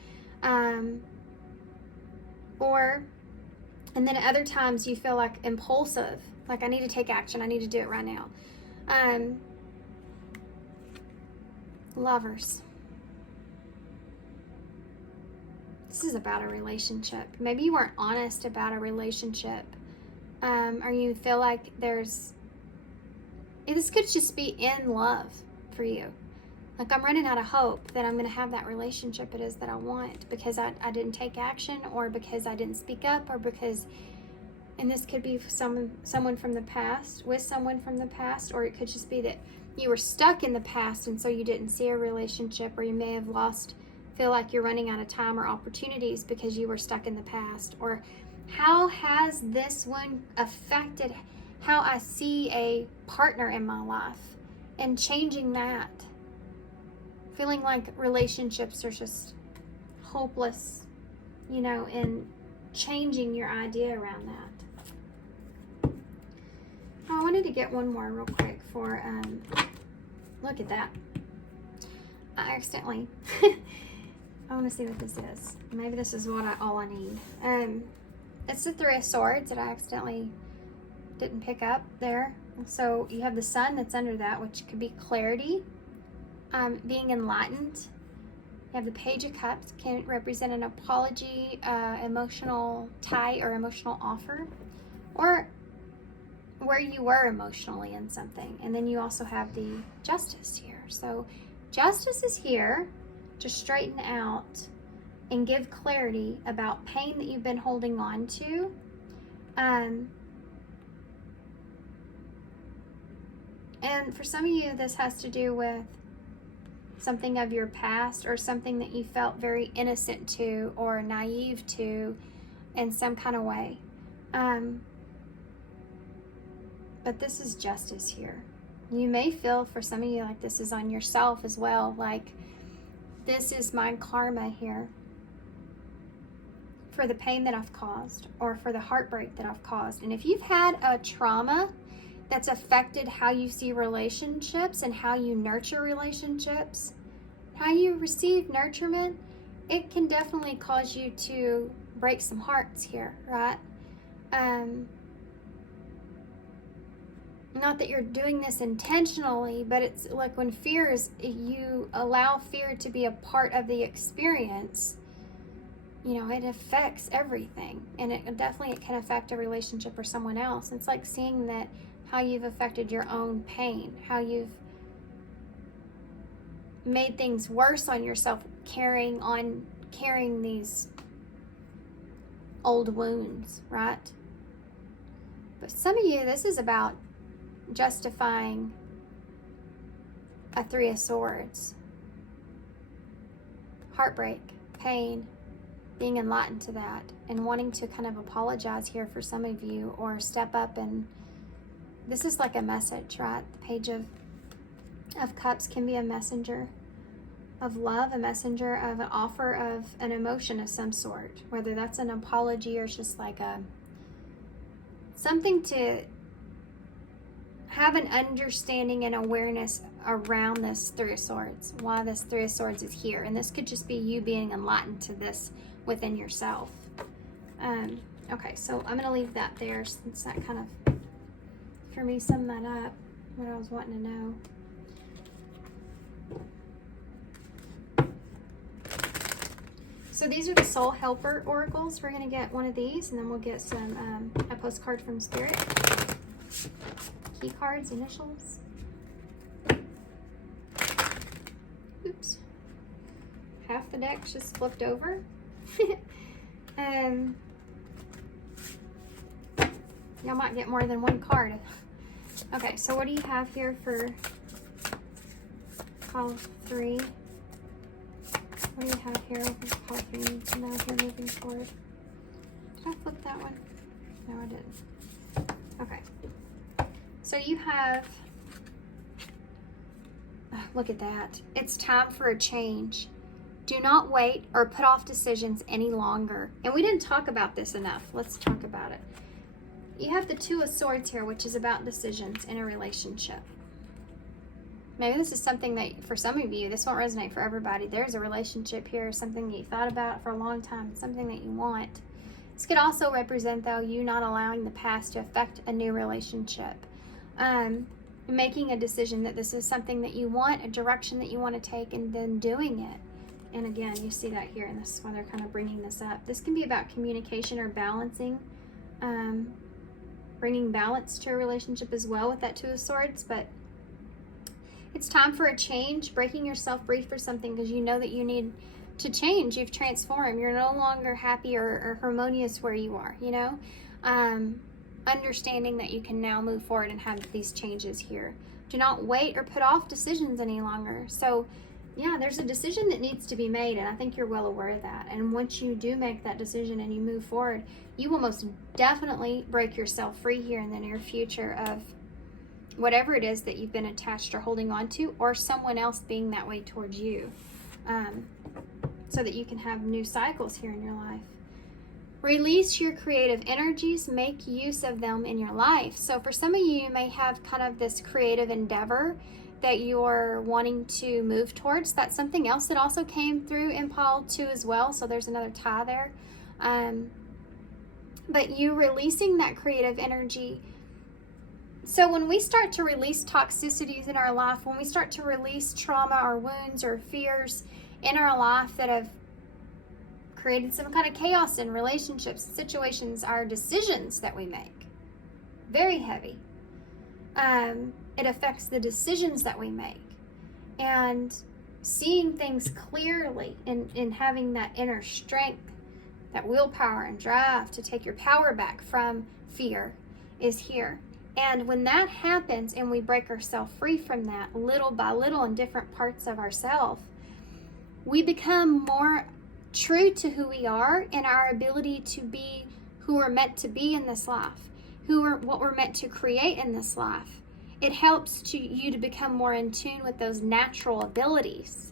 And then at other times you feel like impulsive, like I need to take action, I need to do it right now. Lovers. This is about a relationship. Maybe you weren't honest about a relationship. Or you feel like this could just be in love for you. Like I'm running out of hope that I'm going to have that relationship it is that I want because I didn't take action, or because I didn't speak up, or because, and this could be someone from the past, with someone from the past, or it could just be that you were stuck in the past and so you didn't see a relationship, or you may have feel like you're running out of time or opportunities because you were stuck in the past. Or how has this one affected how I see a partner in my life, and changing that? Feeling like relationships are just hopeless, and changing your idea around that. Oh, I wanted to get one more real quick for, look at that. I accidentally, I want to see what this is. Maybe this is all I need. It's the Three of Swords that I accidentally didn't pick up there. So you have the Sun that's under that, which could be clarity, being enlightened. You have the Page of Cups, can represent an apology, emotional tie or emotional offer, or where you were emotionally in something. And then you also have the Justice here. So Justice is here to straighten out and give clarity about pain that you've been holding on to. And for some of you, this has to do with something of your past, or something that you felt very innocent to or naive to in some kind of way. But this is Justice here. You may feel, for some of you, like this is on yourself as well, like this is my karma here for the pain that I've caused, or for the heartbreak that I've caused. And if you've had a trauma that's affected how you see relationships and how you nurture relationships, how you receive nurturement, it can definitely cause you to break some hearts here, right? Not that you're doing this intentionally, but it's like when you allow fear to be a part of the experience, it affects everything. And it can affect a relationship or someone else. It's like seeing that how you've affected your own pain, how you've made things worse on yourself, carrying these old wounds, right? But some of you, this is about justifying a Three of Swords. Heartbreak, pain, being enlightened to that, and wanting to kind of apologize here for some of you, or step up. And this is like a message, right? The Page of Cups can be a messenger of love, a messenger of an offer of an emotion of some sort, whether that's an apology or just like something to have an understanding and awareness around this Three of Swords, why this Three of Swords is here. And this could just be you being enlightened to this within yourself. Okay, so I'm going to leave that there since that kind of, for me, summed that up, what I was wanting to know. So these are the Soul Helper Oracles. We're going to get one of these, and then we'll get some a postcard from Spirit. Key cards, initials. Oops. Half the deck just flipped over. Y'all might get more than one card. Okay, so what do you have here for pile 3? What do you have here for pile 3? Now here moving forward. Did I flip that one? No, I didn't. Okay. So you have, look at that. It's time for a change. Do not wait or put off decisions any longer. And we didn't talk about this enough. Let's talk about it. You have the Two of Swords here, which is about decisions in a relationship. Maybe this is something that, for some of you, this won't resonate for everybody. There's a relationship here, something that you thought about for a long time, something that you want. This could also represent, though, you not allowing the past to affect a new relationship. Making a decision that this is something that you want, a direction that you want to take, and then doing it. And again, you see that here, and this is why they're kind of bringing this up. This can be about communication or balancing, bringing balance to a relationship as well with that Two of Swords. But it's time for a change, breaking yourself free for something because you know that you need to change. You've transformed. You're no longer happy or harmonious where you are, you know? Understanding that you can now move forward and have these changes here. Do not wait or put off decisions any longer. So, yeah, there's a decision that needs to be made, and I think you're well aware of that. And once you do make that decision and you move forward, you will most definitely break yourself free here in the near future of whatever it is that you've been attached or holding on to, or someone else being that way towards you, so that you can have new cycles here in your life. Release your creative energies, make use of them in your life. So for some of you, you may have kind of this creative endeavor that you're wanting to move towards. That's something else that also came through in pile 2 as well. So there's another tie there. But you releasing that creative energy. So when we start to release toxicities in our life, when we start to release trauma or wounds or fears in our life that have created some kind of chaos in relationships, situations, our decisions that we make, very heavy. It affects the decisions that we make. And seeing things clearly and having that inner strength, that willpower and drive to take your power back from fear is here. And when that happens and we break ourselves free from that little by little in different parts of ourselves, we become more true to who we are and our ability to be who we're meant to be in this life, what we're meant to create in this life. It helps you to become more in tune with those natural abilities.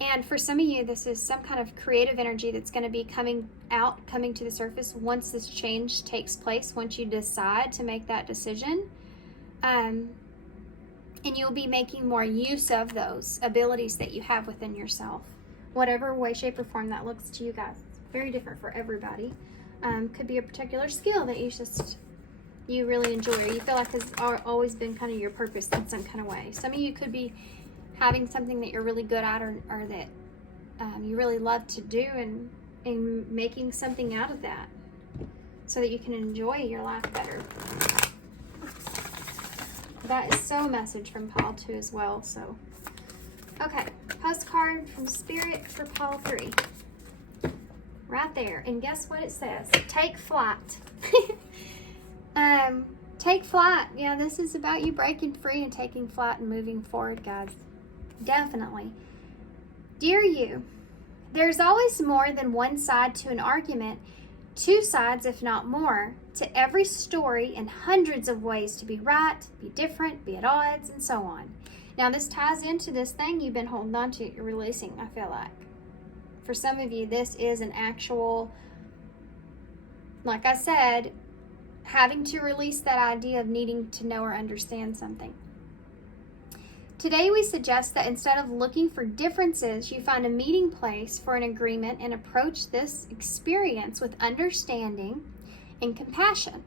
And for some of you, this is some kind of creative energy that's going to be coming to the surface once this change takes place, once you decide to make that decision. And you'll be making more use of those abilities that you have within yourself. Whatever way, shape, or form that looks to you guys. It's very different for everybody. Could be a particular skill that you really enjoy, or you feel like has always been kind of your purpose in some kind of way. Some of you could be having something that you're really good at or that you really love to do and making something out of that so that you can enjoy your life better. That is so a message from pile 2 as well. So, okay, postcard from Spirit for pile 3. Right there. And guess what it says? Take flight. Take flight. Yeah, this is about you breaking free and taking flight and moving forward, guys. Definitely. Dear you, there's always more than one side to an argument, 2 sides, if not more, to every story and hundreds of ways to be right, be different, be at odds, and so on. Now, this ties into this thing you've been holding on to, you're releasing, I feel like. For some of you, this is an actual, like I said, having to release that idea of needing to know or understand something. Today we suggest that instead of looking for differences, you find a meeting place for an agreement and approach this experience with understanding and compassion.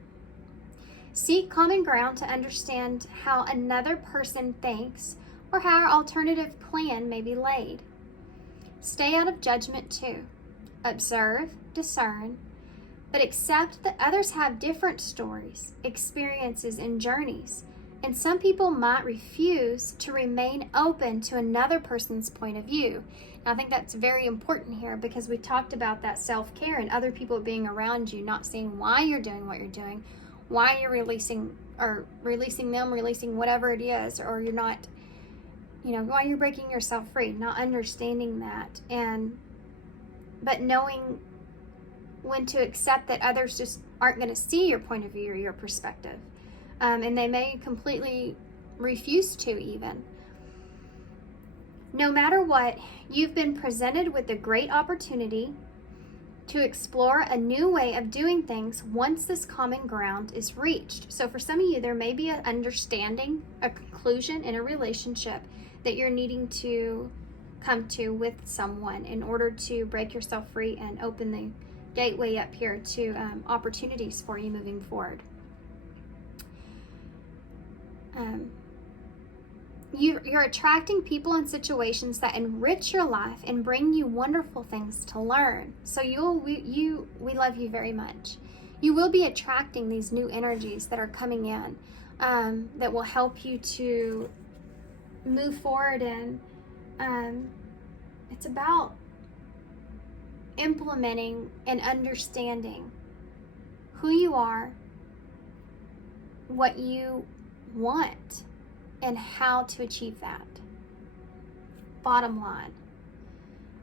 Seek common ground to understand how another person thinks or how our alternative plan may be laid. Stay out of judgment too. Observe, discern, but accept that others have different stories, experiences, and journeys, and some people might refuse to remain open to another person's point of view. And I think that's very important here because we talked about that self-care and other people being around you, not seeing why you're doing what you're doing, why you're releasing them, releasing whatever it is, or you're not, why you're breaking yourself free, not understanding that, but knowing when to accept that others just aren't going to see your point of view or your perspective. And they may completely refuse to even. No matter what, you've been presented with a great opportunity to explore a new way of doing things once this common ground is reached. So for some of you, there may be an understanding, a conclusion in a relationship that you're needing to come to with someone in order to break yourself free and open the gateway up here to opportunities for you moving forward. You're attracting people and situations that enrich your life and bring you wonderful things to learn. So we love you very much. You will be attracting these new energies that are coming in that will help you to move forward, and it's about implementing and understanding who you are, what you want, and how to achieve that. Bottom line,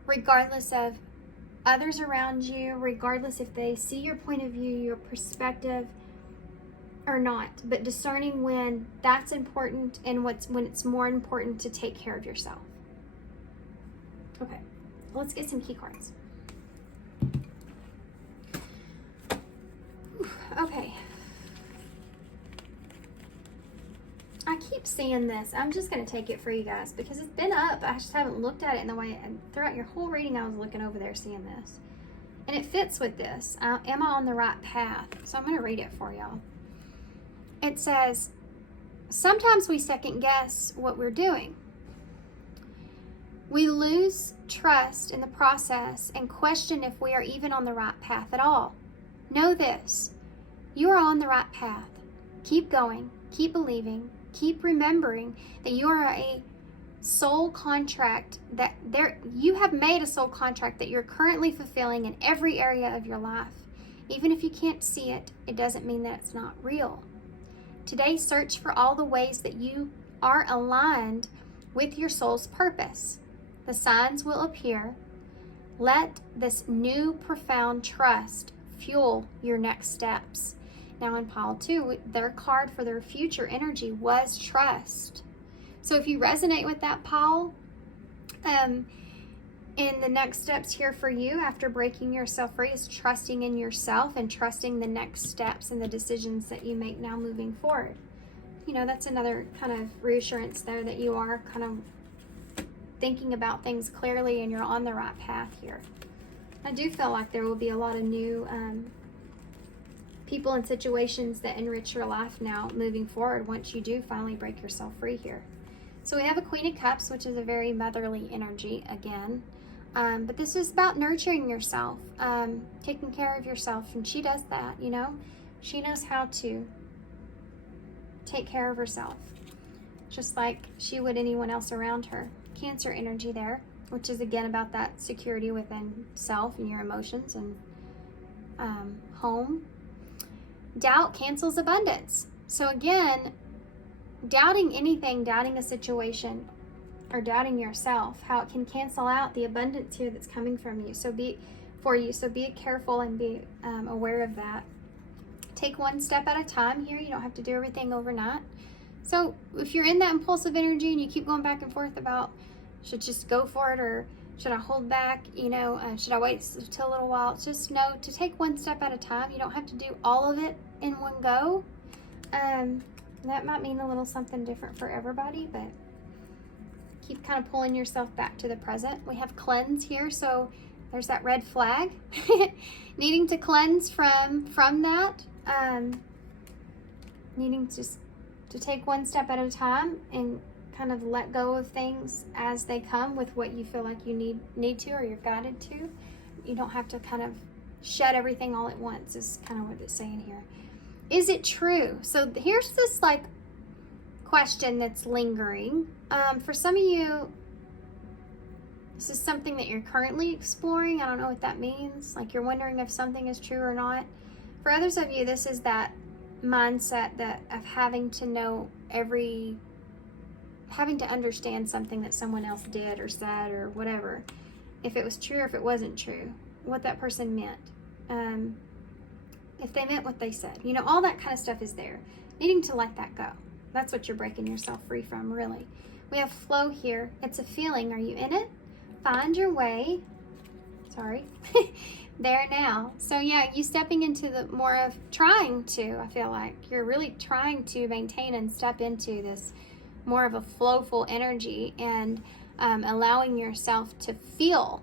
regardless of others around you, regardless if they see your point of view, your perspective or not, but discerning when that's important and when it's more important to take care of yourself. Okay, let's get some key cards. Okay. I keep seeing this. I'm just going to take it for you guys because it's been up. I just haven't looked at it in the way, and throughout your whole reading I was looking over there seeing this. And it fits with this. Am I on the right path? So I'm going to read it for y'all. It says, sometimes we second guess what we're doing. We lose trust in the process and question if we are even on the right path at all. Know this. You are on the right path. Keep going. Keep believing. Keep remembering that you are a soul contract you have made a soul contract that you're currently fulfilling in every area of your life. Even if you can't see it, it doesn't mean that it's not real. Today, search for all the ways that you are aligned with your soul's purpose. The signs will appear. Let this new profound trust fuel your next steps. Now in pile 2, their card for their future energy was trust. So if you resonate with that pile, in the next steps here for you after breaking yourself free is trusting in yourself and trusting the next steps and the decisions that you make now moving forward. That's another kind of reassurance there that you are kind of thinking about things clearly and you're on the right path here. I do feel like there will be a lot of new people and situations that enrich your life now moving forward once you do finally break yourself free here. So we have a Queen of Cups, which is a very motherly energy again. But this is about nurturing yourself, taking care of yourself. And she does that, She knows how to take care of herself, just like she would anyone else around her. Cancer energy there, which is again about that security within self and your emotions and home. Doubt cancels abundance. So again, doubting anything, doubting a situation, or doubting yourself, how it can cancel out the abundance here that's coming from you. So be careful and be aware of that. Take one step at a time here. You don't have to do everything overnight. So if you're in that impulsive energy and you keep going back and forth about should I just go for it or should I hold back, should I wait till a little while, just know to take one step at a time. You don't have to do all of it in one go. That might mean a little something different for everybody, but Keep kind of pulling yourself back to the present. We have cleanse here, so there's that red flag. Needing to cleanse from that. Needing to take one step at a time and kind of let go of things as they come with what you feel like you need to, or you're guided to. You don't have to kind of shed everything all at once, is kind of what it's saying here. Is it true? So here's this like question that's lingering. For some of you, this is something that you're currently exploring. I don't know what that means. Like you're wondering if something is true or not. For others of you, this is that mindset of having to understand something that someone else did or said or whatever. If it was true or if it wasn't true. What that person meant. If they meant what they said. You know, all that kind of stuff is there. Needing to let that go. That's what you're breaking yourself free from, really. We have flow here. It's a feeling. Are you in it? Find your way. Sorry. There now. So yeah, you stepping into the more of trying to, I feel like. You're really trying to maintain and step into this more of a flowful energy and allowing yourself to feel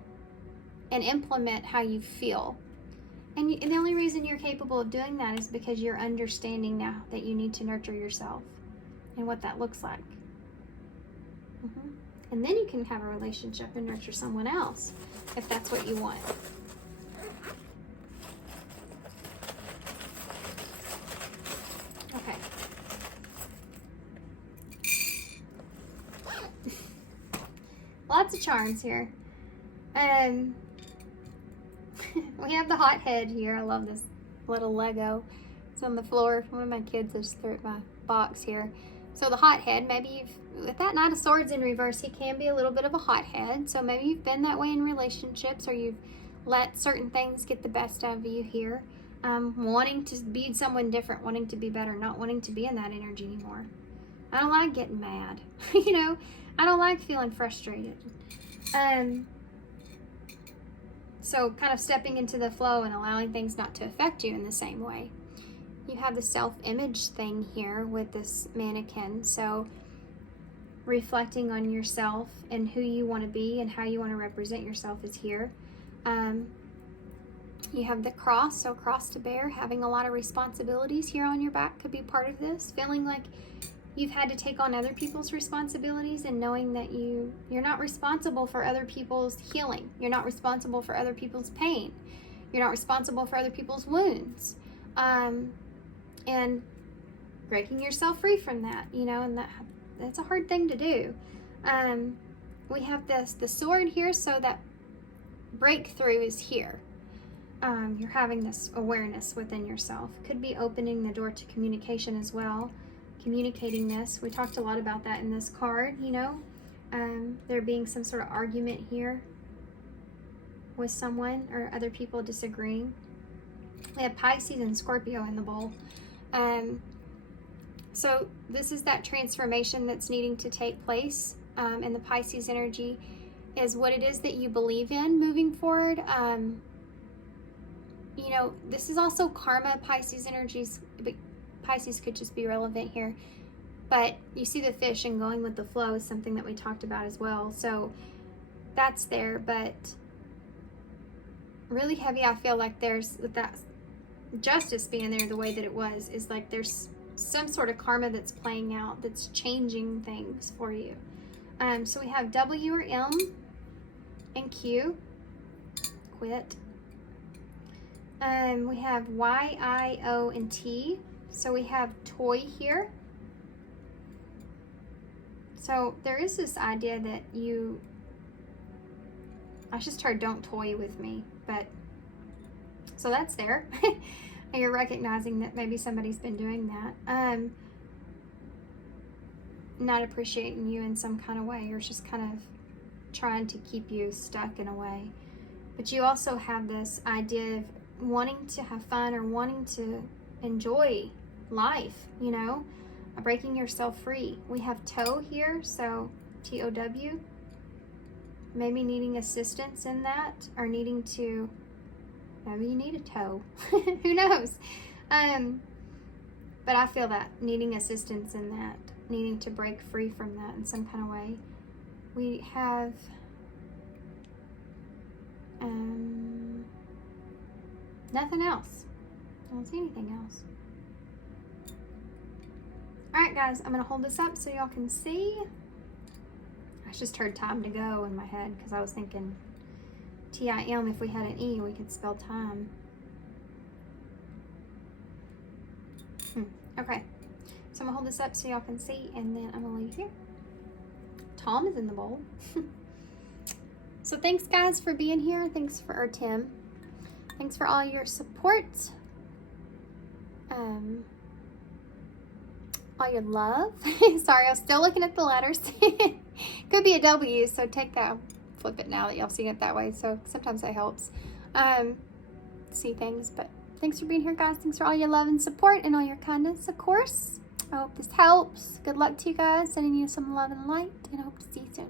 and implement how you feel. And the only reason you're capable of doing that is because you're understanding now that you need to nurture yourself and what that looks like. And then you can have a relationship and nurture someone else if that's what you want. Okay. Lots of charms here. We have the hot head here. I love this little Lego. It's on the floor. One of my kids just threw it in my box here. So the hot head, maybe with that Knight of Swords in reverse, he can be a little bit of a hot head. So maybe you've been that way in relationships, or you've let certain things get the best of you here. Wanting to be someone different, wanting to be better, not wanting to be in that energy anymore. I don't like getting mad. You know, I don't like feeling frustrated. So kind of stepping into the flow and allowing things not to affect you in the same way. You have the self-image thing here with this mannequin. So reflecting on yourself and who you want to be and how you want to represent yourself is here. You have the cross, so cross to bear. Having a lot of responsibilities here on your back could be part of this. Feeling like you've had to take on other people's responsibilities and knowing that you're not responsible for other people's healing. You're not responsible for other people's pain. You're not responsible for other people's wounds. And breaking yourself free from that, you know, and that's a hard thing to do. We have the sword here, so that breakthrough is here. You're having this awareness within yourself. Could be opening the door to communication as well. Communicating this. We talked a lot about that in this card, you know. There being some sort of argument here with someone or other people disagreeing. We have Pisces and Scorpio in the bowl. So this is that transformation that's needing to take place. And the Pisces energy is what it is that you believe in moving forward. You know, this is also karma. Pisces energies, but Pisces could just be relevant here. But you see the fish and going with the flow is something that we talked about as well. So that's there, but really heavy, I feel like there's, with that justice being there the way that it was, is like there's some sort of karma that's playing out, that's changing things for you. So we have W or M and Q, quit. We have Y, I, O, and T. So we have toy here. So there is this idea that I just heard don't toy with me, but so that's there. And you're recognizing that maybe somebody's been doing that. Not appreciating you in some kind of way, or just kind of trying to keep you stuck in a way. But you also have this idea of wanting to have fun or wanting to enjoy life, you know, breaking yourself free. We have toe here, so TOW. Maybe needing assistance in that, or needing to, maybe you need a toe. Who knows? But I feel that needing assistance in that, needing to break free from that in some kind of way. We have nothing else. I don't see anything else. Alright guys, I'm going to hold this up so y'all can see. I just heard time to go in my head because I was thinking T-I-M, if we had an E, we could spell time. Okay, so I'm going to hold this up so y'all can see, and then I'm going to leave here. Tom is in the bowl. So thanks guys for being here. Thanks for Tim. Thanks for all your support. All your love. Sorry, I was still looking at the letters. Could be a W, so take that, flip it now that y'all see it that way. So sometimes that helps see things. But thanks for being here, guys. Thanks for all your love and support and all your kindness, of course. I hope this helps. Good luck to you guys. Sending you some love and light, and I hope to see you soon.